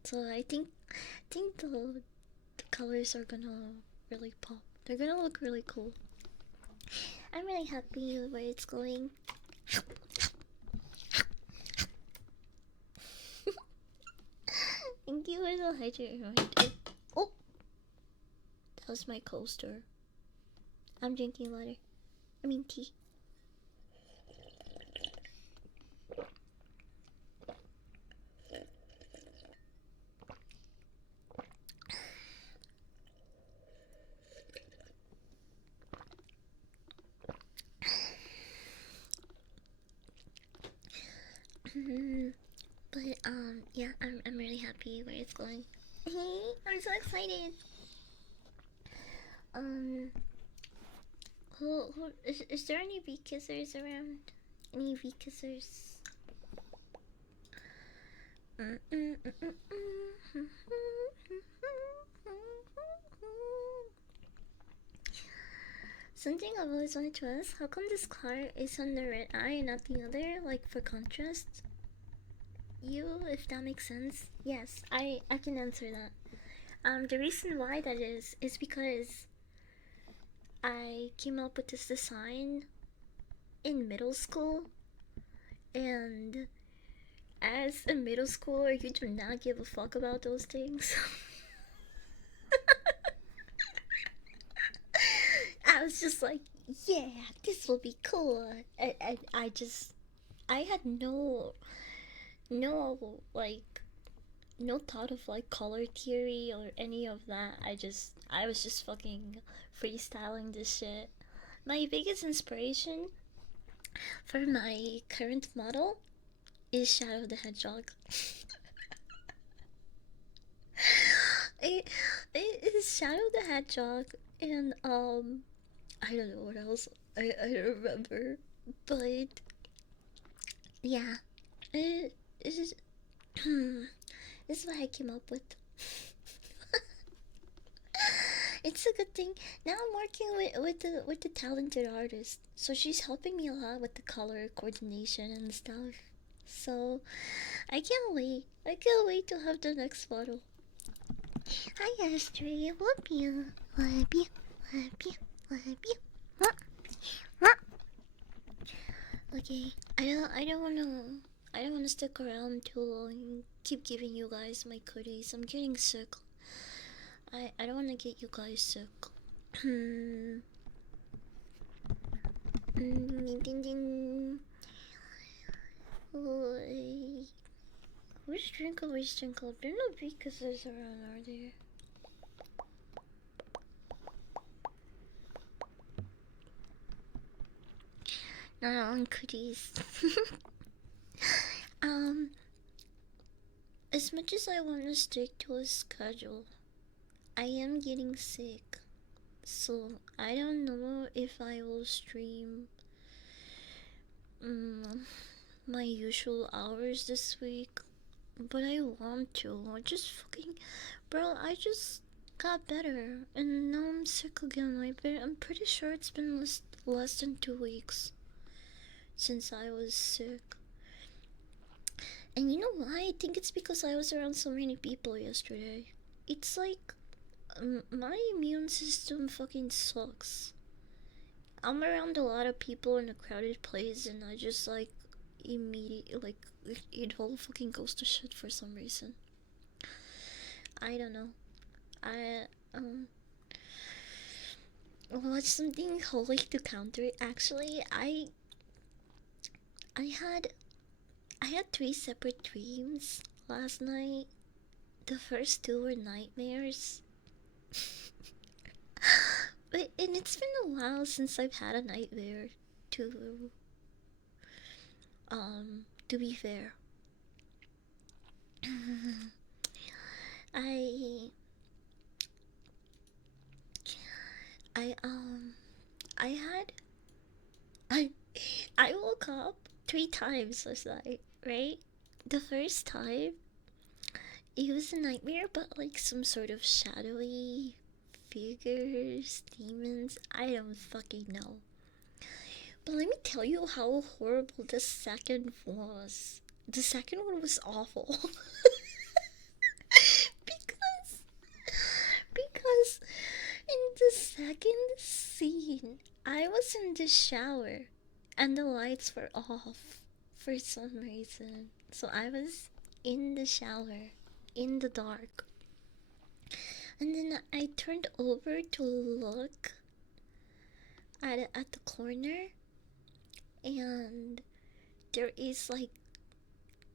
So I think the colors are gonna really pop. They're gonna look really cool. I'm really happy with where it's going. Thank you for the hydrate reminder. Oh! That was my coaster. I'm drinking water. I mean tea. But yeah, I'm really happy where it's going. Hey, I'm so excited. Who is there any V kissers around? Any V kissers? Something I've always wanted to ask: how come this car is on the red eye and not the other, like for contrast? If that makes sense. Yes, I can answer that. The reason why that is because I came up with this design in middle school, and as a middle schooler, you do not give a fuck about those things. I was just like, yeah, this will be cool. I had no like no thought of like color theory or any of that. I was just fucking freestyling this shit. My biggest inspiration for my current model is Shadow the Hedgehog. it is Shadow the Hedgehog, and I don't know what else. I don't remember, but yeah, this is this is what I came up with. It's a good thing. Now I'm working with the talented artist, so she's helping me a lot with the color coordination and stuff. So I can't wait. I can't wait to have the next model. Hi Astrid, love you, love you, love you, love you. Okay, I don't wanna stick around too long and keep giving you guys my goodies. I'm getting sick. I don't wanna get you guys sick. Who's Drinkle? Where's Drinkle? There are no Beakuses around, are there? Not on cookies. As much as I want to stick to a schedule, I am getting sick. So I don't know if I will stream my usual hours this week, but I want to. I just fucking, bro, I just got better and now I'm sick again. I'm pretty sure it's been less than 2 weeks since I was sick. And you know why? I think it's because I was around so many people yesterday. It's like my immune system fucking sucks. I'm around a lot of people in a crowded place and I just like immediately it all fucking goes to shit for some reason. I don't know. What's something holy to counter it? Actually, I had 3 separate dreams last night. The first 2 were nightmares. And it's been a while since I've had a nightmare, to be fair. I I woke up 3 times last night, right? The first time, it was a nightmare, but like some sort of shadowy figures, demons, I don't fucking know. But let me tell you how horrible the second was. The second one was awful. because in the second scene, I was in the shower and the lights were off for some reason. So I was in the shower in the dark. And then I turned over to look at the corner, and there is like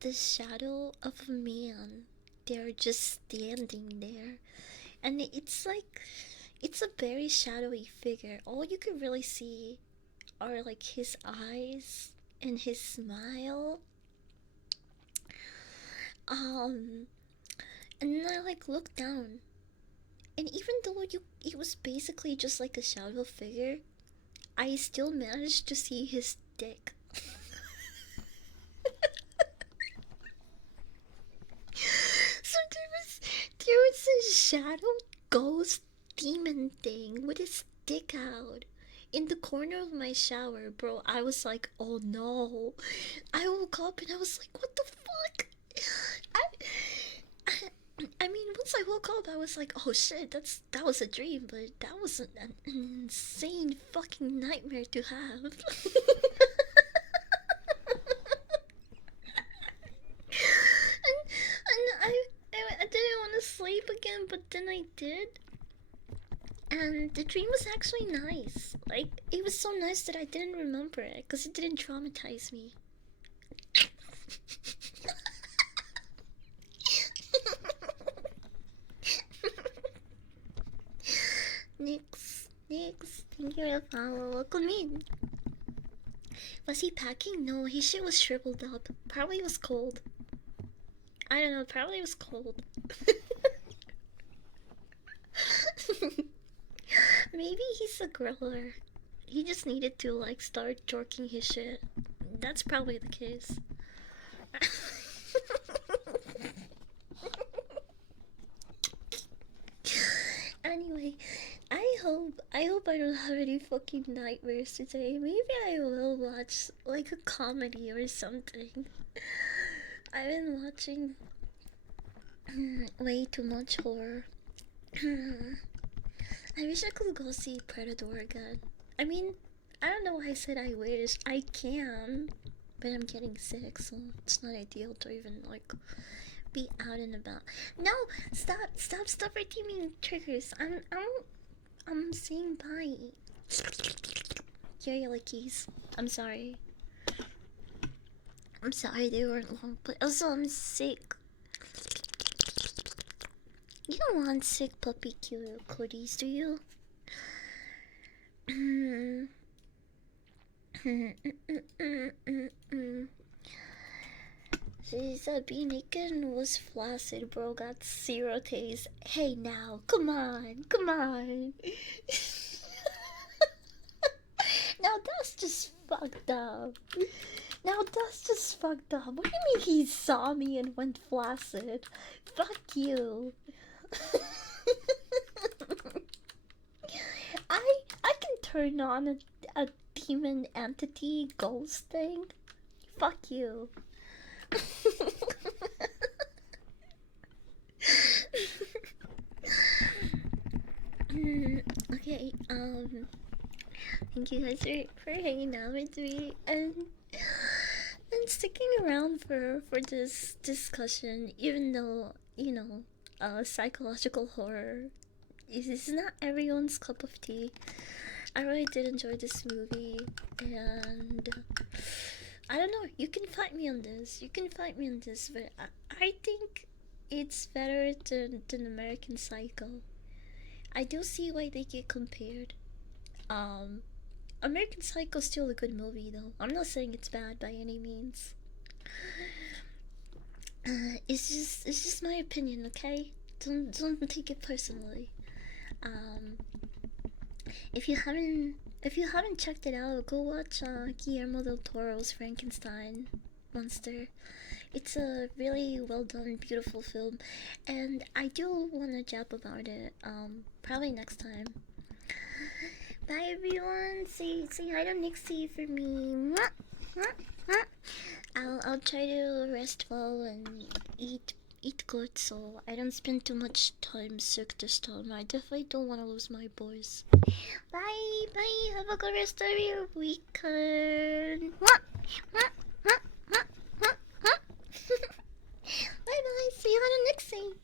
the shadow of a man. They're just standing there, and it's a very shadowy figure. All you can really see are like his eyes and his smile. And then I like looked down, and even though it was basically just like a shadow figure, I still managed to see his dick. So there was a shadow ghost demon thing with his dick out in the corner of my shower, bro. I was like, oh no. I woke up and I was like, what the fuck? I mean, once I woke up, I was like, oh shit, that was a dream, but that was an insane fucking nightmare to have. and I didn't want to sleep again, but then I did. And the dream was actually nice. Like, it was so nice that I didn't remember it, because it didn't traumatize me. Nix, thank you for the follow. Welcome in. Was he packing? No, his shit was shriveled up. Probably was cold. I don't know, probably was cold. Maybe he's a griller. He just needed to like start jorking his shit. That's probably the case. Anyway, I hope I don't have any fucking nightmares today. Maybe I will watch like a comedy or something. I've been watching way too much horror. I wish I could go see Predator again. I mean, I don't know why I said I wish. I can, but I'm getting sick, so it's not ideal to even like be out and about. No, stop redeeming triggers. I'm saying bye. Here are your lickies. I'm sorry. I'm sorry they weren't long, but also I'm sick. You don't want sick puppy cuties, do you? She said being naked was flaccid, bro. Got zero taste. Hey now, come on, come on. Now that's just fucked up. Now that's just fucked up. What do you mean he saw me and went flaccid? Fuck you. I can turn on a demon entity ghost thing. Fuck you. Okay, thank you guys for hanging out with me and sticking around for this discussion, even though, you know, psychological horror is not everyone's cup of tea. I really did enjoy this movie, and I don't know, you can fight me on this, but I think it's better than American Psycho. I do see why they get compared. American Psycho's still a good movie though. I'm not saying it's bad by any means. It's just my opinion, okay? Don't take it personally. If you haven't checked it out, go watch Guillermo del Toro's Frankenstein Monster. It's a really well done, beautiful film, and I do want to jab about it. Probably next time. Bye everyone. Say hi to Nixie for me. I'll try to rest well and eat good, so I don't spend too much time sick this time. I definitely don't want to lose my boys. Bye. Have a good rest of your weekend. Bye. See you on the next scene.